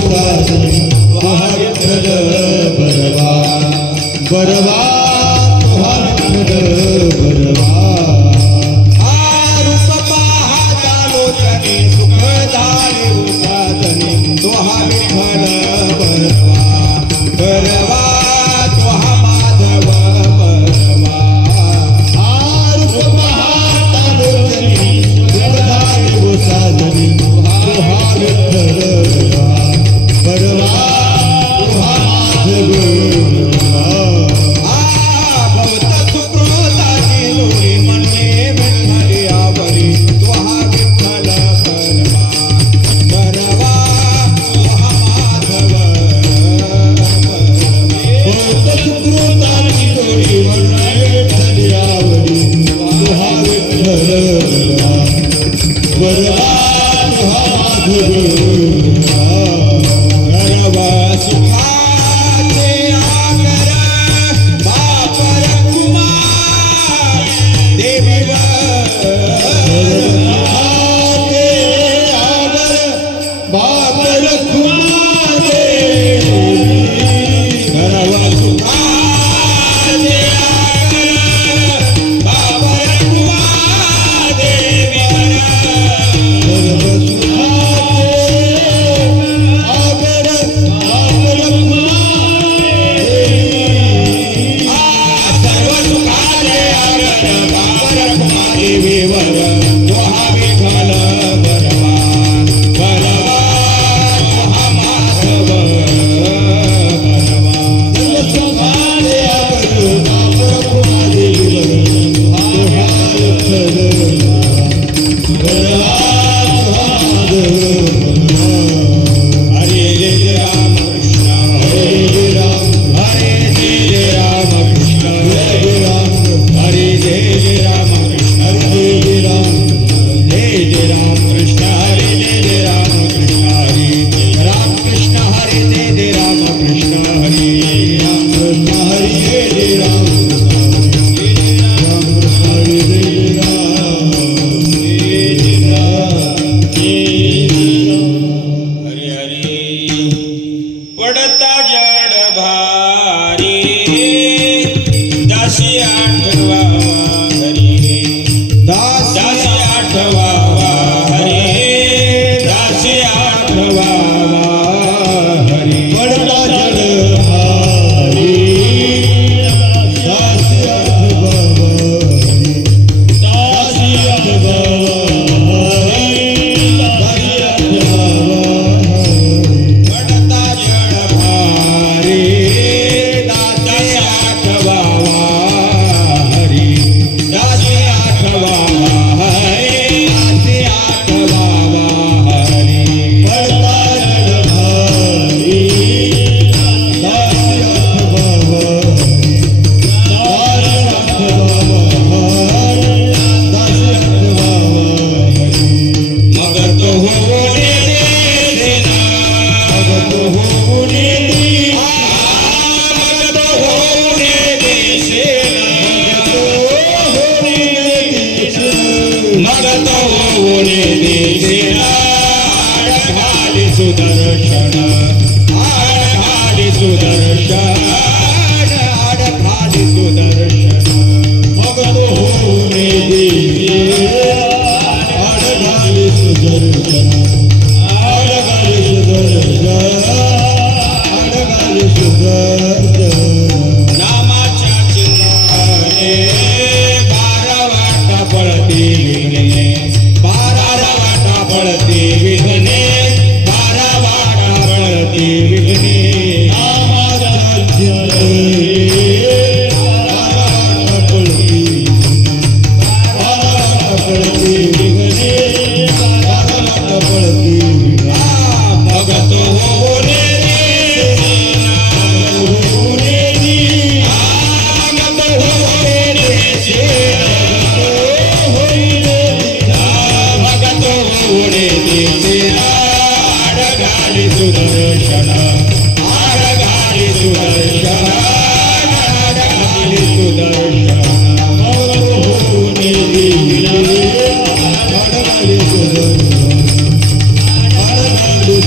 साजनी तुहा विठ्ठल बरवा बरवा तुहा विठ्ठल बरवा रूप पाहता लोचनी सुख झाले साजनी तुहा विठ्ठल बरवा बरवा तुहा माधव बरवा रूप पाहता लोचनी सुख झाले साजनी तुहा विठ्ठल बरवा तुहा माधव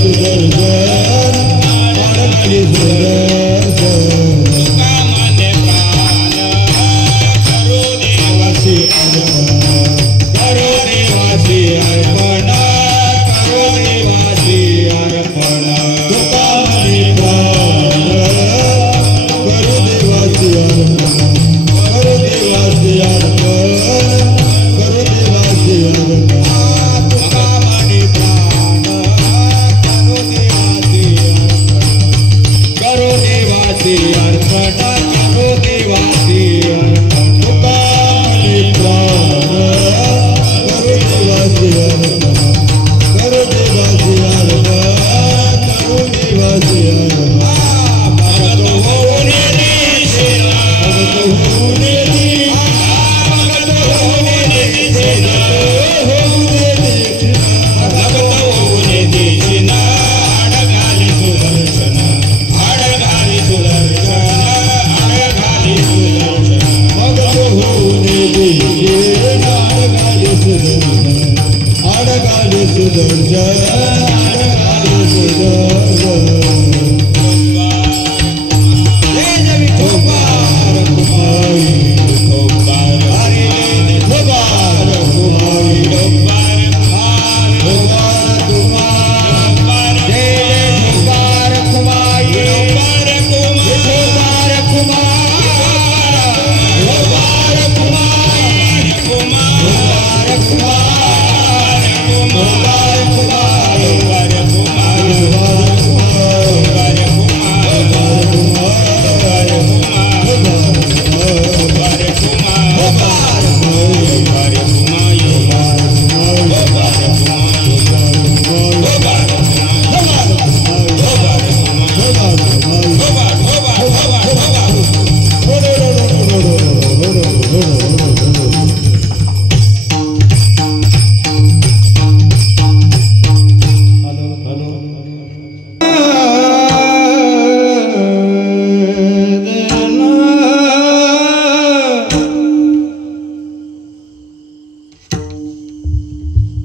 Sugar,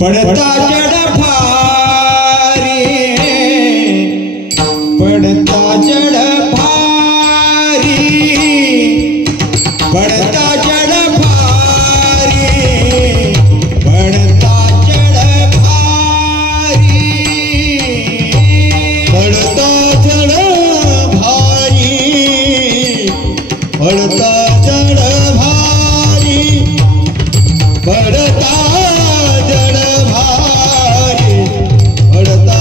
पड़ता जड़ भारी पड़ता जड़ भारी पड़ता जड़ भारी पड़ता जड़ भारी पड़ता जड़ भारी पड़ता जड़ भारी पड़ता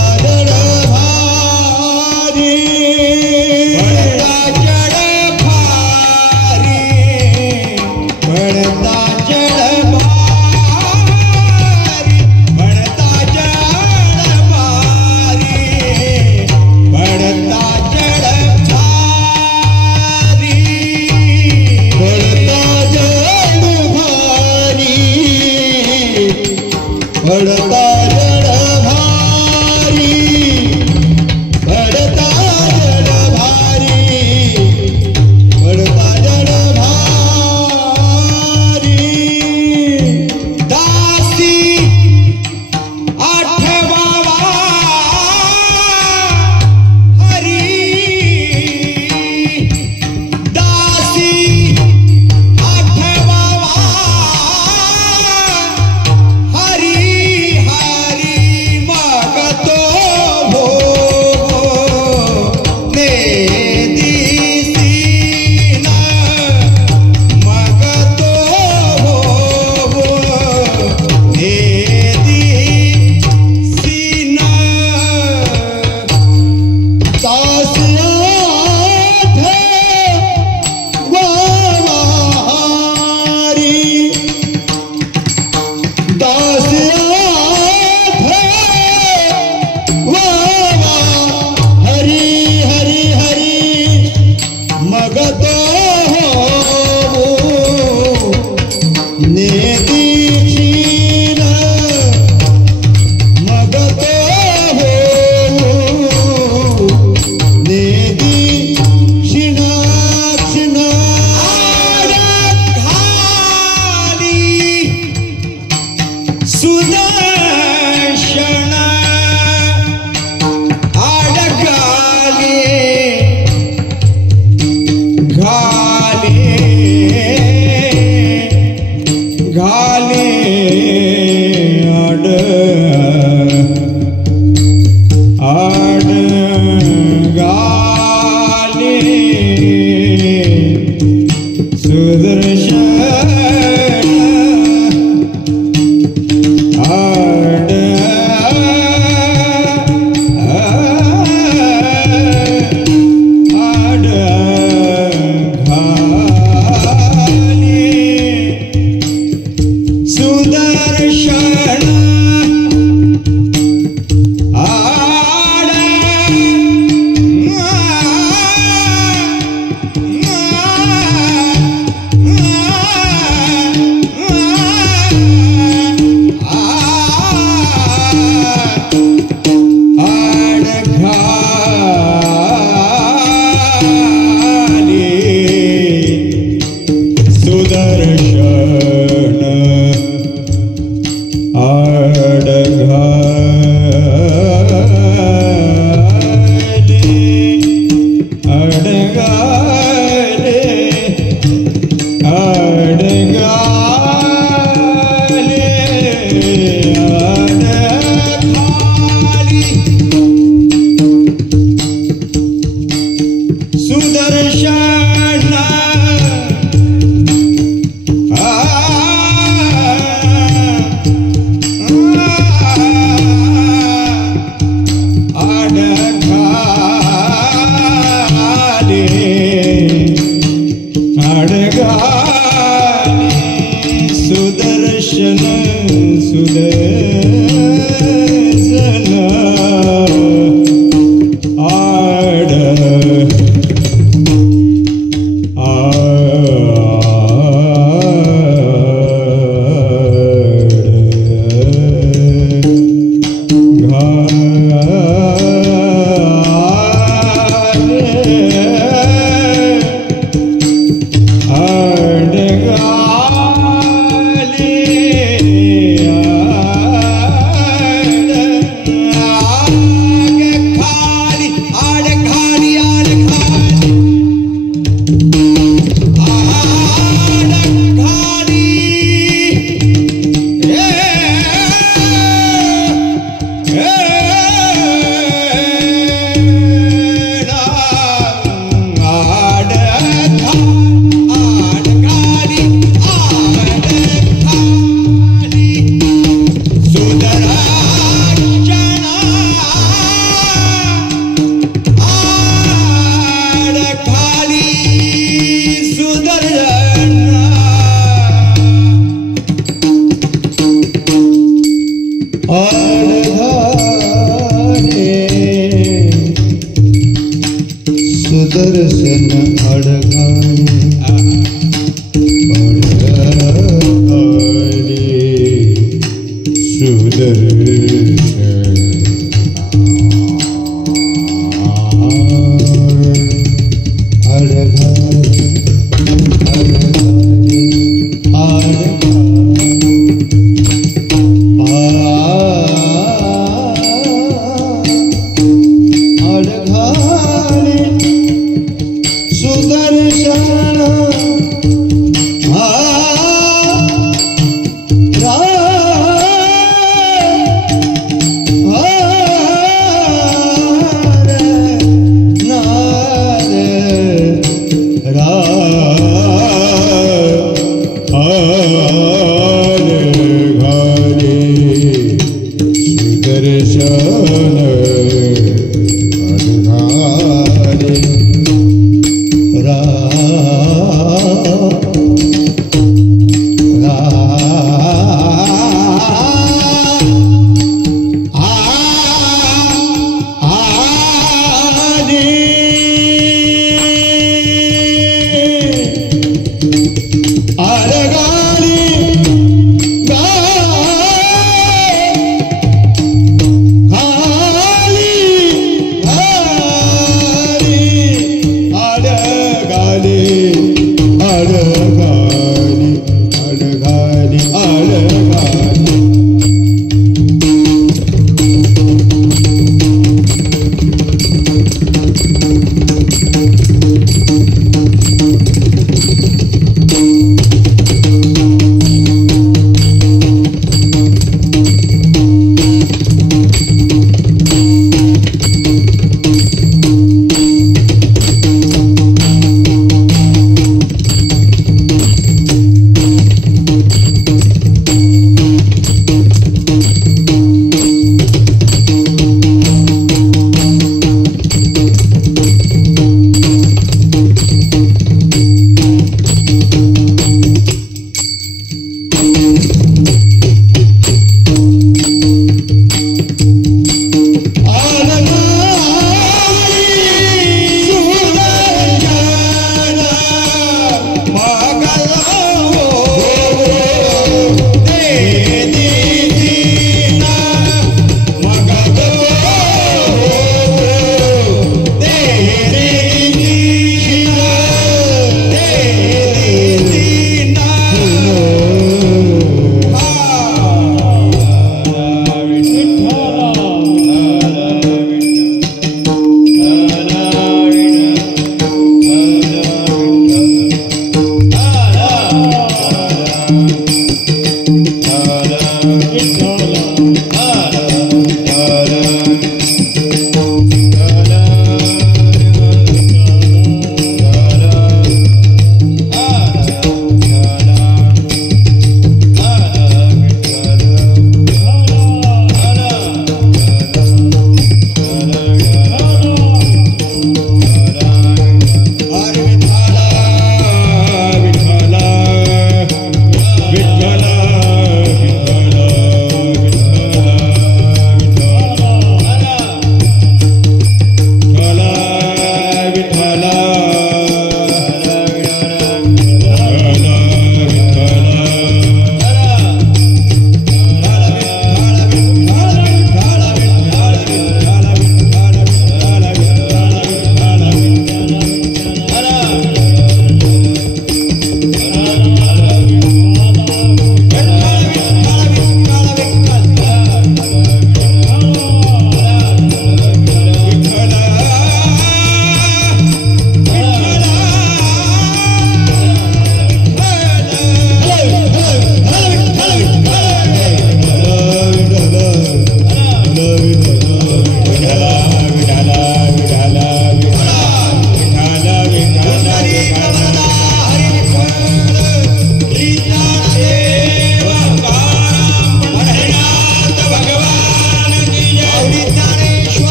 पड़ता जड़ भारी पड़ता जड़ भारी पड़ता जड़ भारी दासी आठवावा हरी दासी आठवावा हरी सुदर्शन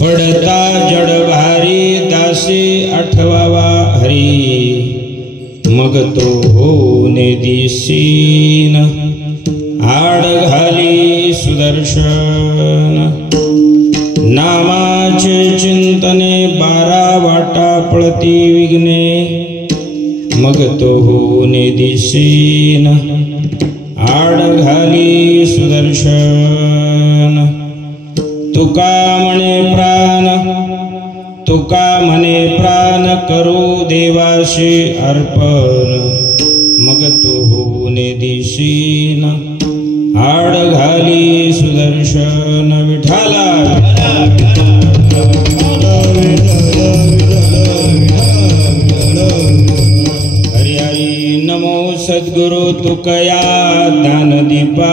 पडता जड भारी दासी आठवावा हरी मग तो होने दिसीन आड घाली सुदर्शन नामाचे चिंतने 12 वाटा पळती विघ्ने मग तो होने दिसीन आड घाली सुदर्शन तुका म्हणे प्राण करू देवाशी अर्पण मग तो होने दिसीन आड घाली सुदर्शन विठाला हरी हरी नमो सद्गुरु तुकया ज्ञानदीपा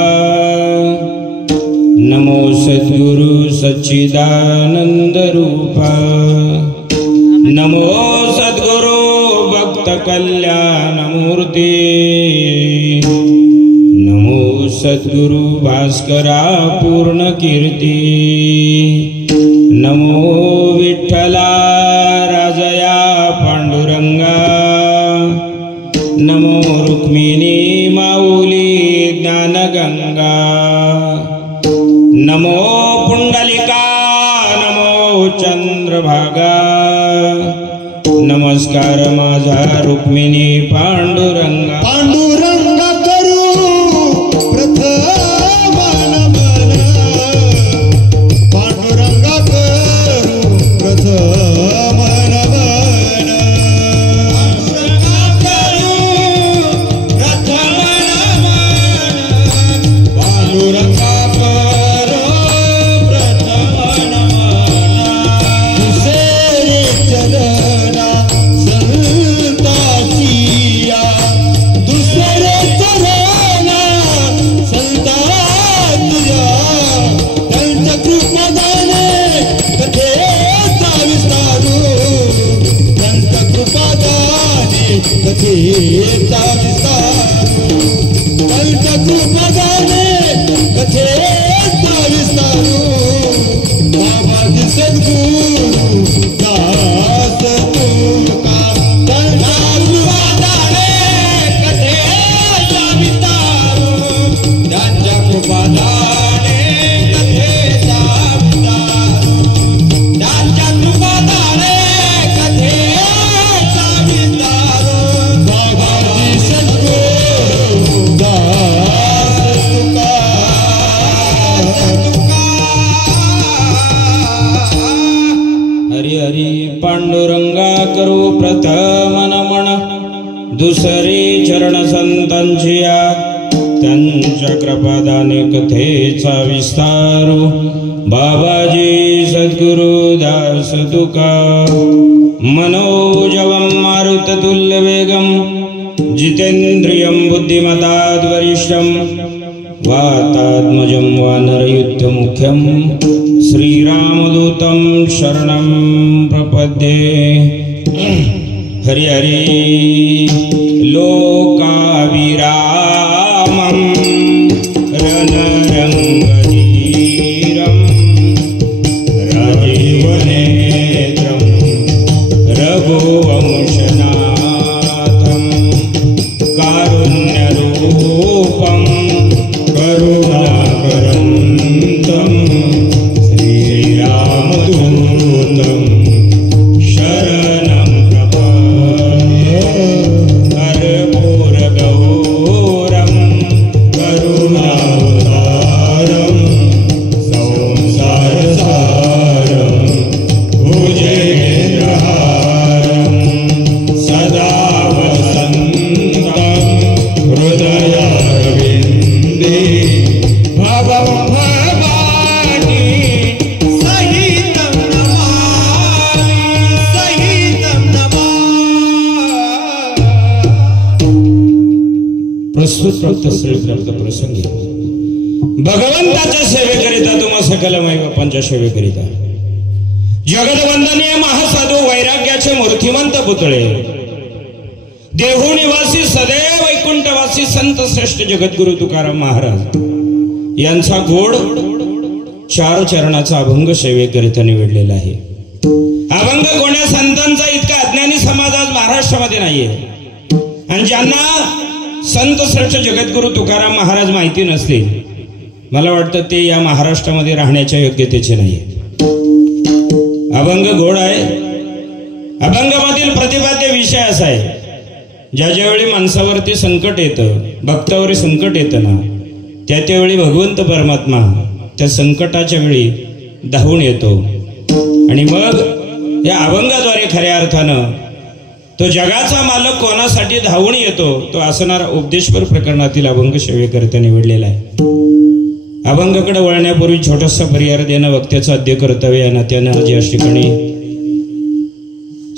नमो सद्गुरु सच्चिदानंद रूपा नमो सद्गुरु भक्त कल्याण मूर्ती नमो सद्गुरु भास्करा पूर्ण कीर्ती नमो विठ्ठला राजया पांडुरंगा नमो रुक्मिणी माऊली ज्ञानगंगा नमो पुंडलिका नमो चंद्रभागा नमस्कार माझा रुक्मिणी पांडुरंगा पांडुरंगा करू प्रथम नमन पांडुरंगा करू प्रथम नमन पांडुरंगा करू प्रथम नमन दुसरे चरणा संताचिया दुसरे चरणा संताचिया त्यांच्या कृपादाने कथेचा विस्तारू त्यांच्या कृपादाने कथेचा विस्तारू त्यांच्या कृपादाने कथेचा विस्तारू बाबाजी सद्गुरु दास तुका त्यांच्या कृपादाने कथेचा विस्तारू त्यांच्या कृपादाने कथेचा विस्तारू त्यांच्या कृपादाने कथेचा विस्तारू बाबाजी सद्गुरु दास तुका हरी हरी पांडुरंगा करू प्रथम नमन दुसरे चरण संतांचिया त्यांच्या कृपादाने कथेचा विस्तारू बाबाजी सद्गुरु दास तुका मनोजवं मारुततुल्यवेगं जितेन्द्रियं बुद्धिमताद्वरिष्ठं वातात्मजं वानरयुद्धमुख्यं श्रीरामदूतं शरणं प्रपद्ये हरि हरि लोकाभिरामं रणरङ्गधीरं राजीवनेत्रं रघुवंशनाथं कारुण्यरूपं करुणाकरन्तं श्रीरामदूतं शरणं प्रपद्ये कर्पूरगौरं करुणावतारं संसारसारं भुजगेन्द्रहारं सदा वसन्तं हृदयारविन्दे भवं भवानी सहितं नमामि सहितं नमामि प्रस्तुत प्राप्त श्री प्राप्त प्रसंगी भगवंताच्या सेवेकरिता तुम्हा सकल माईबापांच्या सेवेकरिता जगदवंदनीय महासाधू वैराग्याचे मूर्तिमंत पुतळे देहू निवासी सदैव वैकुंठवासी संत श्रेष्ठ जगद्गुरु तुकाराम महाराज यांचा गोड 4 चरणाचा अभंग सेवेकरिता निवडलेला आहे. अभंग कोण्या संतांचा इतका अज्ञानी समाज आज महाराष्ट्रामध्ये नाहीये. आणि ज्यांना संत श्रेष्ठ जगद्गुरु तुकाराम महाराज माहिती नसले, मला वाटतं ते या महाराष्ट्रामध्ये राहण्याच्या योग्यतेचे नाहीये. अभंग गोड आहे. अभंगामधील प्रतिपाद्य विषय असा आहे, ज्यावेळी माणसावरती संकट येतं, भक्तावर संकट येतं ना, त्यावेळी भगवंत परमात्मा त्या संकटाच्या वेळी धावून येतो. आणि मग या अभंगाद्वारे खऱ्या अर्थानं तो जगाचा मालक कोणासाठी धावून येतो, तो असणारा उपदेशपर प्रकरणातील अभंग सेवेकरिता निवडलेला आहे. अभंगाकडे वळण्यापूर्वी छोटासा परिहार देणं वक्त्याचं आद्य कर्तव्य आहे ना. त्यानं आज या ठिकाणी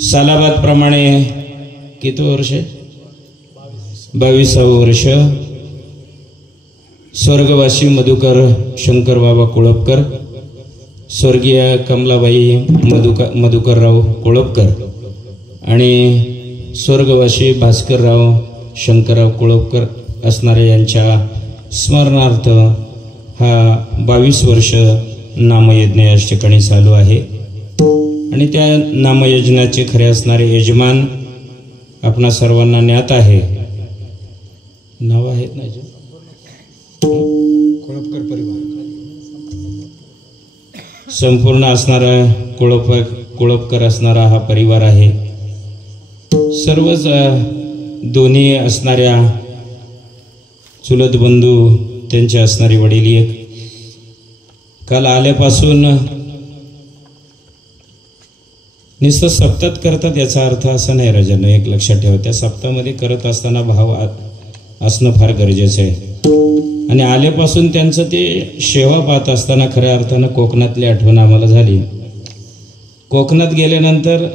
सालाबाद प्रमाणे किती वर्ष, 22वं वर्ष, स्वर्गवासी मधुकर शंकर बाबा कोळपकर, स्वर्गीय कमलाबाई मधुकरराव कोळपकर आणि स्वर्गवासी भास्करराव शंकरराव कोळपकर असणाऱ्या यांच्या स्मरणार्थ हा 22 वर्ष नामयज्ञ या ठिकाणी चालू आहे. आणि त्या नामयज्ञाचे खरे असणारे यजमान आपणा सर्वांना ज्ञात आहे. नाव आहेत ना कोळपकर परिवार, संपूर्ण असणारा कोळपकर असणारा हा परिवार आहे. सर्वच दोन्ही असणाऱ्या चुलत बंधू, त्यांचे असणारे वडील एक. काल आल्यापासून नुसतं सप्तात करतात याचा अर्थ असा नाही राजांनो, एक लक्षात ठेवा. त्या सप्तामध्ये करत असताना भाव असणं फार गरजेचं आहे. आणि आल्यापासून त्यांचं ते सेवा पाहत असताना खऱ्या अर्थानं कोकणातली आठवण आम्हाला झाली. कोकणात गेल्यानंतर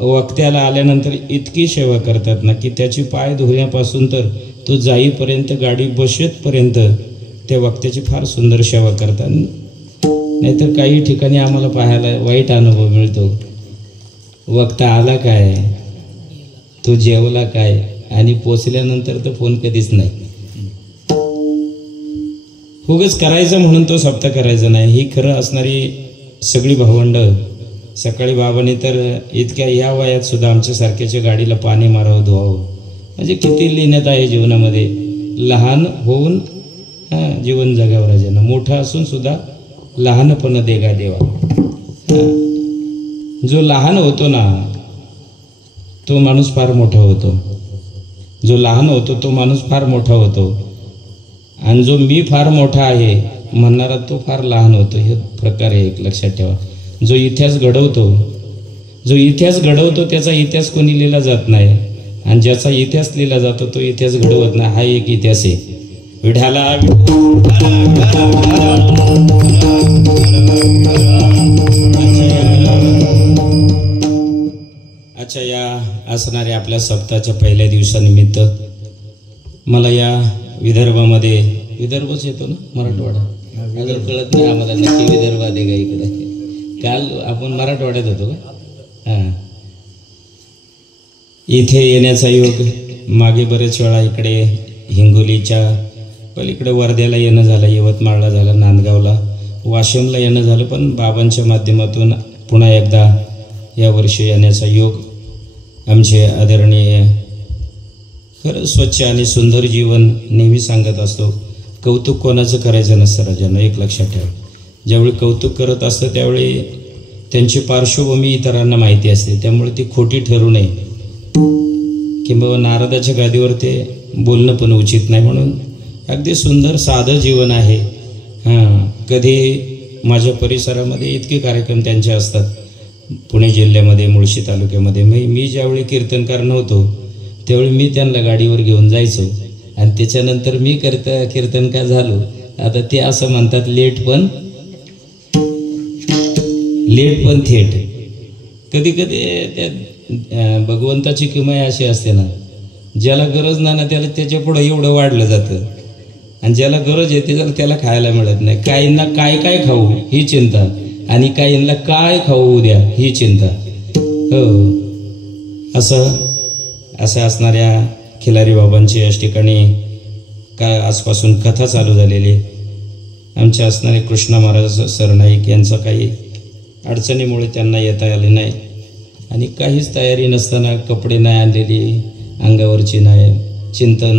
वक्त्याला आल्यानंतर इतकी सेवा करतात ना, की त्याची पाय धुण्यापासून तर तो जाईपर्यंत, गाडी बसेतपर्यंत त्या वक्त्याची फार सुंदर सेवा करतात. नाहीतर काही ठिकाणी आम्हाला पाहायला वाईट अनुभव मिळतो. वक्ता आला काय, तो जेवला काय, आणि पोचल्यानंतर तर फोन कधीच नाही. उगाच करायचं म्हणून तो सप्ताह करायचा नाही. ही खरं असणारी सगळी भावंड. सकाळी बाबांनी तर इतक्या या वयात सुद्धा आमच्या सारख्याच्या गाडीला पाणी मारावं, धुवावं. म्हणजे किती लिहिण्यात आहे जीवनामध्ये. लहान होऊन जीवन जगावं राजानं, मोठा असून सुद्धा लहानपण देगा देवा. जो लहान होतो ना, तो माणूस फार मोठा होतो. जो लहान होतो तो माणूस फार मोठा होतो. आणि जो मी फार मोठा आहे म्हणणारा तो फार लहान होतो. हे प्रकार आहे, एक लक्षात ठेवा. जो इतिहास घडवतो त्याचा इतिहास कोणी लिहिला जात नाही. आणि ज्याचा इतिहास लिहिला जातो तो इतिहास घडवत नाही. हा एक इतिहास आहे. विठाला अच्छा, या असणाऱ्या आपल्या सप्ताहाच्या पहिल्या दिवसानिमित्त मला या विदर्भामध्ये, विदर्भच येतो ना मराठवाडा, अगर कळत नाही आम्हाला नक्की विदर्भ आहे का इकडे. काल आपण मराठवाड्यात होतो का. हां, इथे येण्याचा योग मागे बरेच वेळा इकडे हिंगोलीच्या पलीकडे वर्ध्याला येणं झालं, यवतमाळला झालं, नांदगावला, वाशिमला येणं झालं. पण बाबांच्या माध्यमातून पुन्हा एकदा यावर्षी येण्याचा योग आमचे आदरणीय, खरं स्वच्छ आणि सुंदर जीवन नेहमी सांगत असतो. कौतुक कोणाचं करायचं नसतं राजांनो, एक लक्षात ठेवा. ज्यावेळी कौतुक करत असतं त्यावेळी त्यांची पार्श्वभूमी इतरांना माहिती असते, त्यामुळे ती खोटी ठरू नये. किंवा नारदाच्या गादीवर ते बोलणं पण उचित नाही. म्हणून अगदी सुंदर साधं जीवन आहे. हां, कधी माझ्या परिसरामध्ये इतके कार्यक्रम त्यांचे असतात. पुणे जिल्ह्यामध्ये, मुळशी तालुक्यामध्ये. मी ज्यावेळी कीर्तनकार नव्हतो त्यावेळी मी त्यांना गाडीवर घेऊन जायचो. आणि त्याच्यानंतर मी कीर्तनकार झालो. आता ते असं म्हणतात, लेट पण थेट. कधी कधी त्या भगवंताची किमया अशी असते ना, ज्याला गरज नाही ना त्याला त्याच्या पुढे एवढं वाढलं जातं. आणि ज्याला गरज येते त्याला खायला मिळत नाही. काहींना काय खाऊ ही चिंता, आणि काहींना काय खाऊ उद्या ही चिंता. हो, असं असणाऱ्या खिलारी बाबांची या ठिकाणी आजपासून कथा चालू झालेली. आमच्या असणारे कृष्णा महाराज सरनाईक यांचं काही अडचणीमुळे त्यांना येता आले नाही आणि काहीच तयारी नसताना कपडे नाही आणलेली, अंगावरची नाही, चिंतन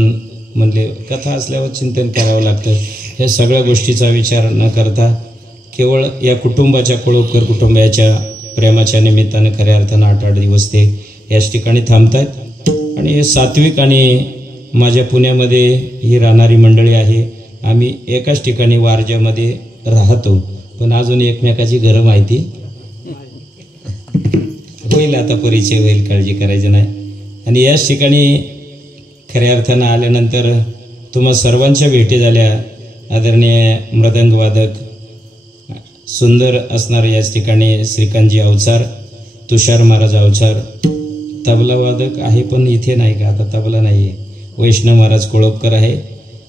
म्हणले कथा असल्यावर चिंतन करावं लागतं. हे सगळ्या गोष्टीचा विचार न करता केवळ या कुटुंबाच्या, कोळपकर कुटुंबाच्या प्रेमाच्या निमित्ताने खऱ्या अर्थानं 8-8 दिवस ते याच ठिकाणी थांबतात. आणि हे सात्विक आणि माझ्या पुण्यामध्ये ही राहणारी मंडळी आहे. आम्ही एकाच ठिकाणी वारजामध्ये राहतो, पण अजून एकमेकाची घरं माहिती होईल, आता परिचय होईल, काळजी करायची नाही. आणि याच ठिकाणी खऱ्या अर्थानं आल्यानंतर तुम्हा सर्वांच्या भेटी झाल्या. आदरणीय मृदंगवादक सुंदर असणारे याच ठिकाणी श्रीकांतजी अवचार, तुषार महाराज अवचार, तबलावादक आहे पण इथे नाही का, आता तबला नाही आहे, वैष्णव महाराज कोळपकर आहे.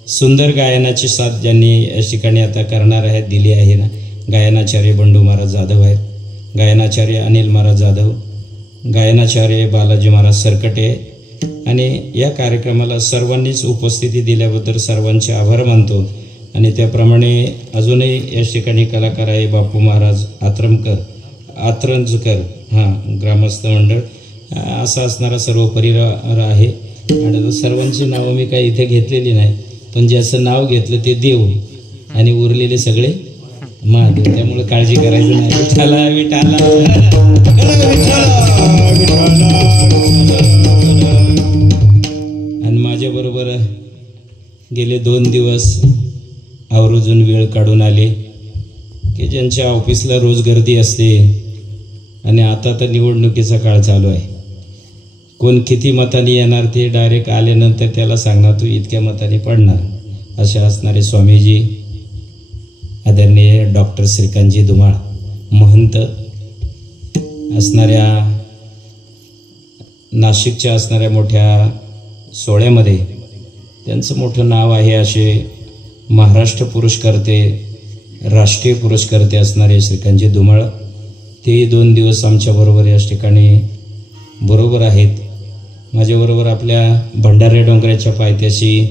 सुंदर गायनाची साथ ज्यांनी या ठिकाणी आता करणार आहेत दिली आहे ना, गायनाचार्य बंडू महाराज जाधव आहेत, गायनाचार्य अनिल महाराज जाधव, गायनाचार्य बालाजी महाराज सरकटे. आणि या कार्यक्रमाला सर्वांनीच उपस्थिती दिल्याबद्दल सर्वांचे आभार मानतो. आणि त्याप्रमाणे अजूनही या ठिकाणी कलाकार आहे बापू महाराज आत्रंजकर, ग्रामस्थ मंडळ असा असणारा सर्व परिवार आहे. आणि सर्वांची नावं मी काही इथे घेतलेली नाही, पण ज्याचं नाव घेतलं ते देव आणि उरलेले सगळे महादेव, त्यामुळे काळजी करायची नाही. विठाला विठाला आणि माझ्याबरोबर गेले 2 दिवस आवर्जून वेळ काढून आले की ज्यांच्या ऑफिसला रोज गर्दी असते आणि आता तर निवडणुकीचा काळ चालू आहे. कोण किती मतांनी येणार ते डायरेक्ट आल्यानंतर त्याला सांगणार तू इतक्या मतांनी पडणार, असे असणारे स्वामीजी, आदरणीय डॉक्टर श्रीकांतजी धुमाळ महंत असणाऱ्या नाशिकच्या असणाऱ्या मोठ्या सोहळ्यामध्ये त्यांचं मोठं नाव आहे. असे महाराष्ट्र पुरस्कारते, राष्ट्रीय पुरस्कारते असणारे श्रीकांतजी धुमाळ, ते 2 दिवस आमच्याबरोबर या ठिकाणी बरोबर आहेत. माझ्याबरोबर आपल्या भंडारे डोंगराच्या पायथ्याशी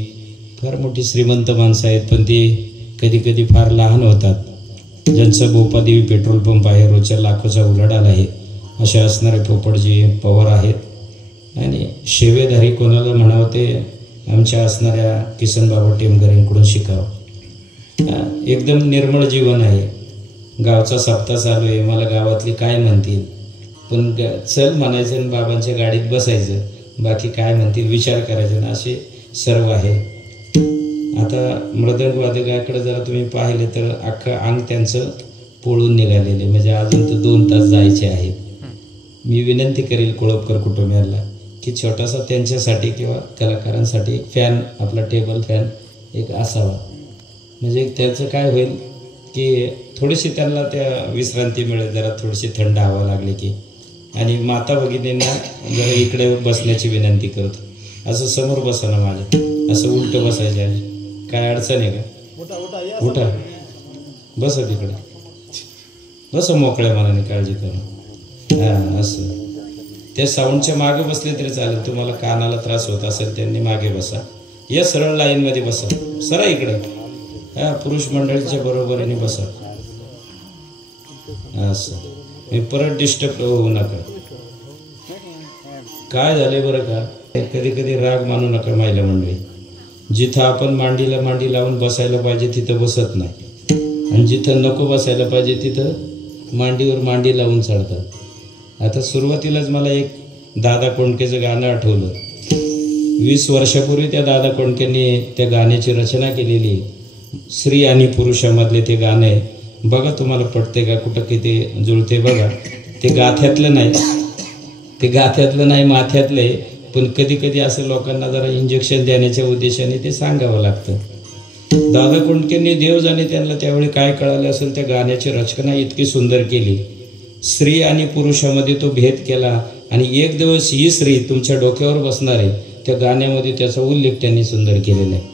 फार मोठी श्रीमंत माणसं आहेत, पण ती कधी कधी फार लहान होतात. ज्यांचं गोपादेवी पेट्रोल पंप आहे, रोजच्या लाखोचा उलाढाल आहे, असे असणारे पोपटजी पवार आहेत. आणि शेवेधारी कोणाला म्हणावं ते आमच्या असणाऱ्या किसन बाबा टेमकरांकडून शिकावं. एकदम निर्मळ जीवन आहे. गावचा सप्ताह चालू आहे, मला गावातली काय म्हणतील, पण चल म्हणायचं आणि बाबांच्या गाडीत बसायचं, बाकी काय म्हणतील विचार करायचा ना, असे सर्व आहे. आता मृदंगवादकाकडे जरा तुम्ही पाहिले तर अख्खं अंग त्यांचं पोळून निघालेले, म्हणजे अजून तर 2 तास जायचे आहेत. मी विनंती करेल कोळपकर कुटुंबियांना की छोटासा त्यांच्यासाठी किंवा कलाकारांसाठी फॅन, आपला टेबल फॅन एक असावा, म्हणजे त्याचं काय होईल की थोडीशी त्यांना त्या विश्रांती मिळेल, जरा थोडीशी थंड हवा लागली की. आणि माता भगिनींना जरा इकडे बसण्याची विनंती करतो. असं समोर बसा ना माझ्या, असं उलटं बसायचे आहे, काय अडचण आहे का? उठा बसा तिकडे, बसा मोकळ्या मनाने, काळजी करू. असं त्या साऊंडच्या मागे बसले तरी चालेल, तुम्हाला कानाला त्रास होत असेल त्यांनी मागे बसा, या सरळ लाईनमध्ये बसा, सरा इकडं पुरुष मंडळीच्या बरोबरीने बसा. असं मी परत डिस्टर्ब होऊ नका. काय झाले बरं का, कधी कधी राग मानू नका महिला मंडळी. जिथं आपण मांडीला मांडी लावून बसायला पाहिजे तिथं बसत नाही, आणि जिथं नको बसायला पाहिजे तिथं मांडीवर मांडी लावून चढतात. आता सुरुवातीलाच मला एक दादा कोंडकेचं गाणं आठवलं. 20 वर्षापूर्वी त्या दादा कोंडकेंनी त्या गाण्याची रचना केलेली, स्त्री आणि पुरुषामधले ते गाणं आहे. बघा तुम्हाला पटते का, कुठं किती जुळते बघा. ते गाथ्यातलं नाही माथ्यातलं आहे, पण कधी कधी असं लोकांना जरा इंजेक्शन देण्याच्या उद्देशाने ते सांगावं लागतं. दादा कोंडकेंनी देव जाणे त्यांना त्यावेळी काय कळालं असेल, त्या गाण्याची रचना इतकी सुंदर केली. स्त्री आणि पुरुषामध्ये तो भेद केला, आणि एक दिवस ही स्त्री तुमच्या डोक्यावर बसणार आहे, त्या गाण्यामध्ये त्याचा उल्लेख त्यांनी सुंदर केलेला आहे.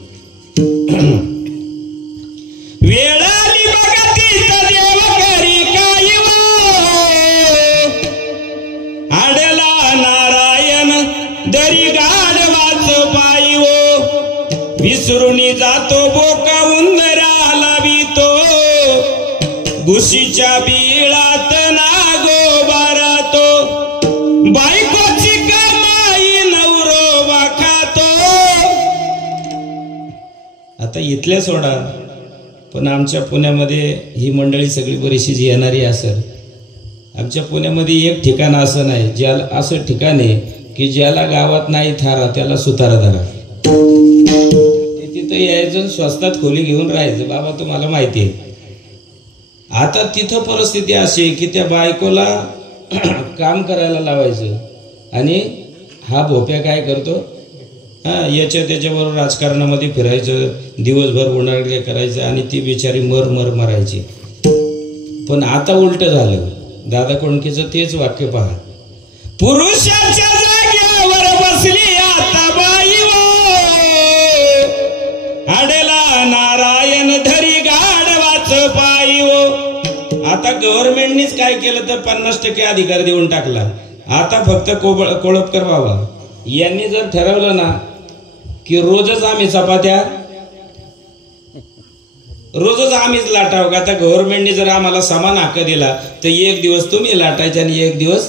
विसरूनी जातो बोका उंदरा लावितो, बिळात नागोबारा तो बायकोची कमाई नवरोबा खातो. आता इथल्या सोडा, पण आमच्या पुण्यामध्ये ही मंडळी सगळी बरीचशी येणारी असेल. आमच्या पुण्यामध्ये एक ठिकाण असं नाही, ज्याला असं ठिकाण आहे की ज्याला गावात नाही थारा त्याला सुतारा धरा. तिथं यायचं, स्वस्तात खोली घेऊन राहायचं. बाबा तुम्हाला माहिती आहे, आता तिथं परिस्थिती अशी आहे की त्या बायकोला काम करायला लावायचं आणि हा भोप्या काय करतो, याच्या त्याच्याबरोबर राजकारणामध्ये फिरायचं, दिवसभर उन्हाळ्या करायचं आणि ती बिचारी मरायची. पण आता उलट झालं. दादा कोंडकेचं तेच वाक्य पहा, पुरुषाच्या जागेवर बसली आता बाई वो, आडेला नारायण धरी गाढवाच पायी वो. आता गव्हर्नमेंटनीच काय केलं तर 50% अधिकार देऊन टाकला. आता फक्त कोळपकर बाबा यांनी जर ठरवलं ना की रोजच आम्ही चपात्या, रोजच आम्हीच लाटाव. आता गव्हर्नमेंटने जर आम्हाला समान हक्क दिला तर एक दिवस तुम्ही लाटायचे आणि एक दिवस,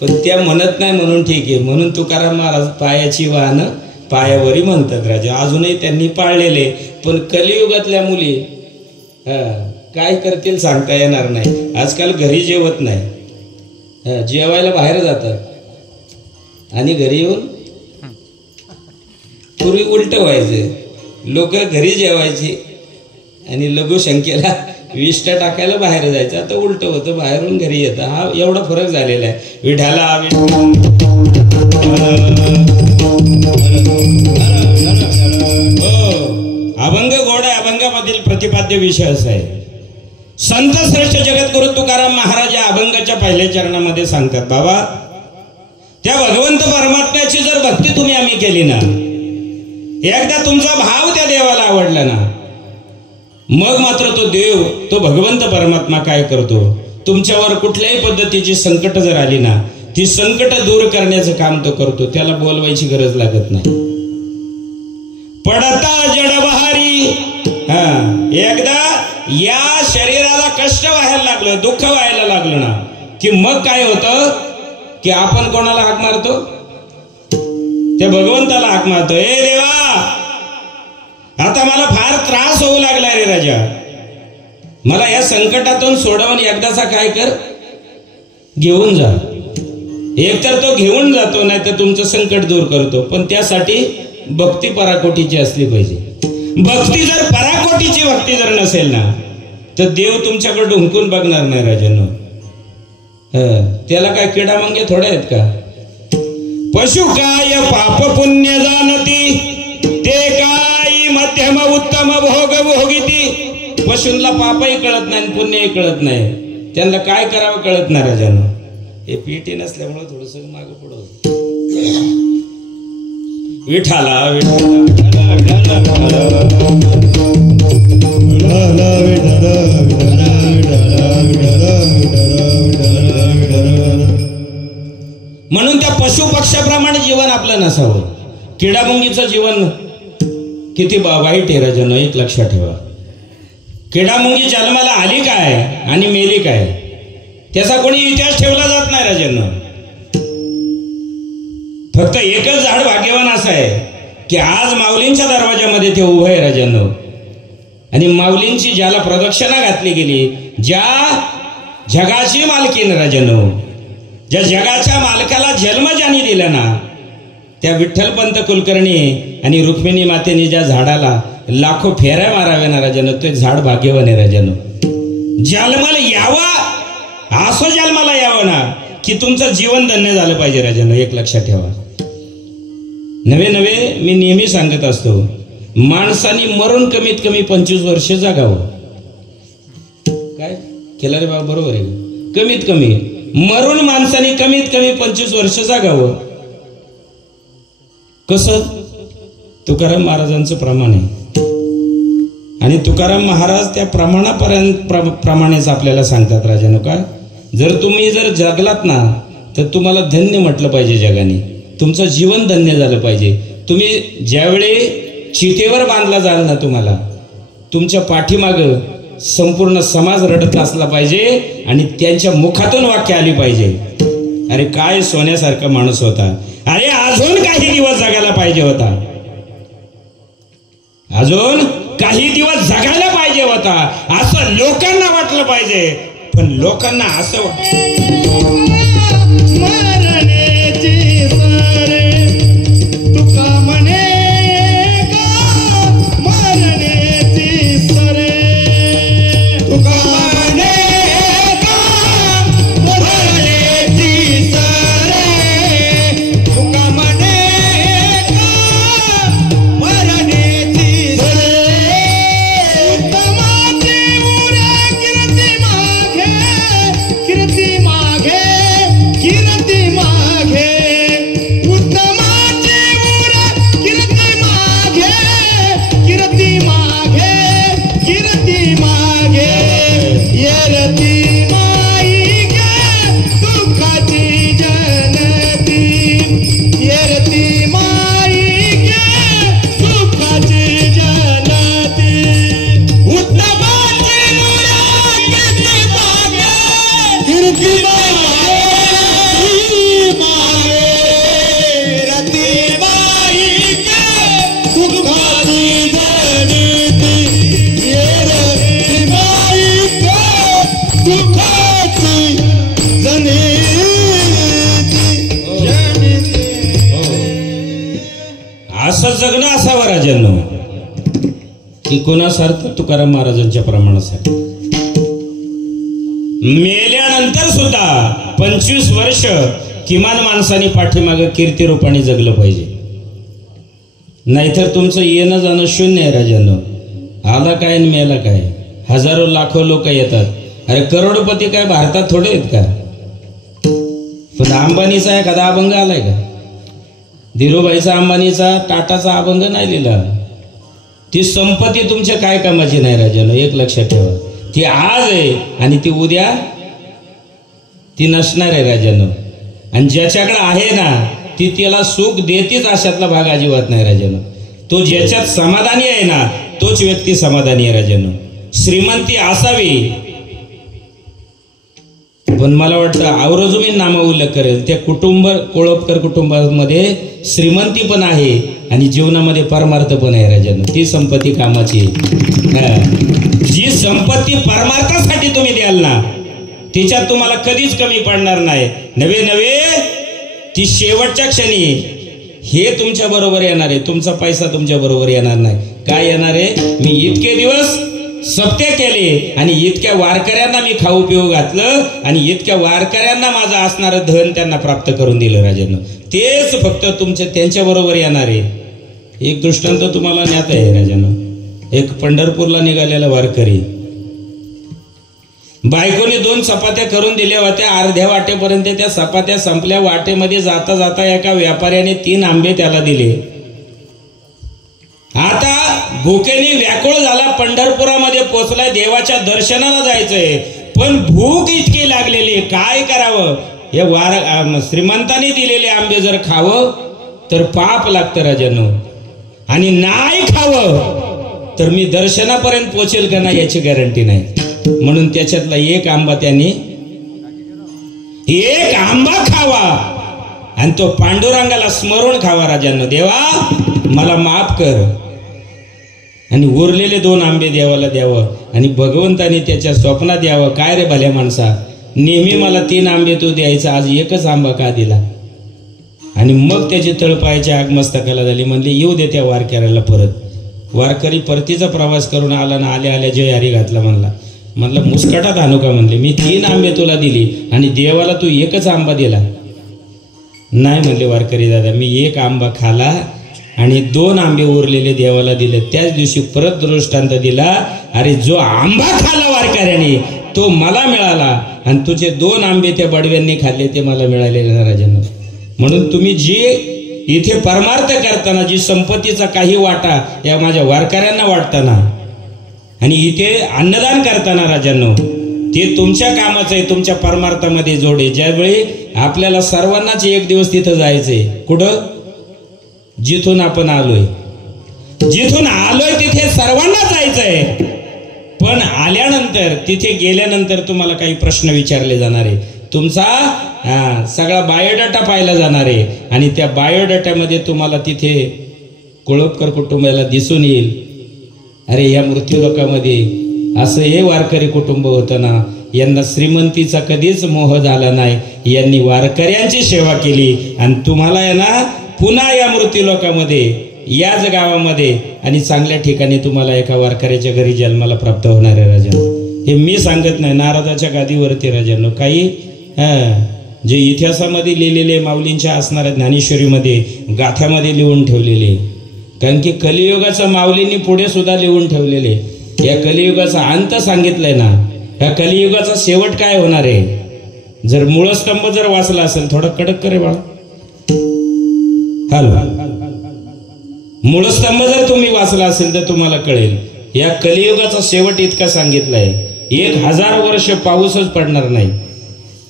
पण त्या म्हणत नाही म्हणून ठीक आहे. म्हणून तुकाराम महाराज पायाची वाहन पायावरी म्हणतात राजा. अजूनही त्यांनी पाळलेले, पण कलियुगातल्या मुली काय करतील सांगता येणार नाही. आजकाल घरी जेवत नाही, जेवायला बाहेर जातात आणि घरी येऊन, पूर्वी उलट व्हायचं, लोक घरी जेवायची आणि लघुशंकेला विष्ठा टाकायला बाहेर जायचं. आता उलट होतं, बाहेरून घरी येतं. हा एवढा फरक झालेला आहे. विठाला अभंग गोड आहे. अभंगामधील प्रतिपाद्य विषय असा आहे, संत श्रेष्ठ जगद्गुरु तुकाराम महाराज या अभंगाच्या पहिल्या चरणामध्ये सांगतात, बाबा त्या भगवंत परमात्म्याची जर भक्ती तुम्ही आम्ही केली ना, एकदा तुमचा भाव त्या देवाला आवडला ना, मग मात्र तो देव, तो भगवंत परमात्मा काय करतो, तुमच्यावर कुठल्याही पद्धतीची संकट जर आली ना, ती संकट दूर करण्याचं काम तो करतो. त्याला बोलवायची गरज लागत नाही. पडता जडबहारी, एकदा या शरीराला कष्ट व्हायला लागलं, दुःख व्हायला लागलं ना, की मग काय होतं की आपण कोणाला हाक मारतो, त्या भगवंताला हाक मारतो. ए देवा, आता मला फार त्रास होऊ लागला रे राजा, मला या संकटातून सोडवून एकदाचा काय कर, घेऊन जा. एकतर तो घेऊन जातो, नाही तर तुमचं संकट दूर करतो. पण त्यासाठी भक्ती पराकोटीची असली पाहिजे. भक्ती जर पराकोटीची भक्ती जर नसेल ना, तर देव तुमच्याकडे ढुंकून बघणार नाही राजांनो. त्याला काय किडा मंगे थोडे आहेत का? पशु काय पाप पुण्य जाणती, ते काय मध्यम उत्तम भोग भोगिती. पशूंना पापही कळत नाही, पुण्यही कळत नाही, त्यांना काय करावं कळत नाही राजांनो. हे पीटी नसल्यामुळे थोडस मागे पुढं. विठाला म्हणून त्या पशु पक्षाप्रमाणे जीवन आपलं नसावं. किडामुंगीचं जीवन किती वाईट आहे राजांनो, एक लक्षात ठेवा. किडामुंगी जन्माला आली काय आणि मेली काय, त्याचा कोणी इतिहास ठेवला जात नाही राजांनो. फक्त एकच झाड भाग्यवान असं आहे की आज माऊलींच्या दरवाजामध्ये ते उभं आहे राजांनो. आणि माऊलींची ज्याला प्रदक्षिणा घातली गेली, ज्या जगाची मालकीन राजांनो, ज्या जगाच्या मालकाला जन्म ज्यांनी दिला ना, त्या विठ्ठलपंत कुलकर्णी आणि रुक्मिणी मातेने ज्या झाडाला लाखो फेऱ्या माराव्या ना राजांनो, ते झाड भाग्यवान आहे राजांनो. जन्माला यावा, असं जन्माला यावं ना की तुमचं जीवन धन्य झालं पाहिजे राजांनो. एक लक्षात ठेवा. नवे नवे मी नेहमी सांगत असतो, माणसाने मरून कमीत कमी 25 वर्ष जगावं. काय केलं रे बाबा, बरोबर आहे. कमीत कमी मरून माणसाने कमीत कमी 25 वर्ष जगावं. कसं? तुकाराम महाराजांचं प्रमाण आहे. आणि तुकाराम महाराज त्या प्रमाणेच आपल्याला सांगतात राजानो, काय जर तुम्ही जर जगलात ना, तर तुम्हाला धन्य म्हटलं पाहिजे जगाने, तुमचं जीवन धन्य झालं पाहिजे. तुम्ही ज्यावेळी चितेवर बांधला जाल ना, तुम्हाला तुमच्या पाठीमागं संपूर्ण समाज रडत असला पाहिजे आणि त्यांच्या मुखातून वाक्य आली पाहिजे, अरे काय सोन्यासारखा माणूस होता, अरे अजून काही दिवस जगायला पाहिजे होता, अजून काही दिवस जगायला पाहिजे होता, असं लोकांना वाटलं पाहिजे. पण लोकांना असं मरण्याची सरे तुका म्हणे का, मरण्याची सरे तुका म्हणे का, मरण्याची सरे तुका म्हणे का, मरण्याची सरे. उत्तमाची उरे कीर्ती मागे, कीर्ती मागे, कीर्ती मागे, उत्तमाची उरे कीर्ती मागे, कीर्ती मागे, कीर्ती मागे. येरती माई गे दुःखाची जनती, येरती माई गे दुःखाची जनती. उत्तमाची उरे कीर्ती मागे, कीर्ती मागे, कीर्ती मागे, दुःखाची जनती, येरती माई गे दुःखाची जनती. असं जगणं असावं राजांनो की कोणासारखं तुकाराम महाराजांच्या प्रमाणासाठी. मेल्यानंतर सुद्धा 25 वर्ष किमान माणसाने पाठीमागं कीर्तिरूपाने जगलं पाहिजे, नाहीतर तुमचं येणं जाणं शून्य आहे राजांनो. आला काय आणि मेला काय, हजारो लाखो लोक येतात. अरे करोडपती काय भारतात थोडे आहेत का? पण अंबानीचा एखादा अभंग आलाय का? धीरूभाईचा, अंबानीचा, टाटाचा अभंग नाही लिहिला. ती संपत्ती तुमच्या काय कामाची नाही राजानो, एक लक्षात ठेवा. ती आज आहे आणि ती उद्या ती नसणार आहे राजानो. आणि ज्याच्याकडे आहे ना ती त्याला सुख देतीच, अशातला भाग अजिबात नाही राजानो. तो ज्याच्यात समाधानी आहे ना तोच व्यक्ती समाधानी आहे राजानो. श्रीमंती असावी, पण मला वाटतं आवरोज मी नाम उल्लेख करेल त्या कोळपकर कुटुंबामध्ये श्रीमंती पण आहे आणि जीवनामध्ये परमार्थ पण आहे राजानो. ती संपत्ती कामाची आहे. जी संपत्ती परमार्थासाठी तुम्ही द्याल ना तिच्यात तुम्हाला कधीच कमी पडणार नाही. नवे नवे ती शेवटच्या क्षणी हे तुमच्या बरोबर येणार आहे, तुमचा पैसा तुमच्या बरोबर येणार नाही. काय येणार आहे? मी इतके दिवस सप्ते केले आणि इतक्या वारकऱ्यांना मी खाऊ पिऊ घातलं आणि इतक्या वारकऱ्यांना माझं असणारं धन त्यांना प्राप्त करून दिलं राजांनो. तेच फक्त तुमच्या त्यांच्या बरोबर येणार आहे. एक दृष्टांत तुम्हाला ज्ञात आहे राजांनो. एक पंढरपूरला निघालेला वारकरी, बायकोने 2 चपात्या करून दिल्या होत्या. अर्ध्या वाटेपर्यंत त्या चपात्या संपल्या. वाटेमध्ये जाता जाता एका व्यापाऱ्याने 3 आंबे त्याला दिले. आता भुकेने व्याकुळ झाला, पंढरपुरामध्ये पोहोचलाय, देवाच्या दर्शनाला जायचंय, पण भूक इतकी लागलेली, काय करावं? हे श्रीमंताने दिलेले आंबे जर खावं तर पाप लागतं राजांनो, आणि नाही खावं तर मी दर्शनापर्यंत पोहोचेल का नाही याची गॅरंटी नाही. म्हणून त्याच्यातला एक आंबा खावा आणि तो पांडुरंगाला स्मरून खावा राजांनो. देवा मला माफ कर, आणि उरलेले 2 आंबे देवाला द्यावं आणि भगवंताने त्याच्या स्वप्नात द्यावं. काय रे भल्या माणसा, नेहमी मला 3 आंबे तू द्यायचा, आज एकच आंबा का दिला? आणि मग त्याची तळपायाची आग मस्तकाला झाली. म्हणले येऊ दे त्या वारकऱ्याला परत. वारकरी परतीचा प्रवास करून आला ना, आल्या आल्या जय हरी घातला. म्हणलं मुस्कटात आणू का? म्हणले मी 3 आंबे तुला दिली आणि देवाला तू एकच आंबा दिला. नाही म्हणले वारकरी दादा, मी 1 आंबा खाला आणि 2 आंबे उरलेले देवाला दिले. त्याच दिवशी परत दृष्टांत दिला, अरे जो आंबा खाला वारकऱ्याने तो मला मिळाला आणि तुझे 2 आंबे त्या बडव्यांनी खाल्ले ते मला मिळाले ना राजांनो. म्हणून तुम्ही जे इथे परमार्थ करताना जी संपत्तीचा काही वाटा या माझ्या वारकऱ्यांना वाटताना आणि इथे अन्नदान करताना राजांनो, ते तुमच्या कामाचं आहे, तुमच्या परमार्थामध्ये जोडे. ज्यावेळी आपल्याला सर्वांनाच एक दिवस तिथं जायचंय. कुठं? जिथून आपण आलोय, जिथून आलोय तिथे सर्वांना जायचंय. पण आल्यानंतर तिथे गेल्यानंतर तुम्हाला काही प्रश्न विचारले जाणार आहे, तुमचा सगळा बायोडाटा पाहिला जाणार आहे आणि त्या बायोडाटामध्ये तुम्हाला तिथे कोळपकर कुटुंबाला दिसून येईल, अरे या मृत्यूलोकामध्ये असं हे वारकरी कुटुंब होतं ना, यांना श्रीमंतीचा कधीच मोह झाला नाही, यांनी वारकऱ्यांची सेवा केली आणि तुम्हाला आहे ना पुन्हा या मृत्यूलोकामध्ये याच गावामध्ये आणि चांगल्या ठिकाणी तुम्हाला एका वारकऱ्याच्या घरी जन्माला प्राप्त होणार आहे राजांनो. हे मी सांगत नाही, नारदाच्या गादीवरती राजांनो काही जे इतिहासामध्ये लिहिलेले माऊलींच्या असणाऱ्या ज्ञानेश्वरीमध्ये गाथ्यामध्ये लिहून ठेवलेले, कारण की कलियुगाचा माऊलींनी पुढे सुद्धा लिहून ठेवलेले, या कलियुगाचा अंत सांगितलाय ना, या कलियुगाचा शेवट काय होणार आहे. जर मूळस्तंभ जर वाचला असेल, थोडा कडक करे बाळा, हॅलो, मूळस्तंभ जर तुम्ही वाचला असेल तर तुम्हाला कळेल या कलियुगाचा शेवट इतका सांगितलाय, 1000 वर्ष पाऊसच पडणार नाही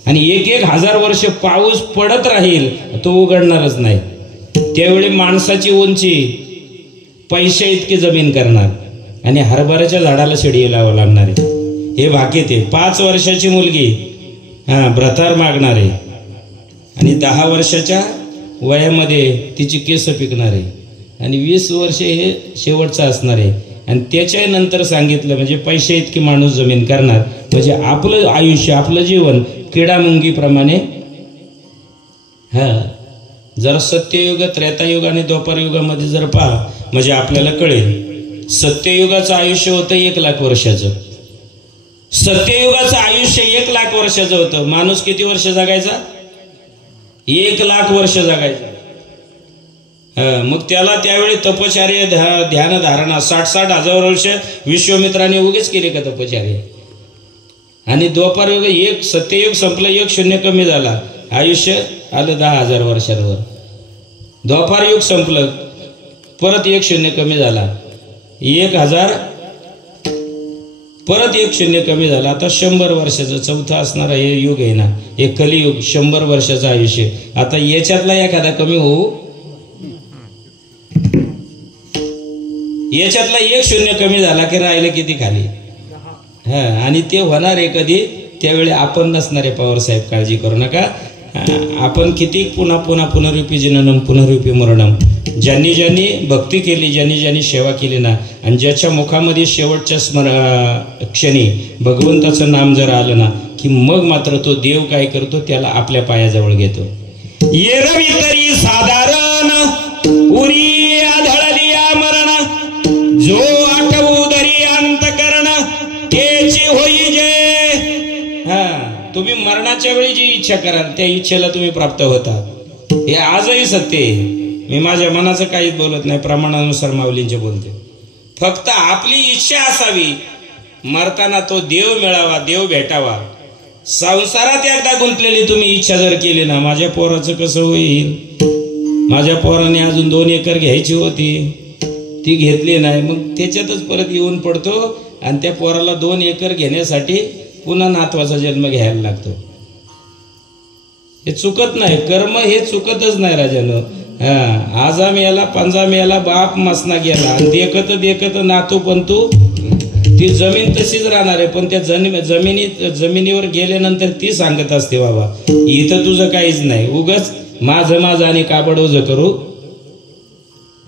आणि 1000 वर्ष पाऊस पडत राहील, तो उघडणारच नाही. त्यावेळी माणसाची उंची पैशा इतकी जमीन करणार आणि हरभऱ्याच्या झाडाला शिडी लावावं लागणार आहे. हे भाकीत आहे. 5 वर्षाची मुलगी भ्रतार मागणार आहे आणि 10 वर्षाच्या वयामध्ये तिची केस पिकणार आहे आणि 20 वर्षे हे शेवटचं असणार आहे आणि त्याच्या नंतर सांगितलं म्हणजे पैसे इतकी माणूस जमीन करणार, म्हणजे आपलं आयुष्य आपलं जीवन किडामुंगीप्रमाणे. जरा सत्ययुग, त्रेतायुग आणि द्वापारयुगामध्ये जर पहा म्हणजे आपल्याला कळेल. सत्ययुगाचं आयुष्य होतं 1,00,000 वर्षाचं. सत्ययुगाचं आयुष्य 1,00,000 वर्षाचं होतं. माणूस किती वर्ष जगायचा? 1,00,000 वर्ष जगायचा. मग त्याला त्यावेळी तपचार्य, ध्यान धारणा 60-60 हजार वर्ष विश्वामित्राने उगीच केले का तपचार्य. आणि द्वापारयुग, एक सत्ययुग संपलं, 1 शून्य कमी झाला, आयुष्य आलं 10,000 वर्षांवर. द्वापारयुग संपलं, परत 1 शून्य कमी झाला, 1,000, परत 1 शून्य कमी झाला. आता 100 वर्षाचं चौथा असणारा हे युग आहे ना, हे कलियुग, 100 वर्षाचं आयुष्य. आता याच्यातला एखादा कमी होऊ, याच्यातला 1 शून्य कमी झाला की राहिलं किती खाली. आणि ते होणार आहे कधी, त्यावेळी आपण नसणार आहे. पवार साहेब काळजी करू नका, आपण किती पुन्हा पुन्हा पुनरुपी जननम पुनरुपी मरणम. ज्यांनी ज्यांनी भक्ती केली, ज्यांनी ज्यांनी सेवा केली ना, आणि ज्याच्या मुखामध्ये शेवटच्या क्षणी भगवंताचं नाम जर आलं ना, की मग मात्र तो देव काय करतो, त्याला आपल्या पायाजवळ घेतो. येरवी तरी साधारण उरी आढळली मरण, जो आठवू दरी अंतकरण त्याची होई जे. तुम्ही मरणाच्या वेळी जी इच्छा कराल त्या इच्छेला तुम्ही प्राप्त होता. हे आजही सत्य आहे. मी माझ्या मनाचं काहीच बोलत नाही, प्रमाणानुसार माऊलींचे बोलते. फक्त आपली इच्छा असावी, मरताना तो देव मिळावा, देव भेटावा. संसारात एकदा गुंतलेली तुम्ही इच्छा जर केली ना, माझ्या पोराचं कसं होईल, माझ्या पोराने अजून 2 एकर घ्यायची होती, ती घेतली नाही, मग त्याच्यातच परत येऊन पडतो आणि त्या पोराला 2 एकर घेण्यासाठी पुन्हा नातवाचा जन्म घ्यायला लागतो. हे चुकत नाही, कर्म हे चुकतच नाही राजानो. आजा मेला पंजा मेला बाप मसना गेला, देखत देखत नातू पंतू. ती जमीन तशीच राहणार आहे, पण त्या जमिनीवर गेल्यानंतर ती सांगत असते, बाबा इथं तुझं काहीच नाही, उगच माझं माझं आणि काबडोज करू.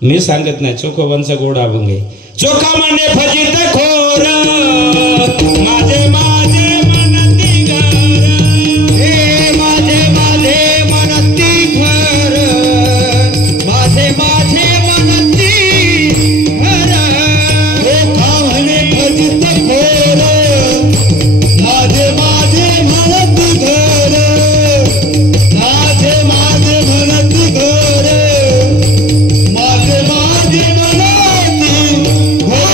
मी सांगत नाही, चोखोबांचा गोड अभंग आहे. चोखा माने फजित खोर माझे माझे मनती घर, हे माझे माझे मनती घर, माझे माझे मनती घर. चोखा माने फजित खोर माझे माझे मनती घर, माझे माझे मनती घर, माझे माझे मनती घर.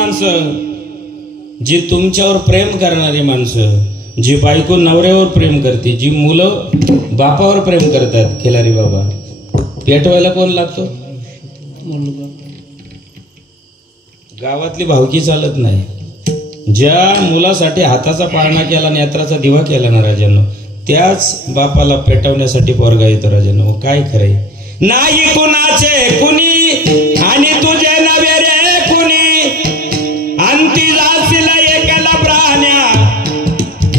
माणसं, जी तुमच्यावर प्रेम करणारी माणसं, जी बायको नवऱ्यावर प्रेम करते, जी मुलं बापावर प्रेम करतात, खिलारी बाबा पेटवायला कोण लागतो? गावातली भावकी चालत नाही. ज्या मुलासाठी हाताचा पाळणा केला, नेत्राचा दिवा केला ना राजांनो, त्याच बापाला पेटवण्यासाठी पोरगा येतो राजांनो. काय खरंय? नाही कुणाचे कुणी आणि तुझे नव्हे रे कुणी, अंती जाशील एकाला प्राण्या,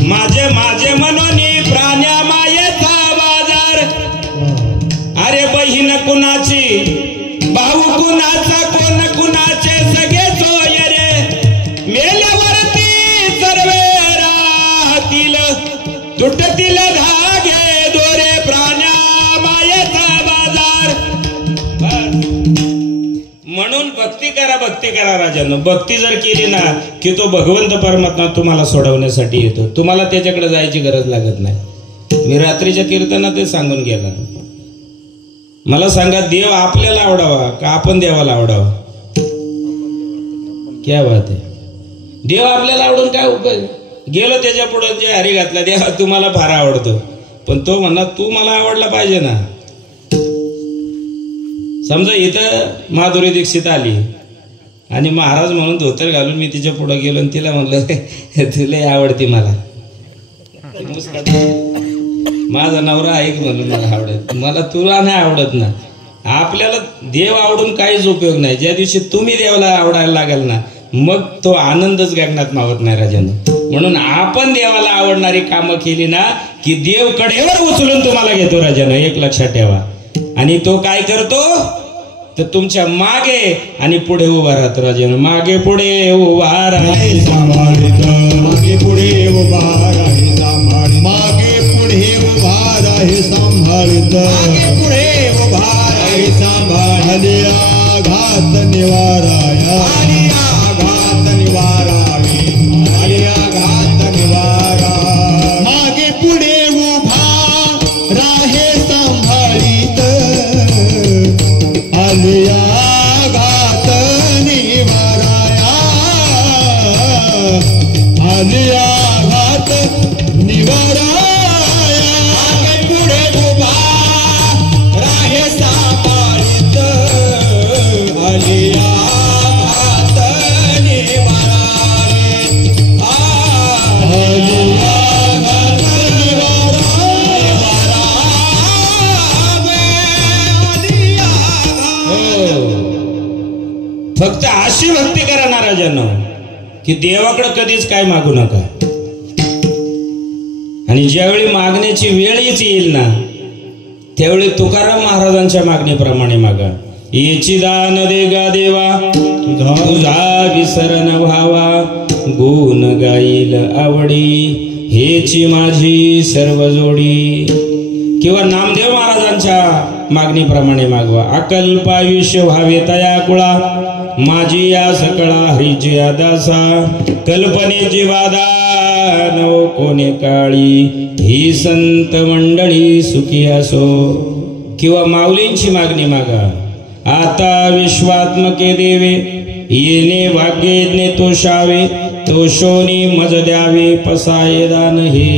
माझे माझे मनोनी प्राण्या मायेचा बाजार. अरे बहीण कुणाची, भाऊ कुणाचा, कोण कुणाचे, सगळे सोय रे, मेल्यावरती सर्वे राहतील, तुटतील धागे दोरे प्राण्या मायेचा बाजार. म्हणून भक्ती करा राजांनो. भक्ती जर केली ना की तो भगवंत परमात्मा तुम्हाला सोडवण्यासाठी येतो. तुम्हाला त्याच्याकडे जायची गरज लागत नाही. मी रात्रीच्या कीर्तनात ते सांगून गेला. मला सांगा, देव आपल्याला आवडावा का आपण देवाला आवडावा? क्या बात आहे. देव आपल्याला आवडून काय उपयोग? गेलो त्याच्या पुढे जे हरी घातला, देवा तुम्हाला फार आवडतो, पण तो म्हणा तू मला आवडला पाहिजे ना. समजा इथं माधुरी दीक्षित आली आणि महाराज म्हणून धोतर घालून मी तिच्या पुढे गेलो आणि तिला म्हणलं तुला आवडती मला, माझा नवरा ऐक म्हणून मला आवडत, मला तुला नाही आवडत ना. आपल्याला देव आवडून काहीच उपयोग नाही. ज्या दिवशी तुम्ही देवाला आवडायला लागाल ना, मग तो आनंदच गगनात मावत नाही राजांनो. म्हणून आपण देवाला आवडणारी कामं केली ना की देव कडेवर उचलून तुम्हाला घेतो राजांनो. एक लक्षात ठेवा. आणि तो काय करतो तर तुमच्या मागे आणि पुढे उभा राहतो राजांनो. मागे पुढे उभा राहे सांभाळित, मागे पुढे उभा राहे सांभाळित, मागे पुढे उभा राहे सांभाळित, मागे पुढे उभा राहे सांभाळित. आघात निवाराया, आघात निवारावे, आघात निवारा. मागे पुढे उभा राहे सांभाळित, आघात निवाराया, आघात निवाराया. मागे पुढे उभा राहे सांभाळित, आघात फक्त अशी भक्ती करा ना राजांनो की देवाकडे कधीच काय मागू नका. आणि ज्यावेळी मागण्याची वेळच येईल ना त्यावेळी तुकाराम महाराजांच्या मागणीप्रमाणे मागा. येची दान दे गा देवा, तुझा विसरण व्हावा, गुण गाईल आवडी, हेची माझी सर्व जोडी. किंवा नामदेव महाराजांच्या मागणीप्रमाणे मागवा. अकल्प आयुष्य व्हावे तया कुळा, माझी या सकळा हरीची दासा, कल्पनेची वादा नव कोणे काळी, ही संत मंडळी सुखी असो. किंवा माऊलींची मागणी मागा. आता विश्वात्मके देवे, येणे भाग्यज्ञे तोषावे, तोषोनी मज द्यावे, पसाये दान हे.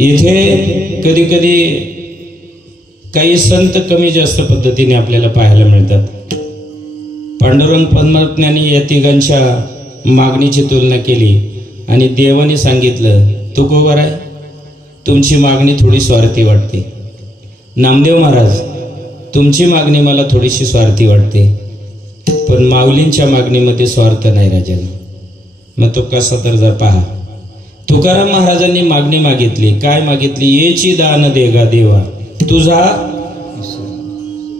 इथे कधी कधी काही संत कमी जास्त पद्धतीने आपल्याला पाहायला मिळतात. पांडुरंग परमात्म्याने या तिघांच्या मागणीची तुलना केली आणि देवाने सांगितलं तुकोबर आहे, तुमची मागणी थोडी स्वार्थी वाटते. नामदेव महाराज, तुमची मागणी मला थोडीशी स्वार्थी वाटते, पण माऊलींच्या मागणीमध्ये स्वार्थ नाही राजांना. मग तो कसा तर जर पहा. तुकाराम महाराजांनी मागणी मागितली. काय मागितली? येची दान देगा देवा, तुझा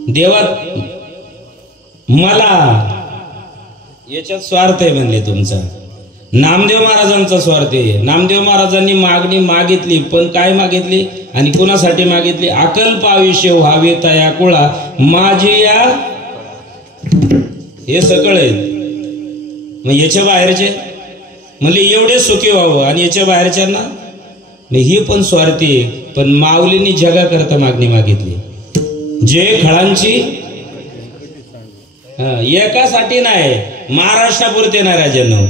देवा मला. याच्यात स्वार्थ आहे म्हणले तुमचा. नामदेव महाराजांचा स्वार्थ आहे. नामदेव महाराजांनी मागणी मागितली, पण काय मागितली आणि कुणासाठी मागितली? अकल्प आयुष्य व्हावे तया कुळा, माझी या. हे सगळं आहे. मग याच्या बाहेरचे म्हणजे एवढे सुखी व्हावं आणि याच्या बाहेरच्यांना ही पण स्वार्थी आहे. पण माऊलींनी जगाकरता मागणी मागितली. जे खळांची एकासाठी नाही, महाराष्ट्रापुरते नाही राजांनो,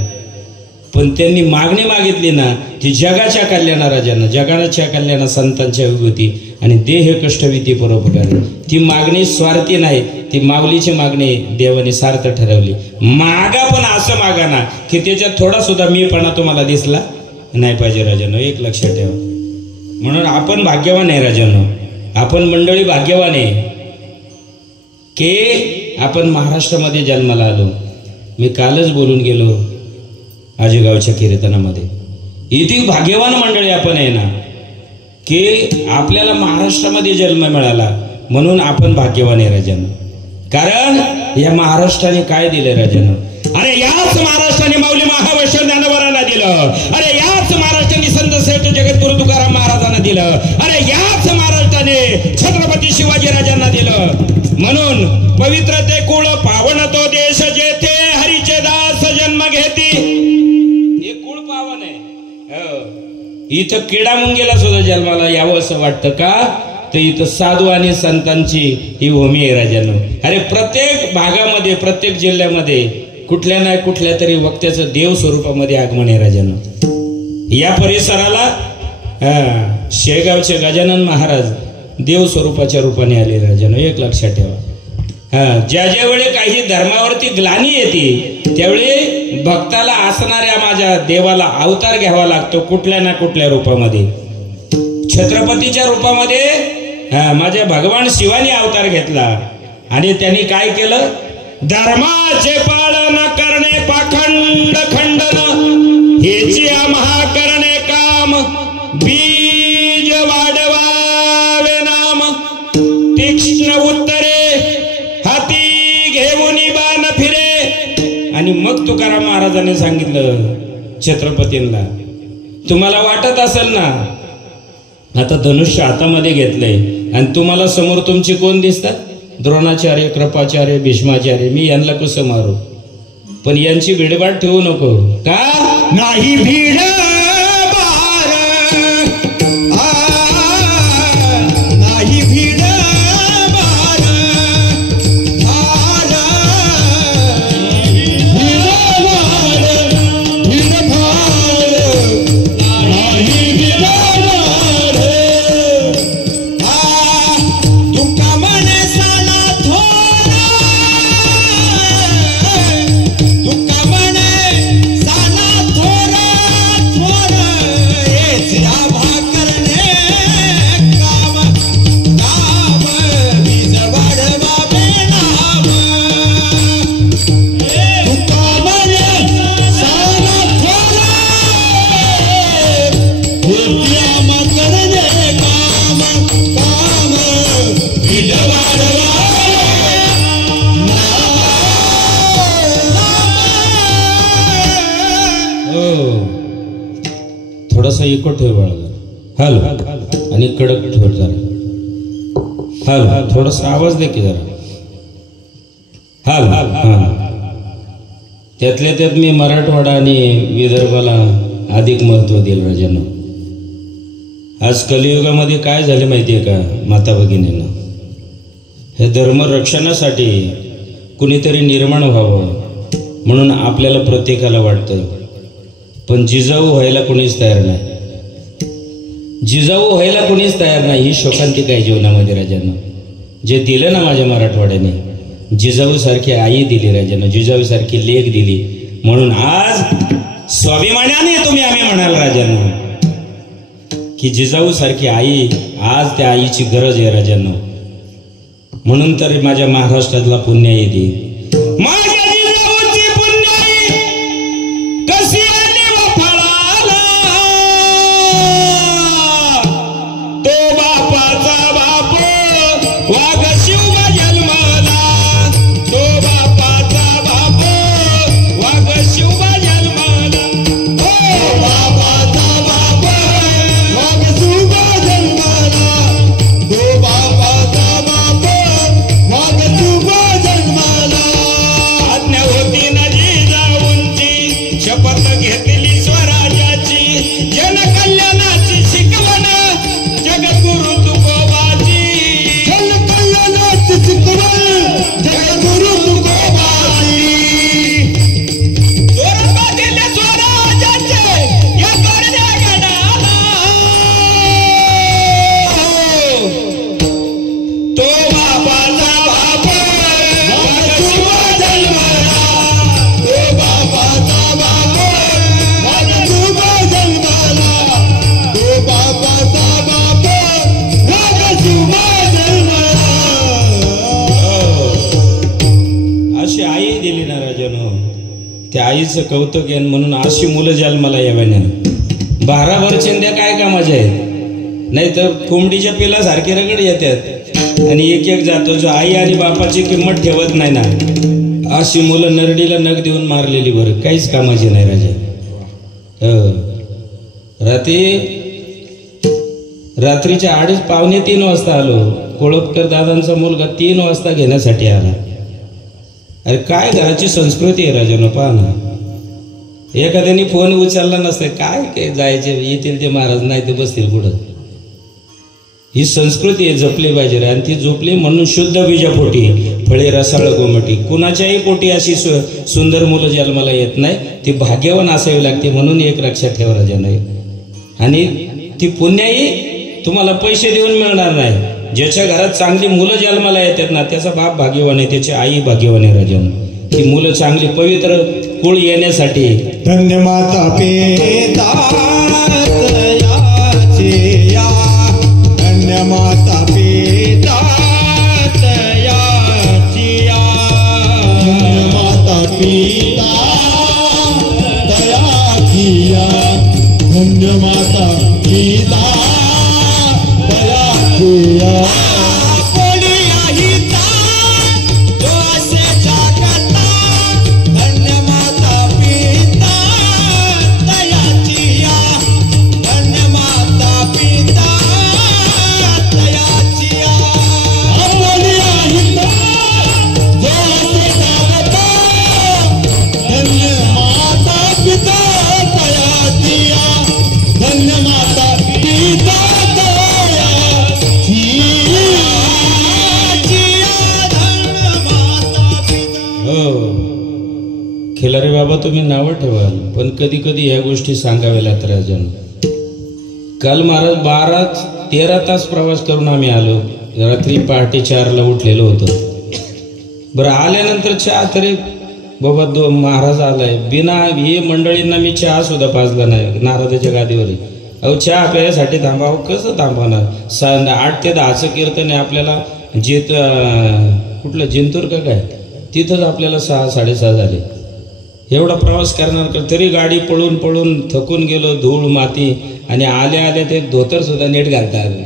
पण त्यांनी मागणी मागितली ना ती जगाच्या कल्याणा राजांना, जगाच्या कल्याणा संतांच्या विभूती आणि देह कष्टविधी परोपकारी. ती मागणी स्वार्थी नाही, ती माऊलीची मागणी देवाने सार्थ ठरवली. मागा पण असं मागा ना की त्याच्यात थोडा सुद्धा मीपणा तुम्हाला दिसला नाही पाहिजे राजांनो, एक लक्षात ठेवा. म्हणून आपण भाग्यवान आहे राजांनो, आपण मंडळी भाग्यवान आहे की आपण महाराष्ट्रामध्ये जन्माला आलो. मी कालच बोलून गेलो आजगावच्या कीर्तनामध्ये, इथे भाग्यवान मंडळी आपण आहे ना की आपल्याला महाराष्ट्रामध्ये जन्म मिळाला म्हणून आपण भाग्यवान आहे राजांनो. कारण या महाराष्ट्राने काय दिले राजांनो? अरे याच महाराष्ट्राने माऊली महावैष्णव ज्ञानोबांना दिलं, अरे याच महाराष्ट्राने संत श्रेष्ठ जगद्गुरु तुकाराम महाराजांना दिलं, अरे याच महाराष्ट्राने छत्रपती शिवाजी राजांना दिलं. म्हणून पवित्र ते कुळ पावन तो देश जेथे हरीचे दास जन्म घेती. हे कुळ पावन आहे. इथं किडा मुंगीला सुद्धा जन्माला यावं असं वाटतं का? तर इथं साधू आणि संतांची ही भूमी आहे राजांनो. अरे प्रत्येक भागामध्ये, प्रत्येक जिल्ह्यामध्ये कुठल्या ना कुठल्या तरी वक्त्याचं देव स्वरूपामध्ये आगमन आहे राजांनो. या परिसराला शेगावचे गजानन महाराज देव स्वरूपाच्या रूपाने आले राजांनो, एक लक्षात ठेवा. ज्या ज्या वेळी काही धर्मावरती ग्लानी येते त्यावेळी भक्ताला असणाऱ्या माझ्या देवाला अवतार घ्यावा लागतो कुठल्या ना कुठल्या रूपामध्ये. छत्रपतीच्या रूपामध्ये माझ्या भगवान शिवानी अवतार घेतला आणि त्यांनी काय केलं? धर्माचे पालन करणे पाखंड खंडन हेची आम्हा करणे काम, बीज वाढवावे नाम, तीक्ष्ण उत्तरे हाती घेऊन बाण फिरे. आणि मग तुकाराम महाराजांनी सांगितलं छत्रपतींना, तुम्हाला वाटत असेल ना आता धनुष्य हातामध्ये घेतलंय आणि तुम्हाला समोर तुमची कोण दिसतात? द्रोणाचार्य, कृपाचार्य, भीष्माचार्य. मी यांना कसं मारू? पण यांची भिडभाड ठेवू नको का? नाही भीड नाही भीड थोडासा इको ठेव बाळा, हल आणि कडक ठेव जरा, हल थोडासा आवाज दे की जरा, हल. त्यातल्या त्यात मी मराठवाडा आणि विदर्भाला अधिक महत्व दिलं राजांनो. आज कलियुगामध्ये काय झाले माहितीये का माता भगिनींना? हे धर्म रक्षणासाठी कुणीतरी निर्माण व्हावं म्हणून आपल्याला प्रत्येकाला वाटतं, पण जिजाऊ व्हायला कोणीच तयार नाही. जिजाऊ व्हायला कोणीच तयार नाही. ही शोकांतिका आहे जीवनामध्ये राजांनो. जे दिलं ना माझ्या मराठवाड्याने, जिजाऊ सारखी आई दिली राजांनो, जिजाऊ सारखी लेख दिली, म्हणून आज स्वाभिमानाने तुम्ही आम्ही म्हणाल राजांनो की जिजाऊ सारखी आई, आज त्या आईची गरज आहे राजांनो. म्हणून तर माझ्या महाराष्ट्रातला पुण्य येते. माझ्या जिजाऊची पुण्याई कशी आली वफळाला, तो बापाचा बाप वाघ शिवबा जन्माला, तो बापाचा बाप वाघ शिवबा जन्माला, तो बापाचा बाप वाघ शिवबा जन्माला, तो बापाचा बाप वाघ शिवबा जन्माला. आज्ञा होती ना जिजाऊंची, शपथ घेतली स्वराज्याची, जनकल्याणाची शिकवण जगद्गुरु तुकोबाची, जनकल्याणाची शिकवण जगद्गुरु तुकोबा. आईचं कौतुक आहे म्हणून अशी मुलं जन्माला याव्याने 12 भर चिंध्या काय कामाच्या आहेत, नाही तर कोंबडीच्या पिलासारखे रगड येतात आणि एक एक जातो जो आई आणि बापाची किंमत ठेवत नाही ना, अशी मुलं नरडीला नख देऊन मारलेली बरं, काहीच कामाची नाही राजा. रात्रीच्या 2:30 पावणे 3 वाजता आलो. कोळपकर दादांचा मुलगा 3 वाजता घेण्यासाठी आला. अरे काय घराची संस्कृती आहे राजानो, पहा ना. एखाद्याने फोन उचलला नसते काय जायचे, येतील ते महाराज, नाही ते बसतील पुढं. ही संस्कृती आहे, जपली पाहिजे रे. आणि ती झोपली म्हणून शुद्ध बीजापोटी फळे रसाळ गोमटी. कुणाच्याही पोटी अशी सुंदर मुलं जन्माला येत नाही, ती भाग्यवान असावी लागते. म्हणून एक लक्षात ठेवा राजा नाही. आणि ती पुण्याही तुम्हाला पैसे देऊन मिळणार नाही. ज्याच्या घरात चांगली मुलं जन्माला येतात ना, त्याचा बाप भाग्यवान आहे, त्याची आई भाग्यवान आहे राजन. ती मुलं चांगली पवित्र कुळ येण्यासाठी धन्य माता पिता धन्य माता पिता माता पिता दयाचिया धन्य माता पिता दयाचिया खिलारे बाबा तुम्ही नावं ठेवाल, पण कधी कधी ह्या गोष्टी सांगाव्या लागतात राजन. काल महाराज 12-13 तास प्रवास करून आम्ही आलो. रात्री पहाटे 4ला उठलेलो होतो. बरं आल्यानंतर चहा तरी बाबा महाराज आलाय, बिना हे मंडळींना मी चहा सुद्धा पाजला नाही नारदाच्या गादीवर. अहो चहा प्यायसाठी थांबा. अहो कसं थांबवणार? 8 ते 10चं कीर्तन आहे आपल्याला. कुठलं जिंतूर का काय, तिथंच आपल्याला 6-6:30 झाले. एवढा प्रवास करणार तरी गाडी पळून पळून थकून गेलो. धूळ माती आणि आल्या आल्या ते धोतर सुद्धा नीट घालता आलं.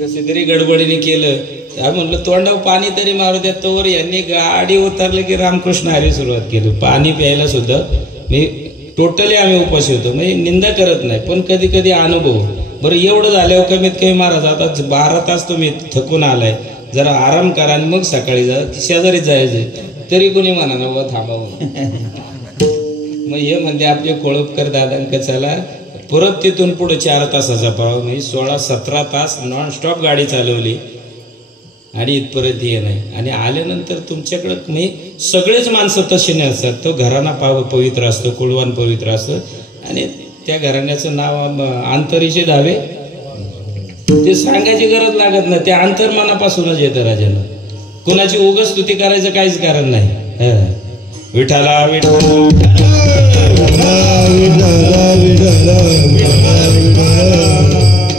कसे तरी गडबडीने केलं. म्हणलं तोंडावर पाणी तरी मारू द्या. तोवर यांनी गाडी उतरली की रामकृष्ण हरी सुरुवात केली. पाणी प्यायला सुद्धा मी टोटली आम्ही उपाशी होतो. म्हणजे निंदा करत नाही, पण कधी कधी अनुभव. बरं एवढं झाल्यावर कमीत कमी महाराज आता 12 तास तुम्ही थकून आलाय, जरा आराम करा आणि मग सकाळी जा. शेजारीच जायचे तरी कोणी म्हणा ना थांबावं. मग हे म्हणजे आपले कोळपकर दादांक चला परत तिथून पुढे 4 तासाचा प्रवास. म्हणजे 16-17 तास नॉनस्टॉप गाडी चालवली आणि इथपर्यंत ये नाही. आणि आल्यानंतर तुमच्याकडं म्हणजे सगळेच माणसं तसे नाही असतात. तो घराणा पवित्र असतो, कुळवान पवित्र असतं आणि त्या घराण्याचं नाव अंतरीचे धावे. ते सांगायची गरज लागत नाही, ते अंतर्मनापासूनच येतं राजानं. कुणाची उगाच स्तुती करायचं काहीच कारण नाही. विठाला विठाला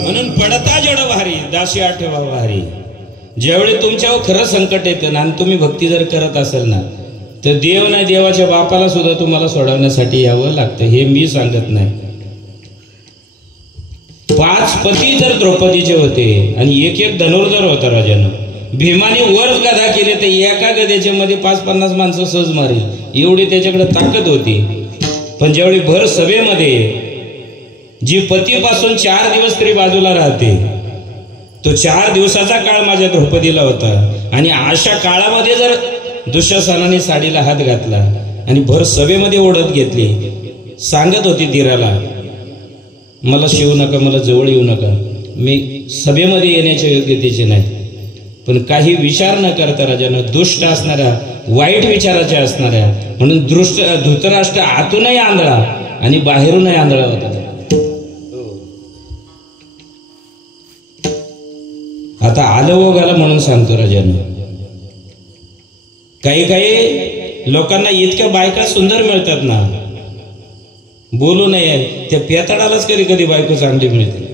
म्हणून पडता जड भारी दाशी आठवा भारी. ज्यावेळी तुमच्यावर खरं संकट येतं आणि तुम्ही भक्ती जर करत असाल ना, तर देव नाही देवाच्या बापाला सुद्धा तुम्हाला सोडवण्यासाठी यावं लागतं. हे मी सांगत नाही. 5 पती जर द्रौपदीचे होते आणि एक धनुर्धर होता राजानं, भीमाने वर गदा केले तर एका गदेच्या मध्ये 50-50 माणसं सहज मारेल एवढी त्याच्याकडे ताकद होती. पण ज्यावेळी भर सभेमध्ये जी पतीपासून 4 दिवस तरी बाजूला राहते, तो 4 दिवसाचा काळ माझ्या द्रौपदीला होता. आणि अशा काळामध्ये जर दुःशासनाने साडीला हात घातला आणि भर सभेमध्ये ओढत घेतली, सांगत होती धीराला मला शिवू नका, मला जवळ येऊ नका, मी सभेमध्ये येण्याच्या योग्यतेचे नाही. पण काही विचार न करता राजानं दुष्ट असणाऱ्या, वाईट विचाराच्या असणाऱ्या, म्हणून धृतराष्ट्र आतूनही आंधळा आणि बाहेरूनही आंधळा होता. आता आलं ओघाला म्हणून सांगतो राजानं. काही लोकांना इतक्या बायका सुंदर मिळतात ना, बोलू नये. त्या पेताडालाच कधी कधी बायको चांगली मिळते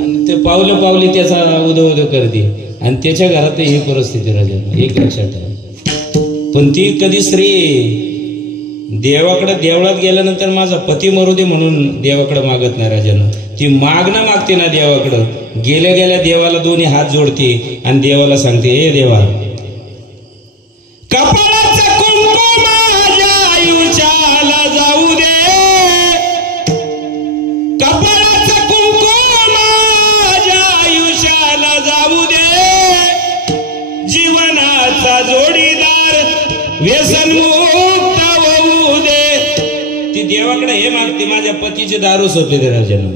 आणि ते पावलं पावली त्याचा उदो उदो करते आणि त्याच्या घरात ही परिस्थिती राजा एक लक्षात ठेवा. पण ती कधी स्त्री देवाकडे देवळात गेल्यानंतर माझा पती मरू दे म्हणून देवाकडे मागत नाही राजानं. ती मागणं मागते ना देवाकडं, गेल्या गेल्या देवाला दोन्ही हात जोडते आणि देवाला सांगते, हे देवा, कपाळाचं कुंकू माझ्या आयुष्याला जाऊ दे, कपाळाचं कुंकू माझ्या आयुष्याला जाऊ दे, जीवनाचा जोडीदार व्यसनमुक्त होऊ दे. ती देवाकडे हे मागते, माझ्या पतीचे दारू सोपले दे राजानं.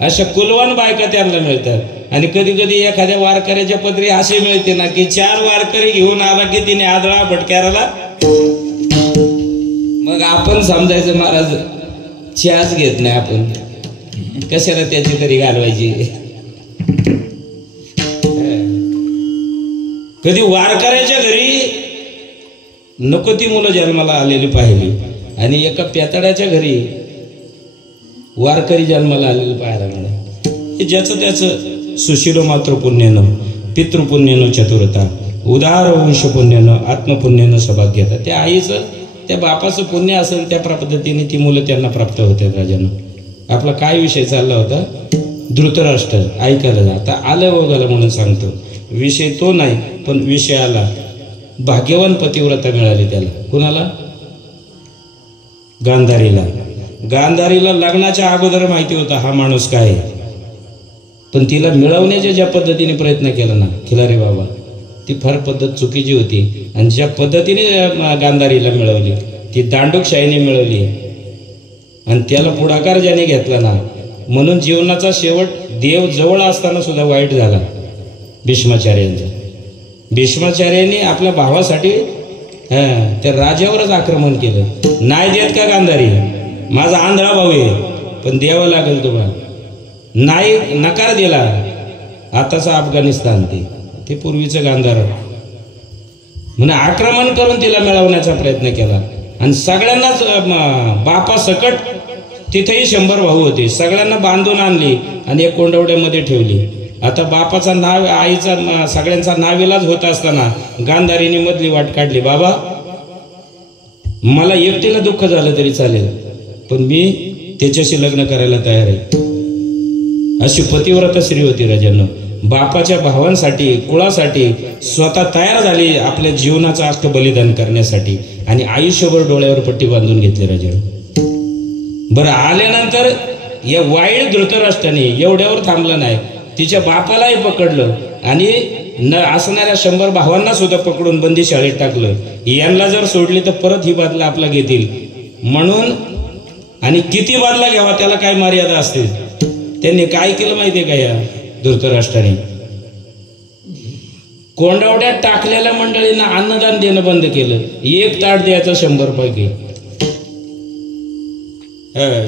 अशा कुलवान बायका त्यांना मिळतात. आणि कधी कधी एखाद्या वारकऱ्याच्या पत्री असे मिळते ना की 4 वारकरी घेऊन आला की तिने आदळा भटक्याला, मग आपण समजायचं महाराज चहाच घेत नाही आपण, कशाला त्याची तरी घालवायची. कधी वारकऱ्याच्या घरी नको ती मुलं जन्माला आलेली पाहिली आणि एका पेताड्याच्या घरी वारकरी जन्माला आलेलं पाहायला मिळालं. ज्याचं त्याचं सुशीलो मात्र पुण्यनं, पितृपुण्यनं चतुरता, उदार वंश पुण्यानं, आत्मपुण्यानं सौभाग्यता. त्या आईचं त्या बापाचं पुण्य असेल त्या पद्धतीने ती मुलं त्यांना प्राप्त होते. राजानं आपला काय विषय चालला होता, धृतराष्ट्र ऐकायला जा. आता आलं वगैरे म्हणून सांगतो, विषय तो नाही पण विषय आला. भाग्यवान पतिव्रता मिळाली त्याला. कुणाला? गांधारीला. गांधारीला लग्नाच्या अगोदर माहिती होता हा माणूस काय, पण तिला मिळवण्याच्या ज्या पद्धतीने प्रयत्न केला ना खिलारे बाबा, ती फार पद्धत चुकीची होती. आणि ज्या पद्धतीने गांधारीला मिळवली ती दांडूकशाहीने मिळवली. आणि त्याला पुढाकार ज्याने घेतला ना, म्हणून जीवनाचा शेवट देव जवळ असताना सुद्धा वाईट झाला भीष्माचार्यांचा. भीष्माचार्यांनी आपल्या भावासाठी त्या राजावरच आक्रमण केलं. नाही देत का गांधारी, माझा आंधळा भाऊ आहे पण द्यावं लागेल तुम्हाला. नाही, नकार दिला. आताचा अफगाणिस्तान ते पूर्वीचं गांधार म्हणून आक्रमण करून तिला मिळवण्याचा प्रयत्न केला. आणि सगळ्यांनाच बापा सकट तिथेही 100 भाऊ होते, सगळ्यांना बांधून आणली आणि एक कोंडवड्यामध्ये ठेवली. आता बापाचा नाव, आईचा, सगळ्यांचा नाविलाज होत असताना गांधारीने मधली वाट काढली. बाबा, मला एकटीला दुःख झालं तरी चालेल पण मी त्याच्याशी लग्न करायला तयार आहे. अशी पतिव्रता स्त्री होती राजांनो. बापाच्या भावांसाठी, कुळासाठी स्वतः तयार झाली आपल्या जीवनाचं अख्ख बलिदान करण्यासाठी आणि आयुष्यभर डोळ्यावर पट्टी बांधून घेतली राजांनो. बरं, आल्यानंतर या वाईट धृतराष्ट्राने एवढ्यावर थांबलं नाही, तिच्या बापालाही पकडलं आणि न असणाऱ्या 100 भावांना सुद्धा पकडून बंदी शाळेत टाकलं. यांना जर सोडली तर परत ही बदला आपला घेतील म्हणून. आणि किती बदला घ्यावा त्याला काय मर्यादा असते. त्यांनी काय केलं माहितीये का, या धृतराष्ट्राने कोंडावड्यात टाकलेल्या मंडळींना अन्नदान देणं बंद केलं. 1 ताट द्यायचं 100 पैकी.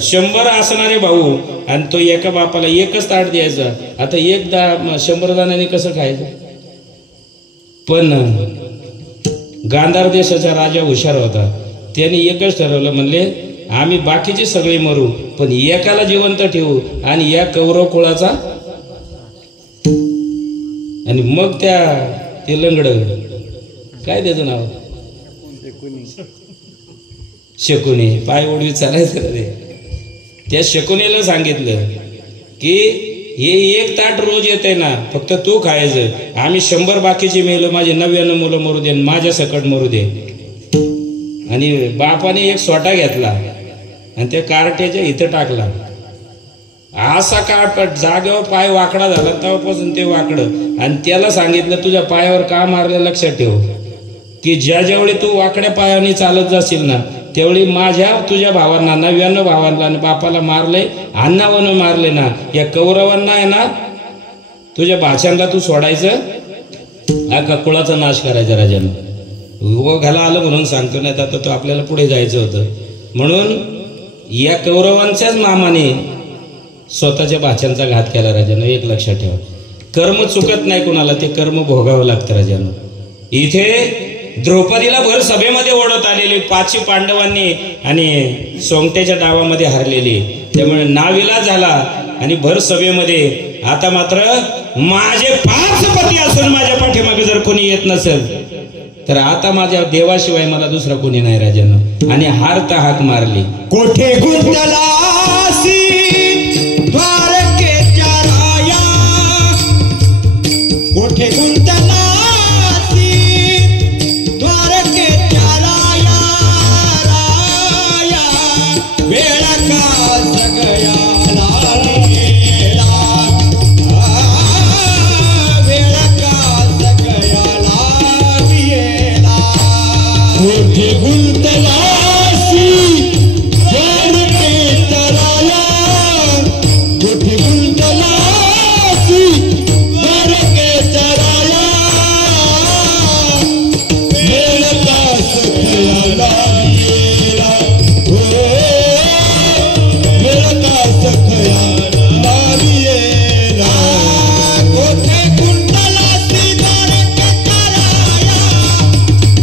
100 असणारे भाऊ आणि तो एका बापाला 1च ताट द्यायचा. आता 100 जणांनी कसं खायचं. पण गांधार देशाचा राजा हुशार होता. त्याने एकच ठरवलं, म्हणले आम्ही बाकीचे सगळे मरू पण एकाला जिवंत ठेवू आणि या कौरव कुळाचा. आणि मग ते लंगड, काय त्याचं नाव, शकुनी, पाय ओढवी चालायचं रे. त्या शकुनीला सांगितलं की हे 1 ताट रोज येते ना, फक्त तू खायचं. आम्ही 100 बाकीचे मेलो, माझे 99 मुलं मरू दे, माझ्या सकट मरू दे. आणि बापाने एक सोटा घेतला आणि त्या कार्ट्याच्या इथं टाकला. असा काट जागेवर पाय वाकडा झाला, तेव्हापासून ते वाकडं. आणि त्याला सांगितलं, तुझ्या पायावर का मारलं लक्षात ठेव, की ज्यावेळी तू वाकड्या पायाने चालत जाशील ना त्यावेळी माझ्या तुझ्या भावांना, 99 भावांना आणि बापाला मारले, अण्णावानं मारले ना, या कौरवांना आहे ना तुझ्या भाच्यांना तू सोडायचं, अख्खा कुळाचा नाश करायचा. राजानं घाला आलं म्हणून सांगतो, नाही तर तो आपल्याला पुढे जायचं होतं. म्हणून या कौरवांच्याच मामाने स्वतःच्या भाच्यांचा घात केला. राजानं एक लक्षात ठेवा, कर्म चुकत नाही कुणाला, ते कर्म भोगावं लागतं. राजानं इथे द्रौपदीला भर सभेमध्ये ओढत आलेली 5 पांडवांनी आणि सोंगट्याच्या डावामध्ये हरलेली, त्यामुळे नाविलाज झाला. आणि भर सभेमध्ये आता मात्र माझे 5 पती असून माझ्या पाठीमागे जर कोणी येत नसेल तर आता माझ्या देवाशिवाय मला दुसरा कोणी नाही राजांनो. आणि हार हाक मारली. कोठे गुंतलासी द्वारकेच्या राया, कोठे गुंतलासी द्वारकेच्या राया, राया वेळ का सगळ्याला गेला, वेळ का सगळ्याला गेला. कोठे गुंतलासी द्वारकेच्या राया, कोठे गुंतलासी द्वारकेच्या राया, वेळ का सगळ्याला गेला, हो वेळ का सगळ्याला गेला. कोठे गुंतलासी द्वारकेच्या राया,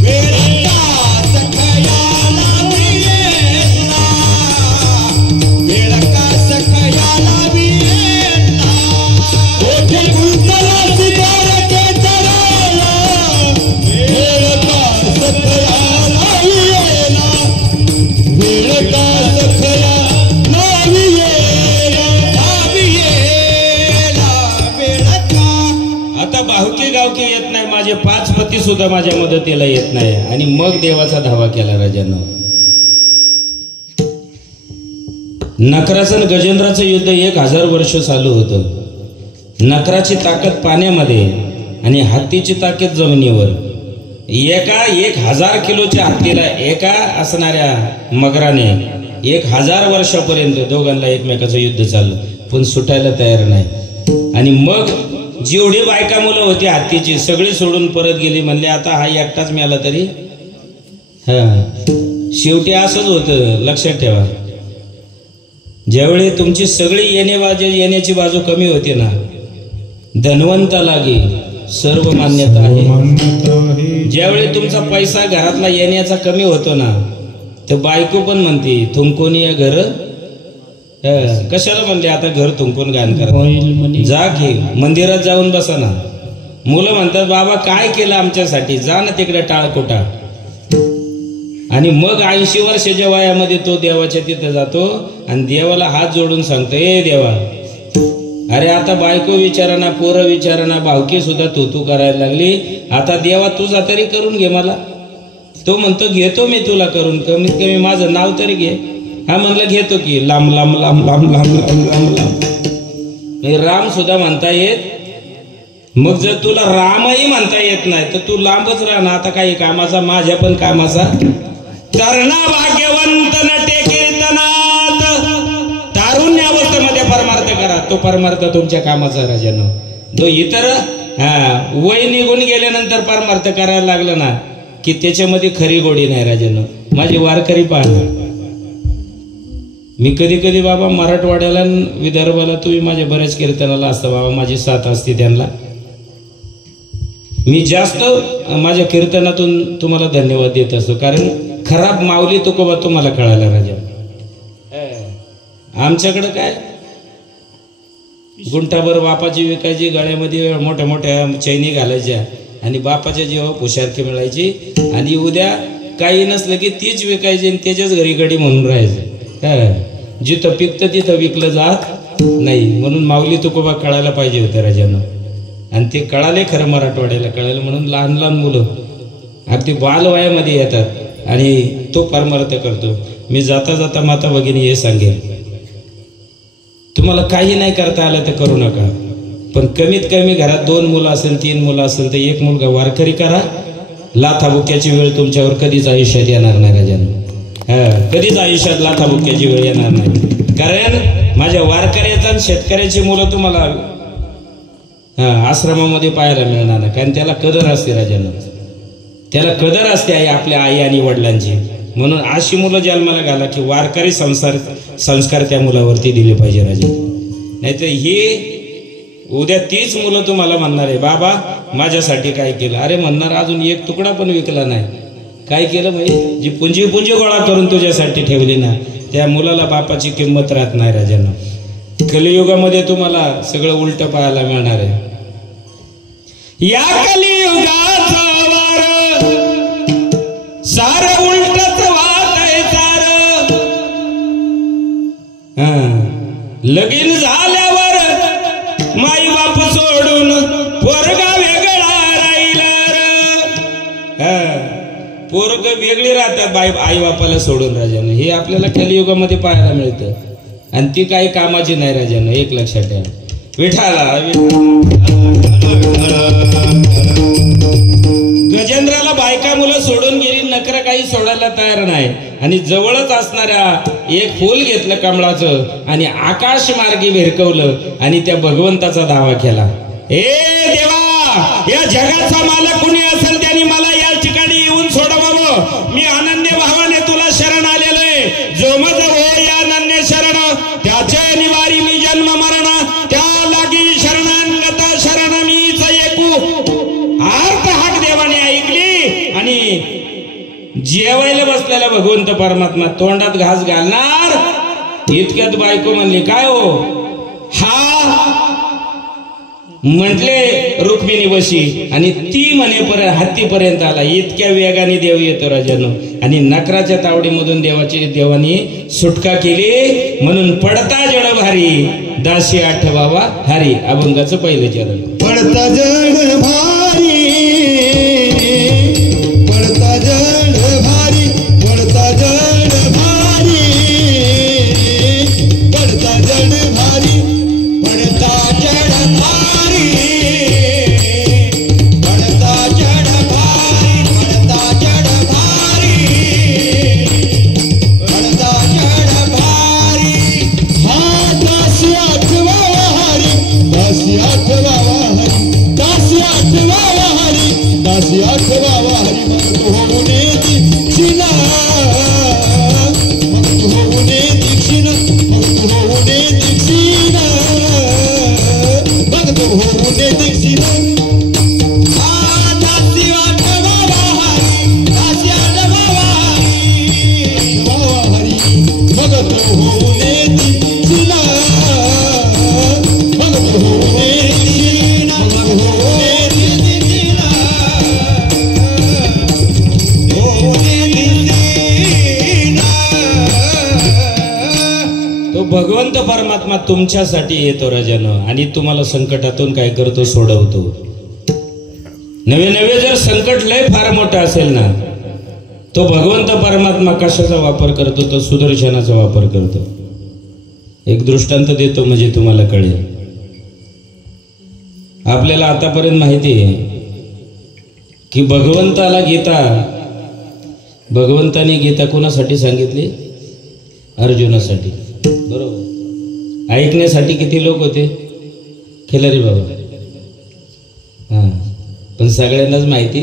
वेळ का सगळ्याला गेला, वेळ का सगळ्याला गेला. कोठे गुंतलासी द्वारकेच्या राया, वेळ का सगळ्याला गेला, वेळ का सगळ्याला गेला, वेळ का. आता भावकी गावकी येत नाही, माझे 5 पती सुद्धा माझ्या मदतीला येत नाही. आणि मग देवाचा धावा केला राजांनो. नकराचं आणि गजेंद्राचं युद्ध 1000 वर्ष चालू होतं. नकराची ताकद पाण्यामध्ये आणि हत्तीची ताकद जमिनीवर. एका 1000 किलोच्या हत्तीला एका असणाऱ्या मगराने 1000 वर्षापर्यंत दोघांना एकमेकाचं युद्ध चाललं, पण सुटायला तयार नाही. आणि मग जेवढी बायका मुलं होती हत्तीची सगळी सोडून परत गेली. म्हणले आता हा एकटाच मिळाला तरी. शेवटी असंच होतं, लक्षात ठेवा. ज्यावेळी तुमची सगळी येण्याची बाजू कमी होती ना, धनवंतालागी सर्व मान्यता आहे. ज्यावेळी तुमचा पैसा घरातला येण्याचा कमी होतो ना, तर बायको पण म्हणते थुंकून या घर. कशाला म्हणले आता घर थुंकून गाण करा, जा की मंदिरात जाऊन बसा ना. मुलं म्हणतात बाबा काय केलं आमच्यासाठी, जा ना तिकडे टाळकोटा. आणि मग 80 वर्षाच्या वयामध्ये तो देवाच्या तिथे जातो आणि देवाला हात जोडून सांगतो, ए देवा, अरे आता बायको विचाराना, पोरं विचाराना, भावकी सुद्धा तू करायला लागली. आता देवा तुझा तरी करून घे मला. तो म्हणतो घेतो मी तुला करून, कमीत कमी माझं नाव तरी घे. हा म्हणलं घेतो की. लांब लांब लांब लांब लांब लांब लांब लांब राम सुद्धा म्हणता येत. मग जर तुला रामही म्हणता येत नाही तर तू लांबच राहा ना. आता काही कामाचा, माझ्या पण कामाचा. तरणा भाग्यवंत नटे कीर्तनात, तारुण्य अवस्थेमध्ये परमार्थ करा. तो परमार्थ तुमच्या कामाचा राजानो. तो इतर वय निघून गेल्यानंतर परमार्थ करायला लागलं ना की त्याच्यामध्ये खरी गोडी नाही राजानो. माझी वारकरी पाहा, मी कधी कधी बाबा मराठवाड्याला विदर्भाला तुम्ही माझ्या बऱ्याच कीर्तनाला असता बाबा, माझी साथ असते त्यांना. मी जास्त माझ्या कीर्तनातून तुम्हाला धन्यवाद देत असतो, कारण खराब माऊली तुकोबा तुम्हाला कळायला राजा. आमच्याकडं काय गुंठाभर बापाची विकायची, गळ्यामध्ये मोठ्या मोठ्या चैनी घालायच्या आणि बापाच्या जेव्हा पुशारकी मिळायची. आणि उद्या काही नसलं की तीच विकायची आणि त्याच्याच घरी गडी म्हणून राहायचं. जिथं पिकतं तिथं विकलं जात नाही. म्हणून माऊली तुकोबा कळायला पाहिजे होतं राजानं. आणि ते कळाले खरं, मराठवाड्याला कळालं. म्हणून लहान लहान मुलं अगदी बालवयामध्ये येतात आणि तो परमार्थ करतो. मी जाता जाता माता भगिनी हे सांगेल, तुम्हाला काही नाही करता आलं तर करू नका, पण कमीत कमी घरात 2 मुलं असेल, 3 मुलं असेल तर 1 मुलगा वारकरी करा. लाथाबुक्याची वेळ तुमच्यावर कधीच आयुष्यात येणार नाही राजानं. कधीच आयुष्यात लाथाबुक्याची वेळ येणार नाही. कारण माझ्या वारकऱ्याचा आणि शेतकऱ्याची मुलं तुम्हाला आश्रमामध्ये पाहायला मिळणार नाही. कारण त्याला कदर असते राजानं, त्याला कदर असते आहे आपल्या आई आणि वडिलांची. म्हणून अशी मुलं जन्माला घाला की वारकरी संस्कार त्या मुलावरती दिले पाहिजे राजा. नाहीतर ही उद्या तीच मुलं तुम्हाला म्हणणार आहे बाबा माझ्यासाठी काय केलं. अरे म्हणणार अजून 1 तुकडा पण विकला नाही. काय केलं म्हणजे जी पुंजी गोळा करून तुझ्यासाठी ठेवली ना, त्या मुलाला बापाची किंमत राहत नाही राजांना. कलियुगामध्ये तुम्हाला सगळं उलट पाहायला मिळणार आहे. या कलियुगाचा वार लगीन झाल्यावर माई बाप सोडून पोरगा वेगळा राहिला पोरग वेगळी राहतात आई बापाला सोडून राजानं. हे आपल्याला कलियुगामध्ये पाहायला मिळतं आणि ती काही कामाची नाही राजानं. एक लक्षात ठेवा. विठाला गजेंद्राला बायका मुलं सोडून गेली, नकर काही सोडायला तयार नाही. आणि जवळच असणाऱ्या एक फूल घेतलं कमळाचं आणि आकाश मार्गी भिरकवलं आणि त्या भगवंताचा दावा केला. ए देवा, या जगाचा मालक कुणी असेल त्याने मला या ठिकाणी येऊन सोडवावं. मी अनन्य भावाने तुला शरण आलेलो आहे. जो मज हो या अनन्य शरण, त्याचे निवारी मी जन्म मरण, त्या लागी शरणांगत शरण मीच ऐकू. आर्त हाक देवाने ऐकली आणि जेवायला बसलेला भगवंत परमात्मा तोंडात घास घालणार इतक्यात बायको म्हणली, काय हो हा म्हटले रुक्मिणी बशी आणि ती म्हणे हत्तीपर्यंत आला. इतक्या वेगाने देव येतो राजानो. आणि नकराच्या तावडीमधून देवानी सुटका केली. म्हणून पडता जड भारी दासी आठवावा हरी. अभंगाचं पहिलं चरण. पडता जड भारी, पडता जड भारी, पडता जड भारी, पडता जड भारी, पडता जड भारी, पडता जड भारी, पडता जड भारी, पडता जड भारी. हा दासी आठवावा हरी, दासी आठवावा हरी, दासी आठवावा हरी, दासी आठवावा हरी. मग होऊन दीक्षिणा, मग होऊन दीक्षिणा, मग होऊन दीक्षिणा, मग होऊन दीक्षिणा. दासी आठवावा हरी, दासी आठवावा हरी, हरी, मग होऊन दीक्षिणा, मग होऊन दीक्षिणा, मग होऊन दीक्षिणा, होऊन दीक्षिणा. तो भगवंत परमात्मा तुमच्यासाठी येतो राजानो आणि तुम्हाला संकटातून काय करतो, सोडवतो. नवे नवे जर संकट लय फार मोठं असेल ना, तो भगवंत परमात्मा कशाचा वापर करतो, तो सुदर्शनाचा वापर करतो. एक दृष्टांत देतो म्हणजे तुम्हाला कळेल. आपल्याला आतापर्यंत माहिती आहे की भगवंताने गीता कोणासाठी सांगितली? अर्जुनासाठी. बरोबर. ऐकण्यासाठी किती लोक होते? खिलारी बाबा. पण सगळ्यांनाच माहिती,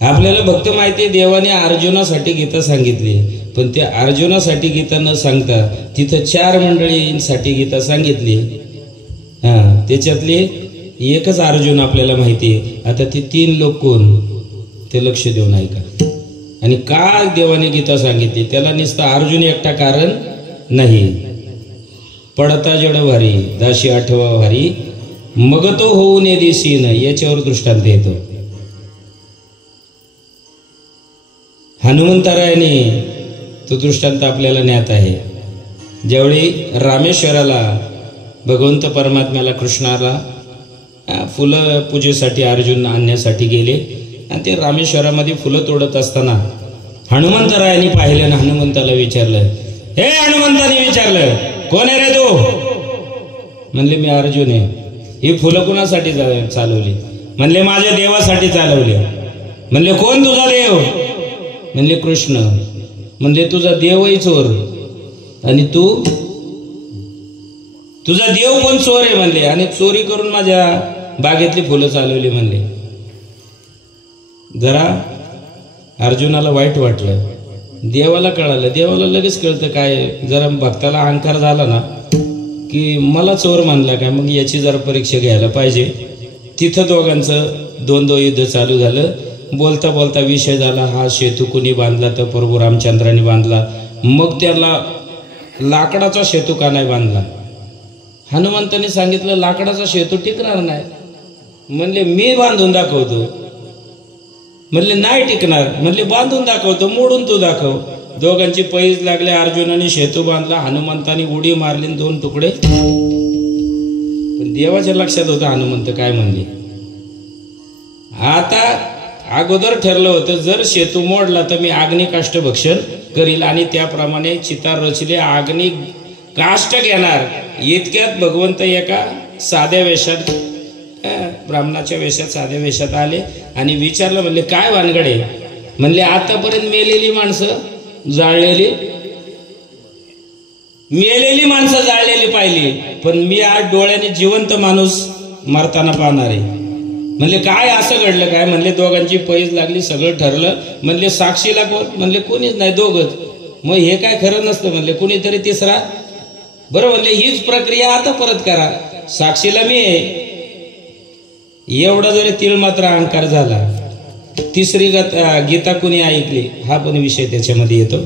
आपल्याला फक्त माहिती देवाने अर्जुनासाठी गीता सांगितली. पण त्या अर्जुनासाठी गीता न सांगता तिथं 4 मंडळींसाठी गीता सांगितली. त्याच्यातली एकच अर्जुन आपल्याला माहिती आहे. आता ती 3 लोक कोण ते लक्ष देऊन ऐका. आणि का देवाने गीता सांगितली त्याला नुसतं अर्जुन एकटा कारण नाही. पडता जड भारी दासी आठवा भारी, मग तो होऊन दिसीन, याच्यावर दृष्टांत येतो. हनुमंतरायाने तो दृष्टांत आपल्याला ज्ञात आहे. ज्यावेळी रामेश्वराला भगवंत परमात्म्याला कृष्णाला फुलं पूजेसाठी अर्जुन आणण्यासाठी गेले आणि ते रामेश्वरामध्ये फुलं तोडत असताना हनुमंतरायाने पाहिलं ना, हनुमंताला विचारलं. हे हनुमंताने विचारलं, कोण आहे रे तू? म्हणले मी अर्जुन आहे. ही फुलं कुणासाठी चालवली? म्हणले माझ्या देवासाठी चालवली. म्हणले कोण तुझा देव? म्हणले कृष्ण. म्हणले तुझा देवही चोर आणि तुझा देव पण चोर आहे म्हणले, आणि चोरी करून माझ्या बागेतली फुलं चालवली म्हणले. जरा अर्जुनाला वाईट वाटलं. देवाला कळालं. देवाला लगेच कळतं काय, जरा भक्ताला अहंकार झाला ना की मला चोर मानला काय, मग याची जरा परीक्षा घ्यायला पाहिजे. तिथं दोघांचं द्वंद्व युद्ध चालू झालं. बोलता बोलता विषय झाला, हा सेतू कुणी बांधला? तर प्रभू रामचंद्राने बांधला. मग त्याला लाकडाचा सेतू का नाही बांधला? हनुमंताने सांगितलं लाकडाचा सेतू टिकणार नाही. म्हणले मी बांधून दाखवतो. म्हणले नाही टिकणार. म्हणले बांधून दाखवतो, मोडून तू दाखव. दोघांची पैज लागले. अर्जुनाने सेतू बांधला, हनुमंताने उडी मारली, 2 तुकडे. पण देवाच्या लक्षात होतं हनुमंत काय म्हणले. आता अगोदर ठरलं होतं जर सेतू मोडला तर मी अग्नी काष्ट भक्षण करील आणि त्याप्रमाणे चिता रचली, अग्नी काष्ट घेणार. इतक्यात भगवंत एका साध्या वेशात, ब्राह्मणाच्या वेशात, साध्या वेशात आले आणि विचारलं, म्हणले काय वानगडे. म्हणले आतापर्यंत मेलेली माणसं जाळलेली जाळलेली पाहिली, पण मी आज डोळ्याने जिवंत माणूस मरताना पाहणार आहे. म्हणले काय असं घडलं काय. म्हणले दोघांची पैज लागली, सगळं ठरलं. म्हणले साक्षीला कोण. म्हणले कोणीच नाही, दोघच. मग हे काय खरं नसतं. म्हणले कुणीतरी तिसरा. बरं. म्हणले हीच प्रक्रिया आता परत करा, साक्षीला मी आहे. एवढा जरी तीळ मात्र अहंकार झाला. तिसरी गीता कुणी ऐकली, हा पण विषय त्याच्यामध्ये येतो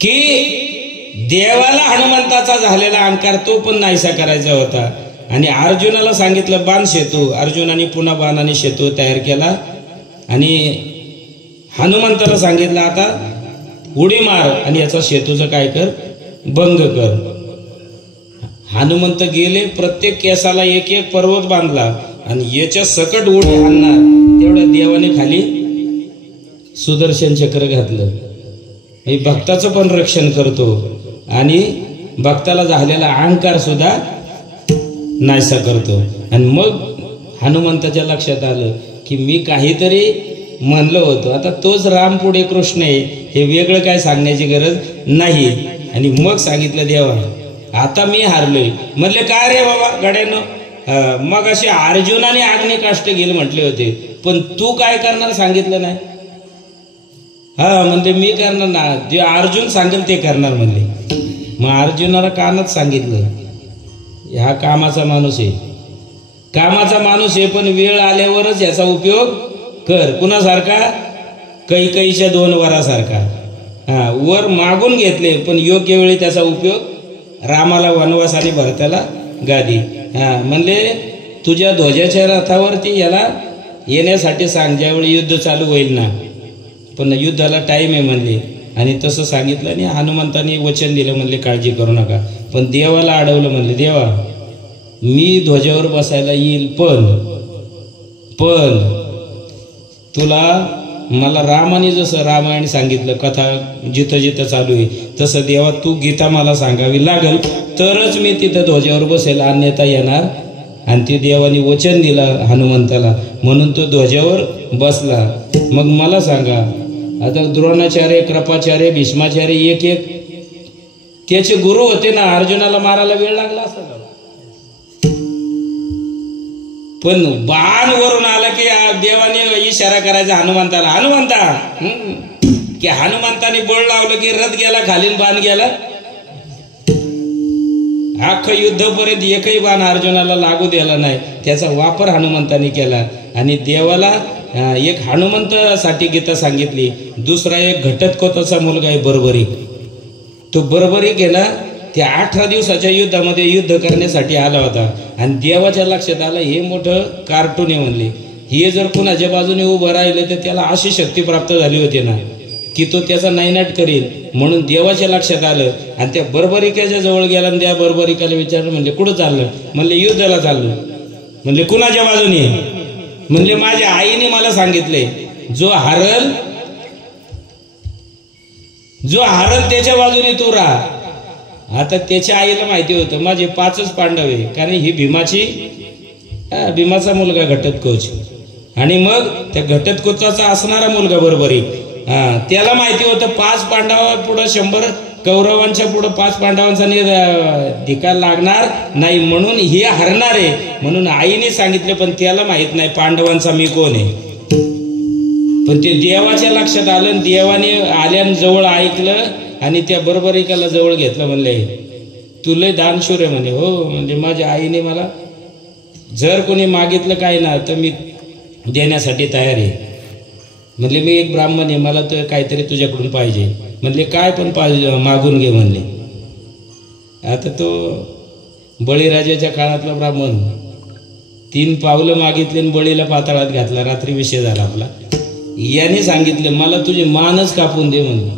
की देवाला हनुमंताचा झालेला अहंकार तो पण नाहीसा करायचा होता. आणि अर्जुनाला सांगितलं बाण सेतू. अर्जुनाने पुन्हा बाणाने सेतू तयार केला आणि हनुमंताला सांगितलं आता उडी मार आणि याचा सेतूचं काय कर, भंग कर. हनुमंत गेले, प्रत्येक केसाला एक एक पर्वत बांधला आणि याच्या सकट उडी आणणार तेवढ्या देवाने खाली सुदर्शन चक्र घातलं. हे भक्ताचं पण रक्षण करतो आणि भक्ताला झालेला अहंकार सुद्धा नाहीसा करतो. आणि मग हनुमंताच्या लक्षात आलं की मी काहीतरी म्हणलं होतं, आता तोच राम पुढे कृष्ण आहे, हे वेगळं काय सांगण्याची गरज नाही. आणि मग सांगितलं देवा आता मी हारलोय. म्हणले काय रे बाबा गड्यानं, मग असे अर्जुनाने अग्नी काष्ट गेले म्हटले होते, पण तू काय करणार सांगितलं नाही. हा म्हणजे मी करणार ना, जे अर्जुन सांगेल ते करणार म्हणले. मग अर्जुनाला कानात सांगितलं हा कामाचा माणूस आहे, कामाचा माणूस आहे, पण वेळ आल्यावरच याचा उपयोग कर. कुणासारखा, कैकईच्या 2 वरासारखा. हा वर मागून घेतले पण योग्य वेळी त्याचा उपयोग. रामाला वनवास आणि भरताला गादी. हा म्हणले तुझ्या ध्वजाच्या रथावरती याला येण्यासाठी सांग ज्यावेळी युद्ध चालू होईल ना, पण युद्धाला टाइम आहे म्हणले. आणि तसं सांगितलं आणि हनुमंताने वचन दिलं, म्हणले काळजी करू नका. पण देवाला अडवलं, म्हणले देवा मी ध्वजावर बसायला येईल, पण तुला मला रामाने जसं रामायण सांगितलं, कथा जिथं जिथं चालू आहे तसं देवा तू गीता मला सांगावी लागल तरच मी तिथं ध्वजावर बसेल, अन्यथा येणार. आणि ते देवाने वचन दिलं हनुमंताला, म्हणून तो ध्वजावर बसला. मग मला सांगा आता द्रोणाचार्य, कृपाचार्य, भीष्माचार्य एक एक त्याचे गुरु होते ना, अर्जुनाला मारायला वेळ लागला असता का. पण बाण वरून आला की देवाने इशारा करायचा हनुमंताला, हनुमंता की हनुमंताने बळ लावलं की रथ गेला खाली, बाण गेला. अख्खं युद्धपर्यंत एकही बाण अर्जुनाला लागू दिला नाही. त्याचा वापर हनुमंताने केला. आणि देवाला एक हनुमंतासाठी गीता सांगितली. दुसरा एक घटोत्कचाचा मुलगा आहे बर्बरिक. तो बर्बरिक आहे ना, त्या 18 दिवसाच्या युद्धामध्ये युद्ध करण्यासाठी आला होता. आणि देवाच्या लक्षात आलं हे मोठं कार्टून आहे म्हणले, हे जर कुणाच्या बाजूने उभं राहिलं तर त्याला अशी शक्ती प्राप्त झाली होती ना की तो त्याचा नायनाट करेल. म्हणून देवाच्या लक्षात आलं आणि त्या बर्बरिकाच्या जवळ गेला आणि त्या बर्बरिकाला विचारलं, म्हणजे कुठं चाललं. म्हणले युद्धाला चाललं. म्हणले कुणाच्या बाजूने. म्हणले माझ्या आईने मला सांगितले जो हारल त्याच्या बाजूने तू राहा. आता त्याच्या आईला माहिती होतं माझे 5च पांडव आहे, कारण ही भीमाचा मुलगा घटोत्कच. आणि मग त्या घटोत्कचाचा असणारा मुलगा बर्बरिक, त्याला माहिती होतं 5 पांडवा पुढं 100 कौरवांच्या पुढं 5 पांडवांचा धिकार लागणार नाही, म्हणून हे हरणार आहे. म्हणून आईने सांगितले, पण त्याला माहित नाही पांडवांचा मी कोण आहे. पण ते देवाच्या लक्षात आलं. देवाने आल्यान जवळ ऐकलं आणि त्या बर्बरिकाला जवळ घेतलं. म्हणले तू लय दानशूर आहे म्हणे. हो म्हणजे माझ्या आईने मला जर कोणी मागितलं काय ना तर मी देण्यासाठी तयार आहे. म्हणले मी एक ब्राह्मण आहे, मला तर काहीतरी तुझ्याकडून पाहिजे. म्हणले काय पण पाहिजे मागून घे म्हणले. आता तो बळीराजाच्या काळातला ब्राह्मण 3 पावलं मागितले आणि बळीला पाताळात घातला. रात्री विषय झाला आपला. याने सांगितलं मला तुझी मानच कापून दे म्हणले.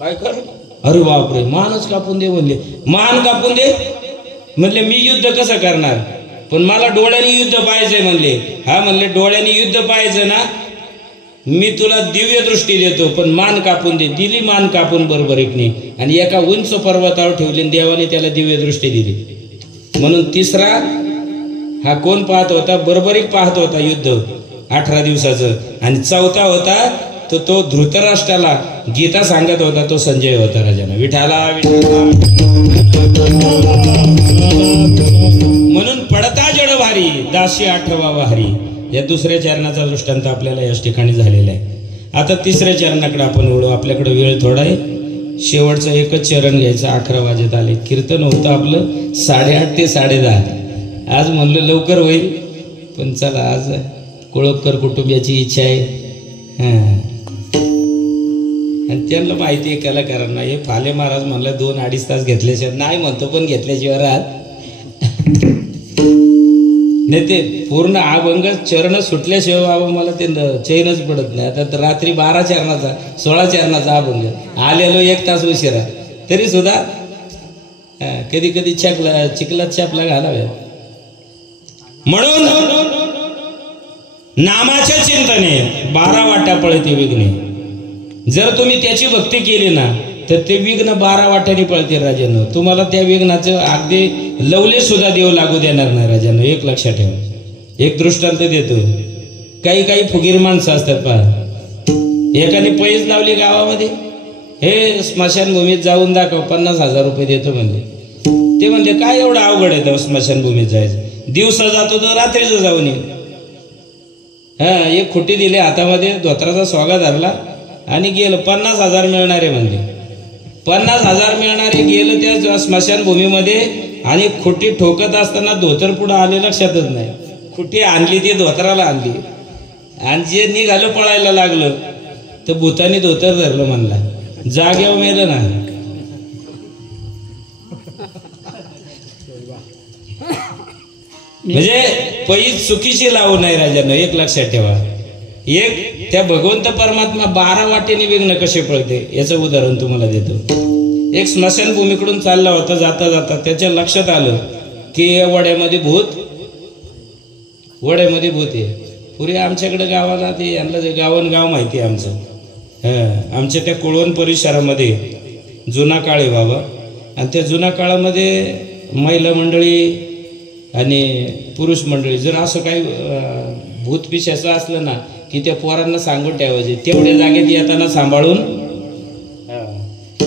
काय कर? अरे बापरे, मानच कापून दे म्हणले. मान कापून दे म्हणले. मी युद्ध कसं करणार, पण मला डोळ्याने युद्ध पाहायचंय म्हणले. हा म्हणले डोळ्याने युद्ध पाहायचं ना, मी तुला दिव्य दृष्टी देतो, पण मान कापून दे. दिली मान कापून बरोबरीकने आणि एका उंच पर्वतावर ठेवली. देवाने त्याला दिव्य दृष्टी दिली. म्हणून तिसरा हा कोण पाहत होता? बरोबरीक पाहत होता युद्ध 18 दिवसाचं. आणि चौथा होता तो धृतराष्ट्राला गीता सांगत होता, तो संजय होता राजाना. विठाला विठाला. म्हणून पडता जड भारी दासी आठवावा हरी. या दुसऱ्या चरणाचा दृष्टांत आपल्याला याच ठिकाणी झालेला आहे. आता तिसऱ्या चरणाकडे आपण वळू. आपल्याकडे वेळ थोडा आहे. शेवटचं एकच चरण घ्यायचं. 11 वाजत आले. कीर्तन होतं आपलं 8:30 ते 10:30. आज म्हणलं लवकर होईल, पण चला आज कोळपकर कुटुंबियाची इच्छा आहे. आणि त्यांना माहिती आहे कलाकारांना, हे फाले महाराज म्हणलं 2-2.5 तास घेतल्याशिवाय नाही म्हणतो, पण घेतल्याशिवाय राहत नाही. ते पूर्ण अभंग चरण सुटल्याशिवाय बाबा मला ते चैनच पडत नाही. आता रात्री 12 चरणाचा 16 चरणाचा अभंग आलेलो 1 तास उशिरा, तरी सुद्धा कधी कधी चिखलात छापला घालाव्या. म्हणून नामाच्या चिंतने 12 वाटा पळते विघ्ने. जर तुम्ही त्याची भक्ती केली ना, तर ते विघ्न 12 वाट्याने पळते राजानं. तुम्हाला त्या विघ्नाचं अगदी लवले सुद्धा देव लागू देणार नाही राजानं. एक लक्षात ठेवा. एक दृष्टांत देतो. काही फुगीर माणसं असतात पहा. एकाने पैज लावली गावामध्ये, हे स्मशानभूमीत जाऊन दाखव, 50,000 रुपये देतो म्हणले. ते म्हणले काय एवढं अवघड आहे स्मशानभूमीत जायचं, दिवसा जातो तर रात्रीचं जाऊन ये. एक खुटी दिली हातामध्ये, धोत्राचा स्वागा धरला आणि गेलं. 50,000 मिळणारे म्हणले. 50,000 मिळणारे गेलं त्या स्मशानभूमीमध्ये आणि खुटी ठोकत असताना धोतर पुढं आले लक्षातच नाही. खुटी आणली ती धोत्राला आणली आणि जे निघालं पळायला लागलं तर भूतानी धोतर धरलं म्हणला. जागेवर मेलं ना. म्हणजे पैज चुकीची लावू नाही राजानं. एक लक्षात ठेवा. एक त्या भगवंत परमात्मा 12 वाटेने विघ्न कसे पळते याचं उदाहरण तुम्हाला देतो. एक स्मशानभूमीकडून चालला होता. जाता जाता त्याच्या लक्षात आलं की वड्यामध्ये भूत आहे. पुरे आमच्याकडे गावाला ते यांना गावन गाव माहिती आहे आमचं. आमच्या त्या कुळवण परिसरामध्ये जुना काळ आहे बाबा. आणि त्या जुना काळामध्ये महिला मंडळी आणि पुरुष मंडळी जर असं काही भूत पिशाचं असलं ना की त्या पोरांना सांगून ठेवायचे, तेवढ्या जागेत येताना सांभाळून.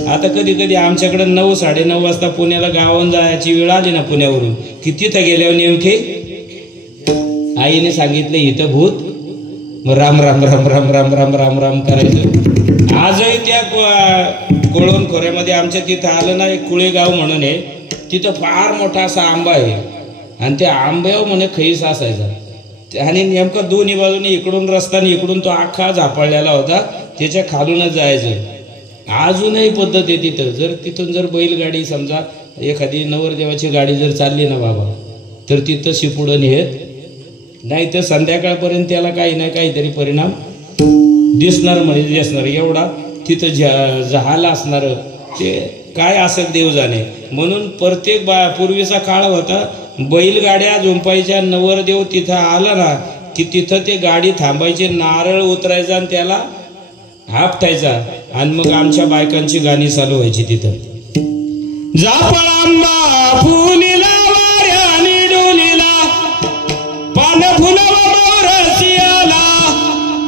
आता कधी कधी आमच्याकडे 9-9:30 वाजता पुण्याला गावावरून जायची वेळ आली ना पुण्यावरून, की तिथं गेल्यावर नेमके आईने सांगितलं इथं भूत, मग राम राम राम राम राम राम राम राम करायचं. आजही त्या कोळवण खोऱ्यामध्ये आमच्या तिथं आलं ना, एक कुळेगाव म्हणून आहे. तिथं फार मोठा असा आंबा आहे आणि त्या आंब्यावर म्हणे खैस असायचा. आणि नेमकं दोन्ही बाजूने इकडून रस्ता आणि इकडून तो अख्खा झापडलेला होता. त्याच्या खालूनच जायचं. अजूनही पद्धत आहे तिथं. जर तिथून जर बैलगाडी समजा एखादी नवरदेवाची गाडी जर चालली ना बाबा, तर तिथं शिपुडं नेत नाही तर संध्याकाळपर्यंत त्याला काही ना काहीतरी परिणाम दिसणार म्हणजे दिसणार. एवढा तिथं जहाला असणार ते काय असं देव जाणे. म्हणून प्रत्येक पूर्वीचा काळ होता, बैलगाड्या झुंपायच्या. नवरदेव तिथं आला ना की तिथं ते गाडी थांबायची, नारळ उतरायचा आणि त्याला हापटायचा. आणि मग आमच्या बायकांची गाणी चालू व्हायची तिथं. जापळांबा फुलीला वाऱ्याने डोलीला, पान फुलवा रसियाला,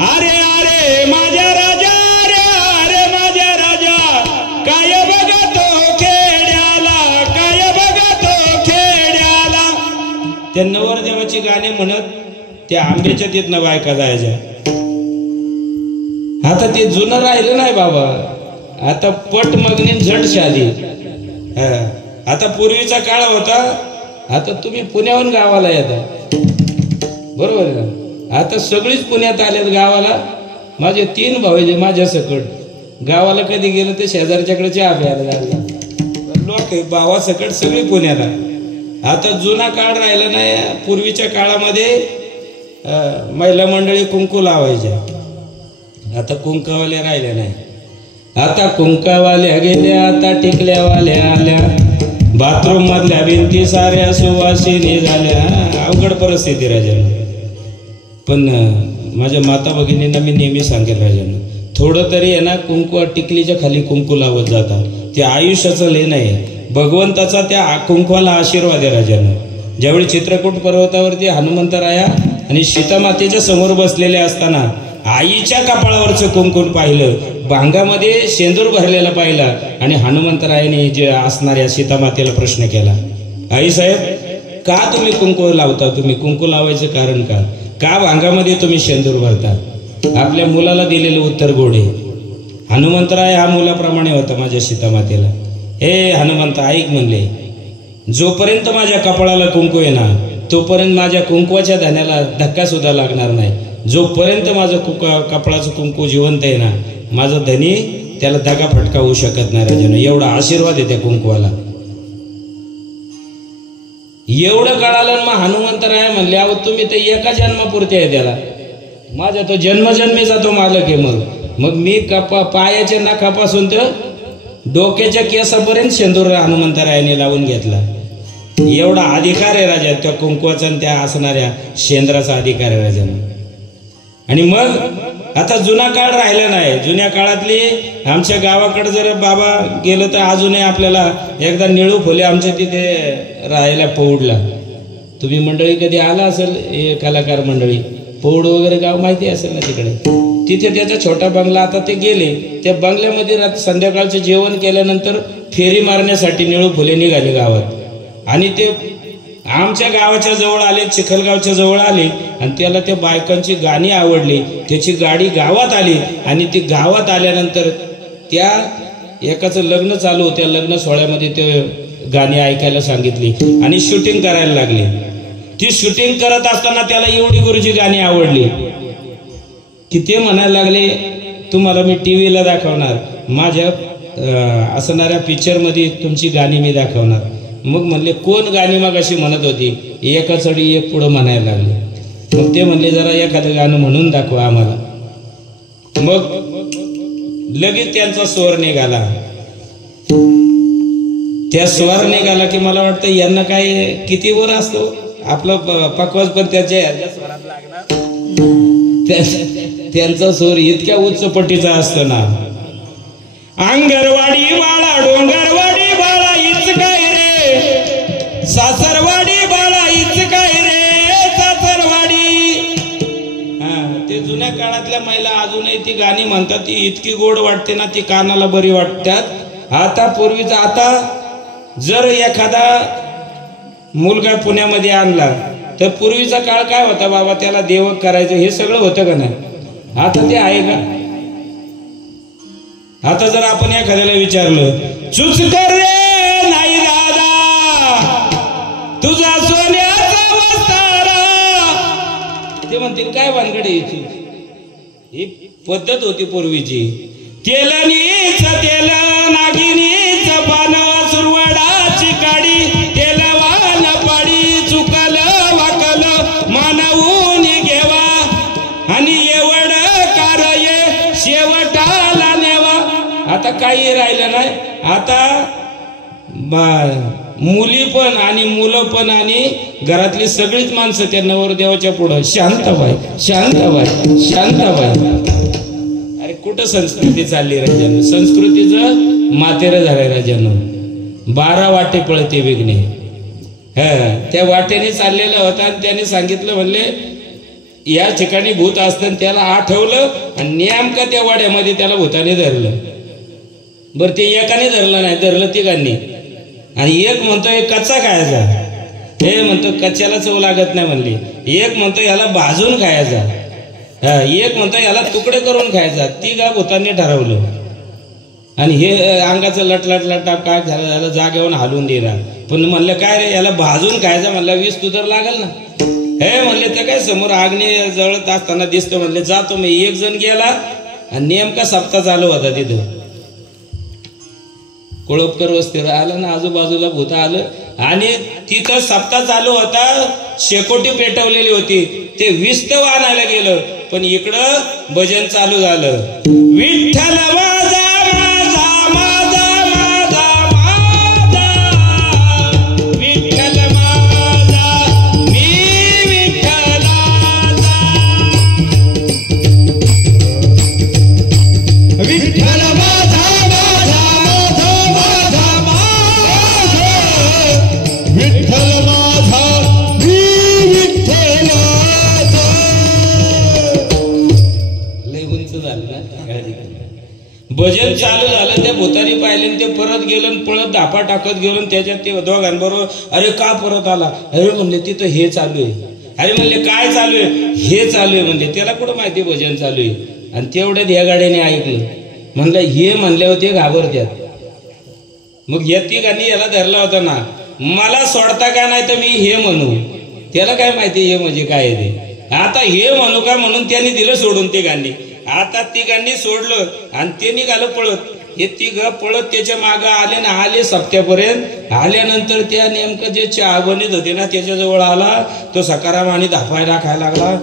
अरे अरे माझ्या राजा, अरे अरे माझ्या राजा, काय बघतो खेड्याला, काय बघतो खेड्याला. त्या नवरदेवाची गाणी म्हणत त्या आंब्याच्या तिथनं बायका जायच्या. आता ते जुनं राहिलं नाही बाबा. आता पट मगनी झट शादी. आता पूर्वीचा काळ होता. आता तुम्ही पुण्याहून गावाला येता, बरोबर आहे ना. आता सगळीच पुण्यात आल्यात गावाला. माझे 3 भाऊ जे माझ्या सकट गावाला कधी गेलं तर शेजारच्याकडे चहा प्यायला जायला लोक भावा सकट सगळी पुण्याला. आता जुना काळ राहिला नाही. पूर्वीच्या काळामध्ये महिला मंडळी कुंकू लावायच्या. आता कुंकावाल्या राहिल्या नाही. आता कुंकावाल्या गेल्या, आता टिकल्यावाल्या आल्या, बाथरूम मधल्या भिंती साऱ्या सुवासिनी झाल्या. अवघड परिस्थिती राजानं. पण माझ्या माता भगिनींना मी नेहमी सांगेल राजानं, थोडं तरी आहे ना कुंकू टिकलीच्या खाली कुंकू लावत जाता. ते आयुष्याचं लेण आहे. भगवंताचा त्या कुंकवाला आशीर्वाद आहे राजानं. ज्यावेळी चित्रकूट पर्वतावरती हनुमंतराया आणि सीतामातेच्या समोर बसलेले असताना आईच्या कपाळावरचं कुंकून पाहिलं, भांगामध्ये शेंदूर भरलेला पाहिला आणि हनुमंतरायाने जे असणाऱ्या सीतामातेला प्रश्न केला, आई साहेब का तुम्ही कुंकू लावता? तुम्ही कुंकू लावायचं कारण का भांगामध्ये तुम्ही शेंदूर भरता? आपल्या मुलाला दिलेलं उत्तर गोडे. हनुमंतराय हा मुलाप्रमाणे होता माझ्या सीतामातेला. हे हनुमंत ऐक म्हणले, जोपर्यंत माझ्या कपाळाला कुंकू आहे ना तोपर्यंत माझ्या कुंकवाच्या धान्याला धक्का सुद्धा लागणार नाही. जोपर्यंत माझं कपाळाचं कुंकू जिवंत आहे ना, माझा धनी त्याला दगा फटका होऊ शकत नाही राजानं. एवढा आशीर्वाद आहे त्या कुंकवाला. एवढं कळालं मग हनुमंतराय म्हणले, अहो तुम्ही तर एका जन्मापुरते आहे त्याला, माझा तो जन्मजन्मीचा तो मालक आहे. मग मी पायाच्या नाकापासून तर डोक्याच्या केसापर्यंत शेंदूर हनुमंतरायाने लावून घेतला. एवढा अधिकार आहे राजा त्या कुंकवाचा आणि त्या असणाऱ्या शेंद्राचा अधिकार आहे राजानं. आणि मग आता जुना काळ राहिला नाही. जुन्या काळातली आमच्या गावाकडे जर बाबा गेलं तर अजूनही आपल्याला एकदा निळू फुले आमच्या तिथे राहायला पौडला. तुम्ही मंडळी कधी आला असेल, हे कलाकार मंडळी, पौड वगैरे गाव माहिती असेल ना तिकडे. तिथे त्याचा छोटा बंगला. आता ते गेले. त्या बंगल्यामध्ये संध्याकाळचं जेवण केल्यानंतर फेरी मारण्यासाठी निळू फुले निघाले गावात. आणि ते आमच्या गावाच्या जवळ आले, चिखलगावच्या जवळ आले आणि त्याला त्या बायकांची गाणी आवडली. त्याची गाडी गावात आली आणि ती गावात आल्यानंतर त्या एकाचं लग्न चालू होतं. त्या लग्न सोहळ्यामध्ये ते गाणी ऐकायला सांगितली आणि शूटिंग करायला लागली. ती शूटिंग करत असताना त्याला एवढी गुरुची गाणी आवडली की ते म्हणायला लागले, तुम्हाला मी टीव्हीला दाखवणार, माझ्या असणाऱ्या पिक्चरमध्ये तुमची गाणी मी दाखवणार. मग म्हणले कोण गाणी मग अशी म्हणत होती? एका चढी एक पुढं म्हणायला लागले. मग ते म्हणले जरा एखादं गाणं म्हणून दाखवा आम्हाला. मग लगेच त्यांचा स्वर निघाला. त्या स्वर निघाला की मला वाटतं यांना काय किती वर असतो आपला पकवाज, पण त्याच्या स्वरात लागणार. त्यांचा स्वर इतक्या उच्च पट्टीचा असतो ना. अंगरवाडी बाळा डोंगरवाडी बाळा इच काय रे, सासरवाडी बाळा इच काय रे सासरवाडी. ते जुन्या काळातल्या महिला अजूनही ती गाणी म्हणतात. ती इतकी गोड वाटते ना, ती कानाला बरी वाटतात. आता पूर्वीचा, आता जर एखादा मुलगा पुण्यामध्ये आणला तर पूर्वीचा काळ काय होता बाबा, त्याला देवक करायचं हे सगळं होतं का नाही? आता ते आहे का? आता जर आपण एखाद्याला विचारलं, चुच कर रे नाही दादा तुझा सोन्याचा वस्तारा, ते म्हणतील काय भानगड याची. ही पद्धत होती पूर्वीची. तेलनीच तेल नागिनीच पान सुरवडाची काडी, तेलवान पाडी चुकल वाकल मानवून घेवा आणि एवढ कार्य शेवटाला नेवा. आता काही राहिलं नाही. आता मुली पण आणि मुलं पण आणि घरातली सगळीच माणसं त्या नवरदेवाच्या पुढं शांताबाई शांताबाई शांताबाई. अरे कुठं संस्कृती चालली राजानं? संस्कृतीचं मातेरं झालंय राजानं. 12 वाटे पळते विघ्ने. त्या वाटेने चाललेलं होता आणि त्याने सांगितलं, म्हणले या ठिकाणी भूत असतं. त्याला आठवलं आणि नेमकं त्या वाड्यामध्ये त्याला भूताने धरलं. बरं ते एकाने धरलं नाही, धरलं तिघांनी. आणि एक म्हणतोय कच्चा खायचा, हे म्हणतो कच्च्याला चव लागत नाही म्हणली. एक म्हणतो याला भाजून खायचा, एक म्हणतो याला तुकडे करून खायचा. तिघा भूतांनी ठरवलं. आणि हे अंगाचं लटलट लटाप काय झालं जागेवरून हालून देणार. पण म्हणलं काय रे याला भाजून खायचं. म्हणलं 20 तू तर लागल ना. हे म्हणले ते काय समोर आग्ने जळत असताना दिसतं. म्हणले जातो मी. एक जण गेला आणि नेमका सप्ताह चालू होता तिथं. कोळपकर वस्तीवर आलं ना, आजूबाजूला भूत आलं आणि तिथं सप्ताह चालू होता. शेकोटी पेटवलेली होती. ते विस्त आणायला गेलं पण इकडं भजन चालू झालं. विठ्ठल माझा माझा माझा माझा माझा विठ्ठल माझा मी विठ्ठलाचा विठ्ठल माझा माझा माझा माझा माझा विठ्ठल माझा मी विठ्ठलाचा. लय उंच झालं ना. भजन चालू झालं, त्या भूतानी पाहिले ते परत गेलं आणि पळत धापा टाकत गेलो. त्याच्यात ते दोघांबरोबर अरे का परत आला? अरे म्हणले तिथं हे चालू आहे. अरे म्हणले काय चालू आहे? हे चालू आहे म्हणले. त्याला कुठं माहिती भजन चालू आहे? आणि तेवढ्यात ह्या गाड्याने ऐकलं. म्हणलं हे म्हणले होते घाबरत्यात. मग या तिघांनी याला धरला होता ना, मला सोडता का नाही तर मी हे म्हणू. त्याला काय माहिती हे म्हणजे काय ते. आता हे म्हणू का म्हणून त्यांनी दिलं सोडून तिघांनी. आता तिघांनी सोडलं आणि ते निघालं पळत. हे तिघ पळत त्याच्या मागं आले ना, आले सप्त्यापर्यंत. आल्यानंतर त्या नेमकं जे चहा बनत होते ना त्याच्याजवळ आला तो सकाराम आणि धापायला खायला लागला.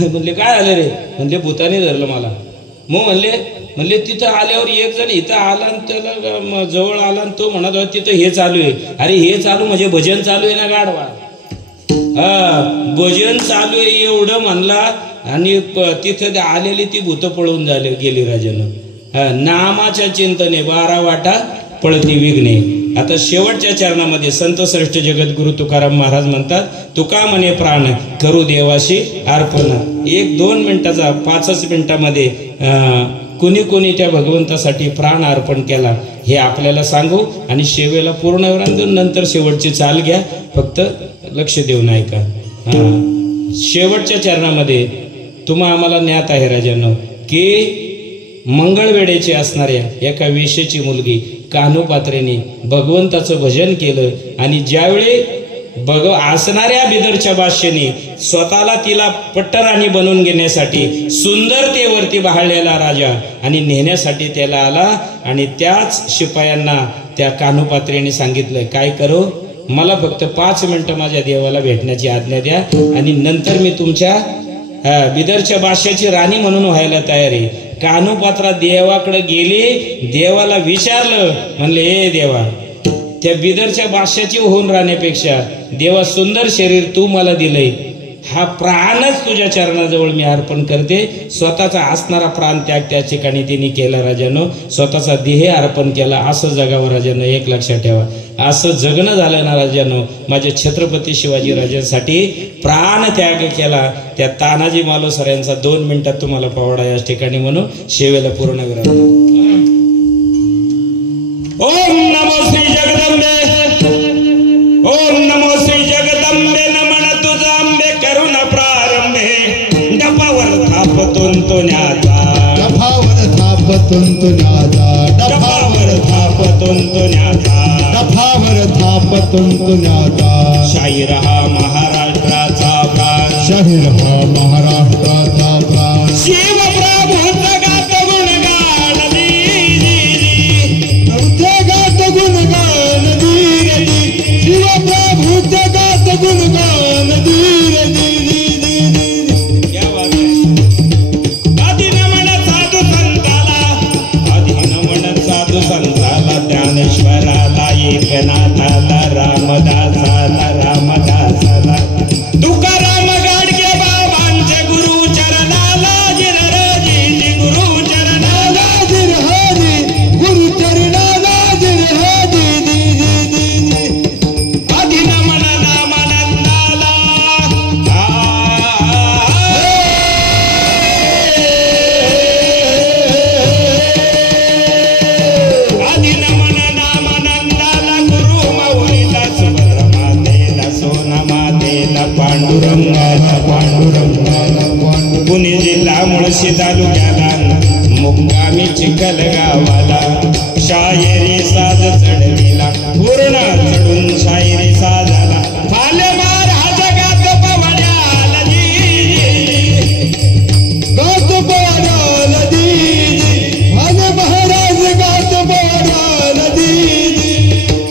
म्हणले काय आलं रे? म्हणले भूताने धरलं मला. मग म्हणले तिथं आल्यावर एक जण इथं आला आणि त्याला जवळ आला आणि तो म्हणत होता तिथं हे चालू आहे. अरे हे चालू म्हणजे भजन चालू आहे ना गाढवा. हा भजन चालू आहे एवढं म्हणला आणि तिथं आलेली ती भूत पळून गेली राजानं. नामाच्या चिंतने 12 वाटा पळती विघ्ने. आता शेवटच्या चरणामध्ये संत श्रेष्ठ जगद्गुरु तुकाराम महाराज म्हणतात, तुका म्हणे प्राण करू देवाशी अर्पण. 1-2 मिनिटाचा 5 मिनिटामध्ये कोणी कोणी त्या भगवंतासाठी प्राण अर्पण केला हे आपल्याला सांगू आणि शेवेला पूर्ण विराम देऊन नंतर शेवटची चाल घ्या. फक्त लक्ष देऊन ऐका. शेवटच्या चरणामध्ये तुम्हा आम्हाला ज्ञात आहे राजांनो की मंगळवेळेची असणाऱ्या एका वेश्येची मुलगी कान्होपात्रेने भगवंताचं भजन केलं आणि ज्यावेळी असणाऱ्या बिदरच्या बादशाने स्वतःला तिला पट्टराणी बनवून घेण्यासाठी सुंदरतेवरती बहाळलेला राजा आणि नेण्यासाठी त्याला आला आणि त्याच शिपायांना त्या कान्होपात्रेने सांगितलं काय करो, मला फक्त 5 मिनिटं माझ्या देवाला भेटण्याची आज्ञा द्या आणि नंतर मी तुमच्या बिदरच्या बादशाची राणी म्हणून व्हायला तयार आहे. कान्होपात्रा देवाकडे गेली, देवाला विचारलं, म्हणले हे देवा, त्या बिदरच्या बादशाची होऊन राहण्यापेक्षा देवा सुंदर शरीर तू मला दिलंय, हा प्राणच तुझ्या चरणाजवळ मी अर्पण करते. स्वतःचा असणारा प्राण त्याग त्या ठिकाणी तिने केला राजानो, स्वतःचा देह अर्पण केला. असं जगावं राजानो, एक लक्षात ठेवा, असं जगणं झालं ना राजानो. माझ्या छत्रपती शिवाजी राजांसाठी प्राण त्याग केला. त्या तानाजी मालुसरे यांचा 2 मिनिटात तुम्हाला पावडा या ठिकाणी म्हणून शेवेला पूर्ण विराम. ओम नमो श्री जगदंबे, ओम नमो श्री जगदंबे, नमन तुझा अंबे करुण प्रारंभे. डपावर थापतून तो न्याचा, डफावर थापतून तो न्याचा, डपावर थापतून तो न्याचा, डफावर थापतून तो न्याचा. शाहीर हा महाराष्ट्राचा प्राण, शाहीर हा महाराष्ट्राचा प्राण. शिव प्रभूचा गात गुणगान गात गुणगान धीर दी, शिव प्रभूचे गात गुणगान धीर दी. संताला ज्ञानेश्वराला एकनाथाला रामदासाला रामदासाला तुकाराम गाडगे बाबांचे गुरु चरणाला जिरहरी, गुरु चरणाला जिरहरी, गुरु चरणाला जिरहरी. अधिनमन नामानंदाला पांडुरंगाला पांडुरंगाला पांडुरंग. पुणे जिल्हा मुळशी तालुक्याला मुक्कामी चिखल गावाला शायरी साज चढविला, पूर्ण चढून शायरी साजाला. फाले महाराज गात पवड्याला गात पवड्याला दीदी, फाले महाराज गात पवड्याला दीदी.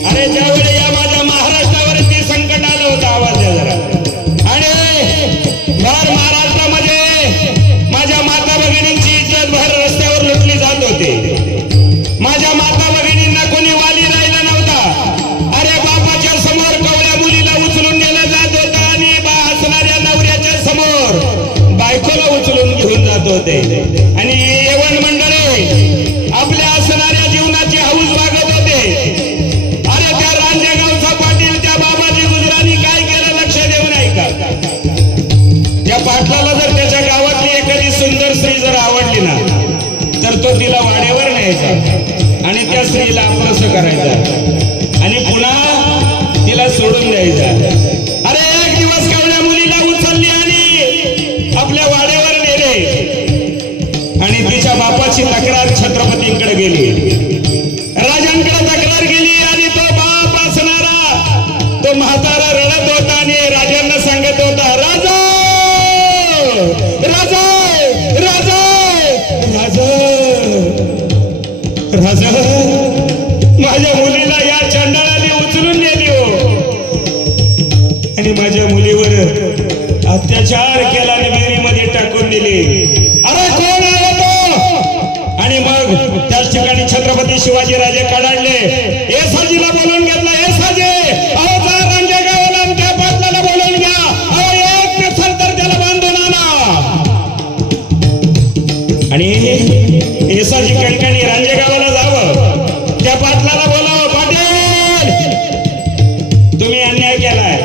अरे ज्यावेळी या माझ्या महाराष्ट्रावरती संकट आलं होतं, आवाज द्या जरा. आणि भर महाराष्ट्रामध्ये होते आणि यवन मंडळी आपल्या असणाऱ्या जीवनाची हौस वागत होते. अरे त्या रांजेगावचा पाटील त्या बाबाजी गुजरानी काय केलं लक्ष देऊ नाही का? त्या पाटलाला जर त्याच्या गावातली एखादी सुंदर स्त्री जर आवडली ना तर तो तिला वाड्यावर न्यायचा आणि त्या स्त्रीला आपलंसं करायचा आणि पुन्हा तिला सोडून द्यायचा. अरे एक दिवस कावळ्या मुलीला उचलली आणि आपल्या वाड्यावर नेले आणि तिच्या बापाची तक्रार छत्रपतींकडे गेली, राजांकडे तक्रार गेली आणि तो बाप असणारा तो म्हातारा रडत होता आणि राजांना सांगत होता, राजा राजा राजा राजा राजा माझ्या मुलीला या चंडाळाने उचलून नेली हो आणि माझ्या मुलीवर अत्याचार केला आणि विहिरीमध्ये टाकून दिली. अरे कोण आहे तो? आणि मग त्याच ठिकाणी छत्रपती शिवाजी राजे कडाडले. येसाजीला बोलून घेतलं, येसाजी अहो जा रांजेगावला आणि त्या पाटलाला बोलून घ्या, अहो एक नसेल तर त्याला बांधून आणा. आणि येसाजी कणकणी रांजेगावाला जावं, त्या पाटलाला बोलावं, पाटील तुम्ही अन्याय केलाय,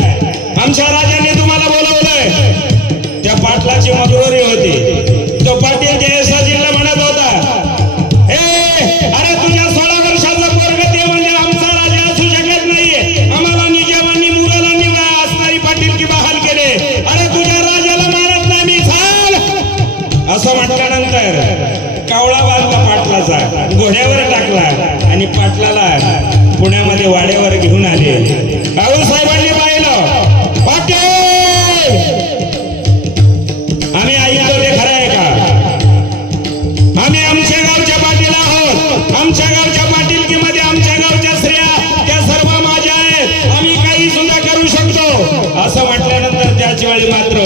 आमच्या राजाने तुम्हाला बोलावलंय. त्या पाटलाची मगरुरी होती. तो पाटील त्या येसाजीला म्हणत होता, अरे तुझ्या 16 वर्षाचा पोरग ते म्हणजे आमचा राजा असू शकत नाहीये, आम्हाला निजामांनी मुघलांनी असणारी पाटील की बहाल केले, अरे तुझ्या राजाला मारत नाही मी चाल. असं म्हटल्यानंतर कावळा बांधला पाटलाचा, घोड्यावर टाकला आणि पाटलाला पुण्यामध्ये वाड्यावर घेऊन आले. आऊसाहेबांनी पाहिलं, पाटील आम्ही ऐकतो ते खरं आहे का? आम्ही आमच्या गावच्या पाटील आहोत, आमच्या गावच्या पाटीलकीमध्ये आमच्या गावच्या स्त्रिया त्या सर्व माझ्या आहेत, आम्ही काही सुद्धा करू शकतो. असं म्हटल्यानंतर त्याच वेळी मात्र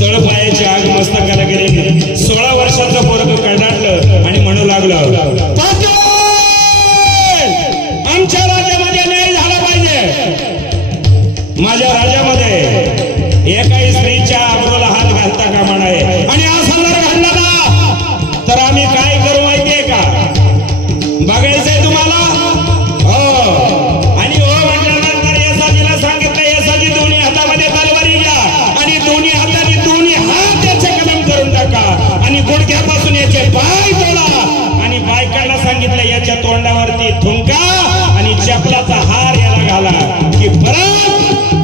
तळपायाची आग मस्तकाला गेली. 16 वर्षाचं पोरग कडाडलं आणि म्हणू लागलं, पाटील आमच्या राज्यामध्ये न्याय झाला पाहिजे, माझ्या राज्यामध्ये एकाही स्त्रीच्या आबरूला हात घालता कामा नये आणि असं जर घडलं ना तर आम्ही काय करू माहितीये का? बघायचंय तुम्हाला? हो. आणि हो म्हटल्यानंतर येसाजीला सांगितलं, येसाजी दोन्ही हातामध्ये तलवारी घ्या आणि दोन्ही हाताने दोन्ही हात त्याचे कलम करून टाका आणि गुडघ्यापासून याचे पाय तोडा आणि बायकांना सांगितलं याच्या तोंडावरती थुंका आणि चपलाचा हार याला घाला की परत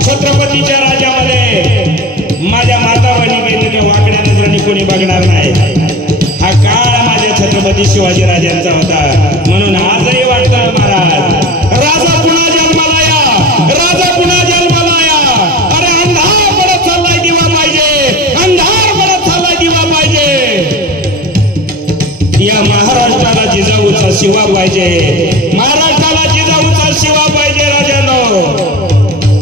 छत्रपतीच्या राज्यामध्ये माझ्या माता बहिणी वाकड्या नजरांनी कोणी बघणार नाही. हा काळ माझ्या छत्रपती शिवाजी राजांचा होता. म्हणून आजही वाटतं महाराज, राजा पुन्हा जन्माला या, राजा पुन्हा जन्माला या. अरे अंधार पडत चाललाय दिवा पाहिजे, अंधार पडत चाललाय दिवा पाहिजे. या महाराष्ट्राला जिजाऊचा शिवा पाहिजे, महाराष्ट्राला जिजाऊचा शिवा पाहिजे राजांनो.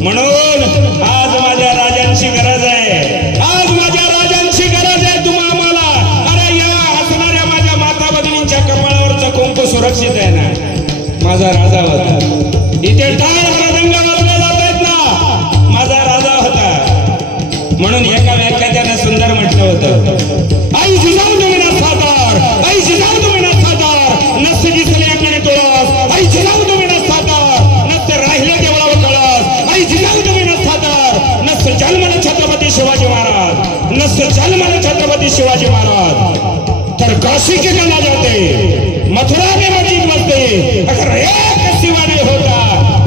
म्हणून आज माझ्या राजांची गरज आहे, आज माझ्या राजांची गरज आहे तुम्हाला. अरे या असणाऱ्या माझ्या माता भगिनींच्या कपाळावरचं कुंकू सुरक्षित आहे ना? माझा राजा होता. इथे टाळ मृदंग वाजवले जात आहेत ना? माझा राजा होता. म्हणून एका व्याख्यात्याने सुंदर म्हटलं होतं, आई जिजाऊ तुम्ही ना सातार, आई जिजाऊ तुम्ही ना सातार, नसते दिसल्याकडे तुळस, आई जिजाऊ तुम्ही ना सातार, नसते राहिले देवळावर कळस, आई जिजाऊ तुम्ही ना सातार, नसते जन्मले छत्रपती शिवाजी महाराज, नसते जन्मले छत्रपती शिवाजी महाराज. तर काशी के गला जाते, मथुरा में मस्जिद बसते, अगर एक सिवा नहीं होता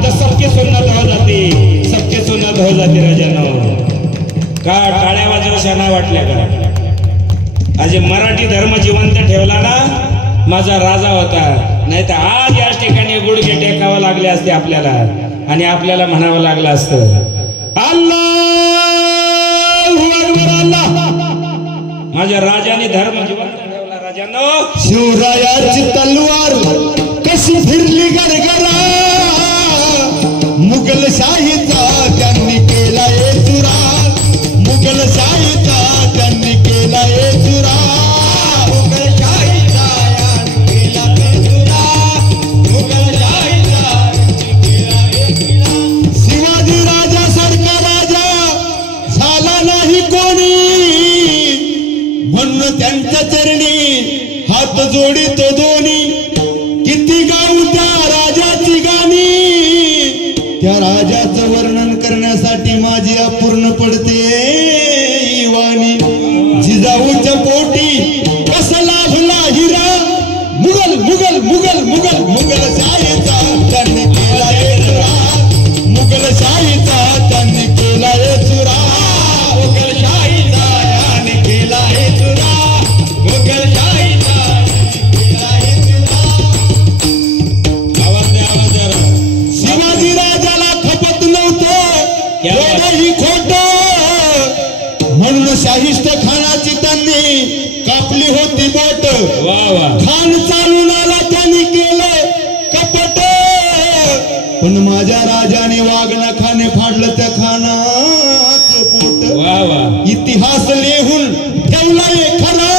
तो सबकी सुन्नत हो जाती, सबकी सुन्नत हो जाती. राजांनो का टाळ्या वाजवशा नाही वाटल्या का? आज मराठी धर्म जिवंत ठेवला ना माझा राजा होता, नाही तर आज या ठिकाणी गुडघे टेकावं लागले असते आपल्याला आणि आपल्याला म्हणावं लागलं असतं, अल्लाहू अकबर अल्लाह. माझ्या राजाने धर्म जिवंत ठेवला. राजांनो शिवरायाची तलवार कशी फिरली गरगरा, मुघलशाहीचा त्यांनी केला चुरा, मुघलशाहीचा त्यांनी केला चुरा, मुघलशाहीचा केला चुरा, मुघलशाहीचा केला चुरा. शिवाजी राजा सारखा राजा झाला नाही कोणी, म्हणून त्या राजाचं वर्णन करण्यासाठी माझी अपूर्ण पडते वाणी. जिजाऊच्या पोटी कसा लाभला हिरा, मुघल मुघल मुघल मुघल मुघलशाहीचा त्यांनी केला चुरा, मुघलशाहीचा त्यांनी केला चुरा, मुघलशाहीचा त्यांनी केला चुरा, मुघलशाहीचा त्यांनी केला चुरा. आवाज द्या, आवाज द्या. शिवाजी राजाला खपत नव्हतं एवढंही खोट, म्हणून शाहिस्त खानाची त्यांनी कापली होती बोट. वा वा. खान चालून आला त्यांनी केलं कपट, पण माझ्या राजाने वागना खाने फाडलं त्या खानाचं पोट. वा वा. इतिहास लिहून ठेवलाय खरा,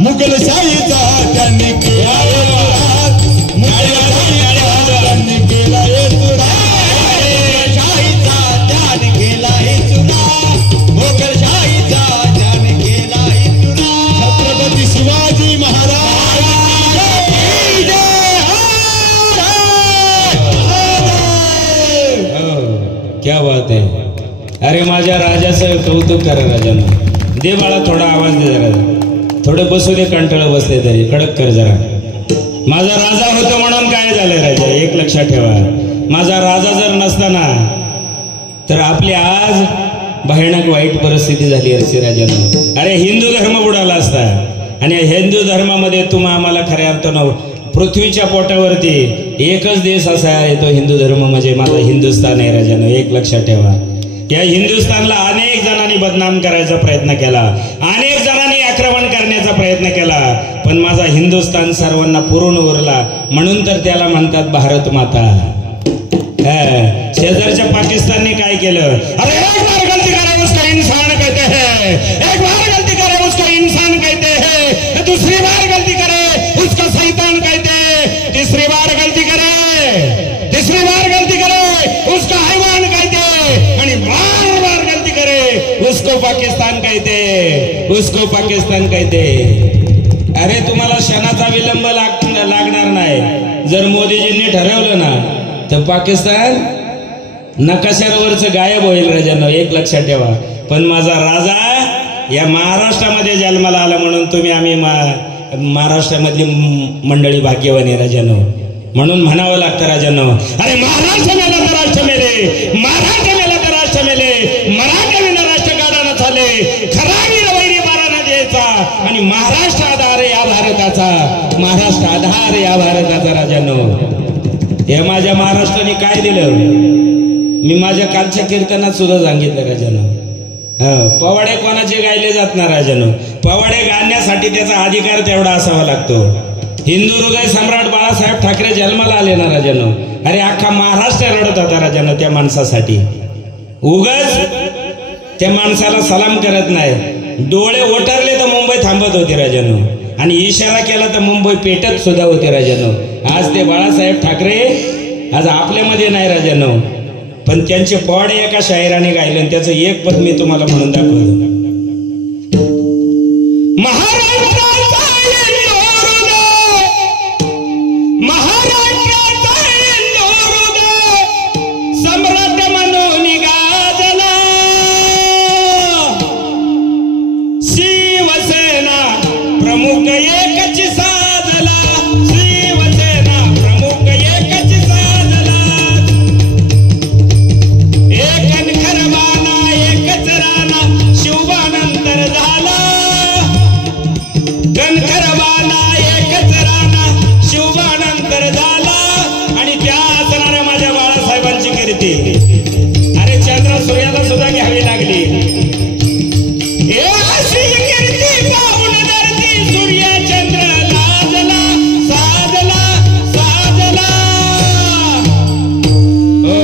मुघलशाहीचा त्यांनी केला चुरा, मुघलशाहीचा त्यांनी केला चुरा, मुघलशाहीचा त्यांनी केला चुरा, मुघलशाहीचा त्यांनी केला चुरा. छत्रपती शिवाजी महाराज की जय. हो, क्या बात आहे. अरे माझ्या राजाचं कौतुक करा राजांना. दे बाळा थोडा आवाज दे जरा. थोडे बसू दे, कंटाळ बसले तरी कडक कर जरा. माझा राजा होतो म्हणून काय झालं राजा, एक लक्षात ठेवा. माझा राजा जर नसताना तर आपली आज भयानक वाईट परिस्थिती झाली असती राजांना. अरे हिंदू धर्म बुडाला असता, आणि हिंदू धर्मामध्ये तुम्हा आम्हाला खऱ्या अर्थानं पृथ्वीच्या पोटावरती एकच देश असा आहे, तो हिंदू धर्म म्हणजे माझा हिंदुस्थान आहे राजानं. एक लक्षात ठेवा. या हिंदुस्थानला अनेक जणांनी बदनाम करायचा प्रयत्न केला, अनेक जणांनी आक्रमण करण्याचा प्रयत्न केला, पण माझा हिंदुस्थान सर्वांना पुरून उरला, म्हणून तर त्याला म्हणतात भारत माता. शेजारच्या पाकिस्तानने काय केलं, अरे एक बार गलती करे उसका इंसान कहते हैं, एक बार गलती करे उसका इंसान कहते हैं, दूसरी बार गलती करे उसका शैतान कहते हैं, तीसरी बार गलती करे, तीसरी बार गलती करे उसका हैवान कहते, आणि बार बार गलती करे उसको पाकिस्तान कहते, उसको पाकिस्तान कहते. अरे तुम्हाला क्षणाचा विलंब लागणार नाही. जर मोदीजींनी ठरवलं ना तर पाकिस्तान नकाशावरच गायब होईल राजांनो. एक लक्षात ठेवा. पण माझा राजा या महाराष्ट्रामध्ये जन्माला आला म्हणून तुम्ही आम्ही महाराष्ट्रामधली मंडळी भाग्यवान आहे राजांनो. म्हणून म्हणावं लागतं राजांनो, अरे महाराष्ट्र मेला तर राष्ट्र मेले, महाराष्ट्र मेला तर राष्ट्र मेले, मराठा विना राष्ट्र काढाना झाले, खरा वीर वैरी माराना द्यायचा, आणि महाराष्ट्र आधार या भारताचा, महाराष्ट्र आधार या भारताचा राजांनो. हे माझ्या महाराष्ट्राने काय दिलं मी माझ्या कालच्या कीर्तनात सुद्धा सांगितलं राजानं. पवाडे कोणाचे गायले जात ना राजानं. पवाडे गाण्यासाठी त्याचा अधिकार तेवढा असावा लागतो. हिंदू हृदय सम्राट बाळासाहेब ठाकरे जन्माला आले ना राजानं, अरे अख्खा महाराष्ट्र रडत होता राजानं त्या माणसासाठी. उगाच त्या माणसाला सलाम करत नाही. डोळे ओटारले तर मुंबई थांबत होती राजानं, आणि इशारा केला तर मुंबई पेटत सुद्धा होते राजानं. आज ते बाळासाहेब ठाकरे आज आपल्यामध्ये नाही राजानं, पण त्यांचे पवाडे एका शाहिराने गायले, आणि त्याचं एक पद मी तुम्हाला म्हणून दाखवलं. सम्राट म्हणून गाजला शिवसेना प्रमुख एकच साजला, शिवसेना प्रमुख एकच साजला, एक खरबाना एकच राणा शिवबानंतर झाला, गणखरबाना एकच राणा शिवबानंतर झाला, आणि त्या असणाऱ्या माझ्या बाळासाहेबांची कीर्ती अरे चंद्र सूर्याला सुद्धा घ्यावी लागली. सूर्य चंद्र लाजला साजला साजला. हो,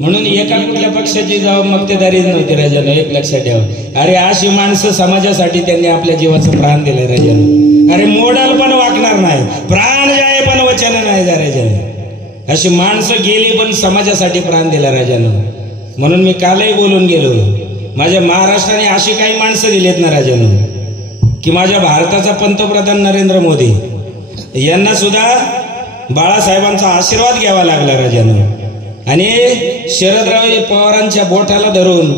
म्हणून एका कुठल्या पक्षाची मक्तेदारी नव्हती राजानं. एक लक्षात ठेवा. अरे अशी माणसं समाजासाठी त्यांनी आपल्या जीवाचं प्राण दिलं राजानं. अरे मोडाल पण वाकणार नाही, प्राण जाय पण वचन नाही जा राजानं. अशी माणसं गेली पण समाजासाठी प्राण दिला राजानं. म्हणून मी कालही बोलून गेलो, माझ्या महाराष्ट्राने अशी काही माणसं दिलीत ना राजानं, की माझ्या भारताचा पंतप्रधान नरेंद्र मोदी यांना सुद्धा बाळासाहेबांचा आशीर्वाद घ्यावा लागला राजानं आणि शरदराव पवारांच्या बोटाला धरून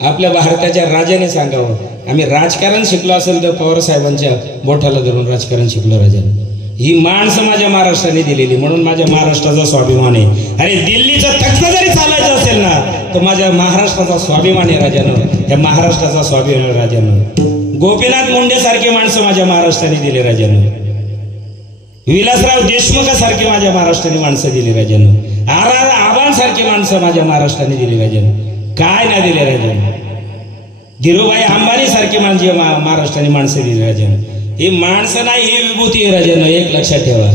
आपल्या भारताच्या राजाने सांगावं, आम्ही राजकारण शिकलो असेल तर पवार साहेबांच्या बोटाला धरून राजकारण शिकलो राजाने. ही माणसं माझ्या महाराष्ट्राने दिलेली, म्हणून माझ्या महाराष्ट्राचा स्वाभिमान आहे. अरे दिल्लीचं तख्त जरी चालायचं असेल ना तर माझ्या महाराष्ट्राचा स्वाभिमान आहे राजानं, त्या महाराष्ट्राचा स्वाभिमान राजानं. गोपीनाथ मुंडे सारखे माणसं माझ्या महाराष्ट्राने दिले राजानं, विलासराव देशमुखासारखे माझ्या महाराष्ट्राने माणसं दिली राजानं, आर आबांसारखे माणसं माझ्या महाराष्ट्राने दिली राजानं. काय नाही दिले राजानं. धीरूभाई अंबानी सारखे माझ्या महाराष्ट्राने माणसं दिली राजानं. ही माणसं नाही, ही विभूती आहे राजानं, एक लक्षात ठेवा.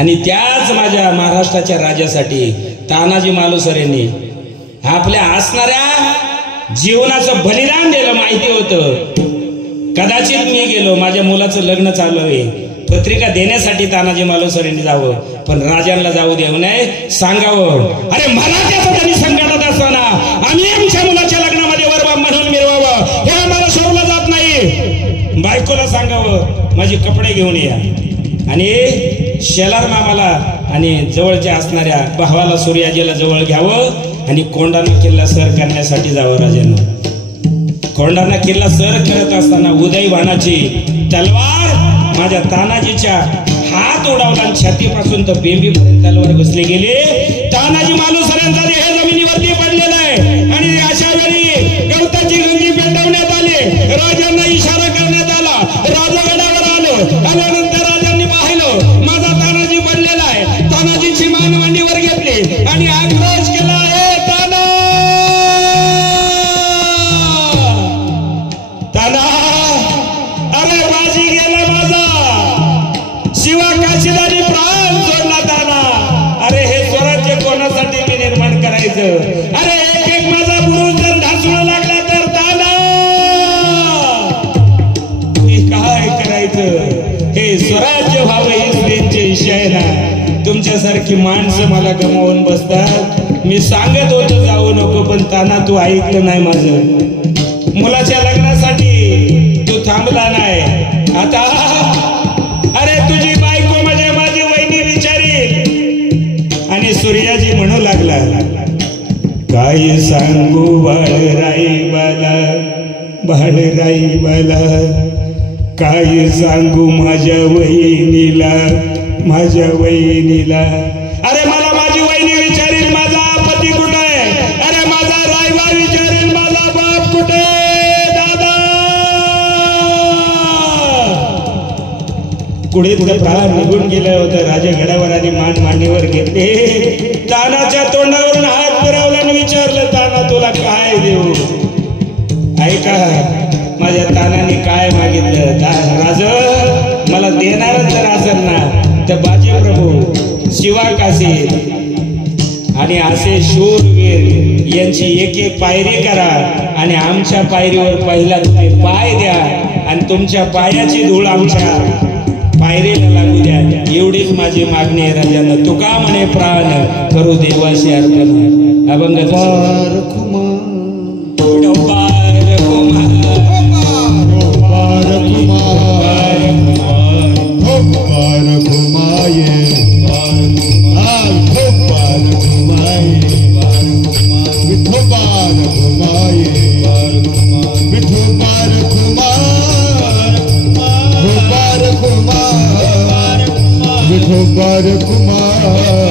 आणि त्याच माझ्या महाराष्ट्राच्या राजासाठी तानाजी मालुसरे यांनी आपल्या असणाऱ्या जीवनाचं बलिदान दिलं. माहिती होतं कदाचित मी गेलो, माझ्या मुलाचं लग्न चालू आहे, पत्रिका देण्यासाठी तानाजी मालुसरेंनी जावं, पण राजांना जाऊ देऊ नये, सांगावं अरे मला त्याचं त्यांनी संकटात असताना आम्ही आमच्या मुलाच्या लग्नामध्ये वरवा म्हणून मिरवावं, हे आम्हाला शोभलं जात नाही. बायकोला सांगावं माझे कपडे घेऊन या आणि शेलार मामाला आणि जवळच्या असणाऱ्या भावाला सूर्याजीला जवळ घ्यावं आणि कोंढाणा किल्ला सर करण्यासाठी जावं. राजांना कोंढाणा किल्ला सर करत असताना उदयवानाची तलवार माझ्या तानाजीच्या हात उडावला आणि छातीपासून तर बेंबीपर्यंत तलवार घुसली गेली. तानाजी मालुसरेंचा देह जमिनीवरती पडलेला आहे आणि अशा वेळी गवताची गंजी पेटवण्यात आली. राजांना इशारा करण्यात आला, राजगडावर आलो, आल्यानंतर राजांनी पाहिलं माझा तानाजी पडलेला आहे. तानाजीची मान मांडीवर घेतली आणि आक्रोश केला, ताना ताना अरे बाजी गेला माझा, शिवा काशीदारी प्राण सोडला ताना. अरे हे स्वराज्य कोणासाठी मी निर्माण करायचं? अरे एक एक माझा पुरुष जर ढासळू लागला तर ताना मी काय करायचं? हे स्वराज्य व्हावं ही स्त्रींची इच्छा आहे ना. तुमच्यासारखी माणसं मला गमावून बसतात. मी सांगत होतो जाऊ नको, पण ताना तू ऐकलं नाही माझं. मुलाच्या लग्नासाठी तू थांबला नाही. आता अरे तुझी बायको म्हणजे माझी वहिनी विचारी. आणि सूर्याजी म्हणू लागला, काय सांगू बाळराई बाला, काय सांगू माझ्या वहिनीला. अरे मला माझी वहिनी विचारील माझा पती कुठे आहे, अरे माझा रायबा विचारेल माझा बाप कुठे. दादा कुडीतलं प्राण निघून गेलं होतं. राजा गडावर आणि मान मांडीवर घेतले. तानाच्या तोंडावरून हात फिरवला आणि विचारलं, ताना तुला काय देऊ? ऐका माझ्या तानाने काय मागितलं? राज मला देणारच जर असेल ना तर बाजी प्रभू शिवा काशी आणि असे शूरवीर यांची एक एक पायरी करा आणि आमच्या पायरीवर पहिला तुम्ही पाय द्या आणि तुमच्या पायाची धूळ आमच्या पायरीला लागू द्या. एवढीच माझी मागणी आहे राजांना. तुका म्हणे प्राण करू देवाशी अर्पण. अभंग विठोबार कुमार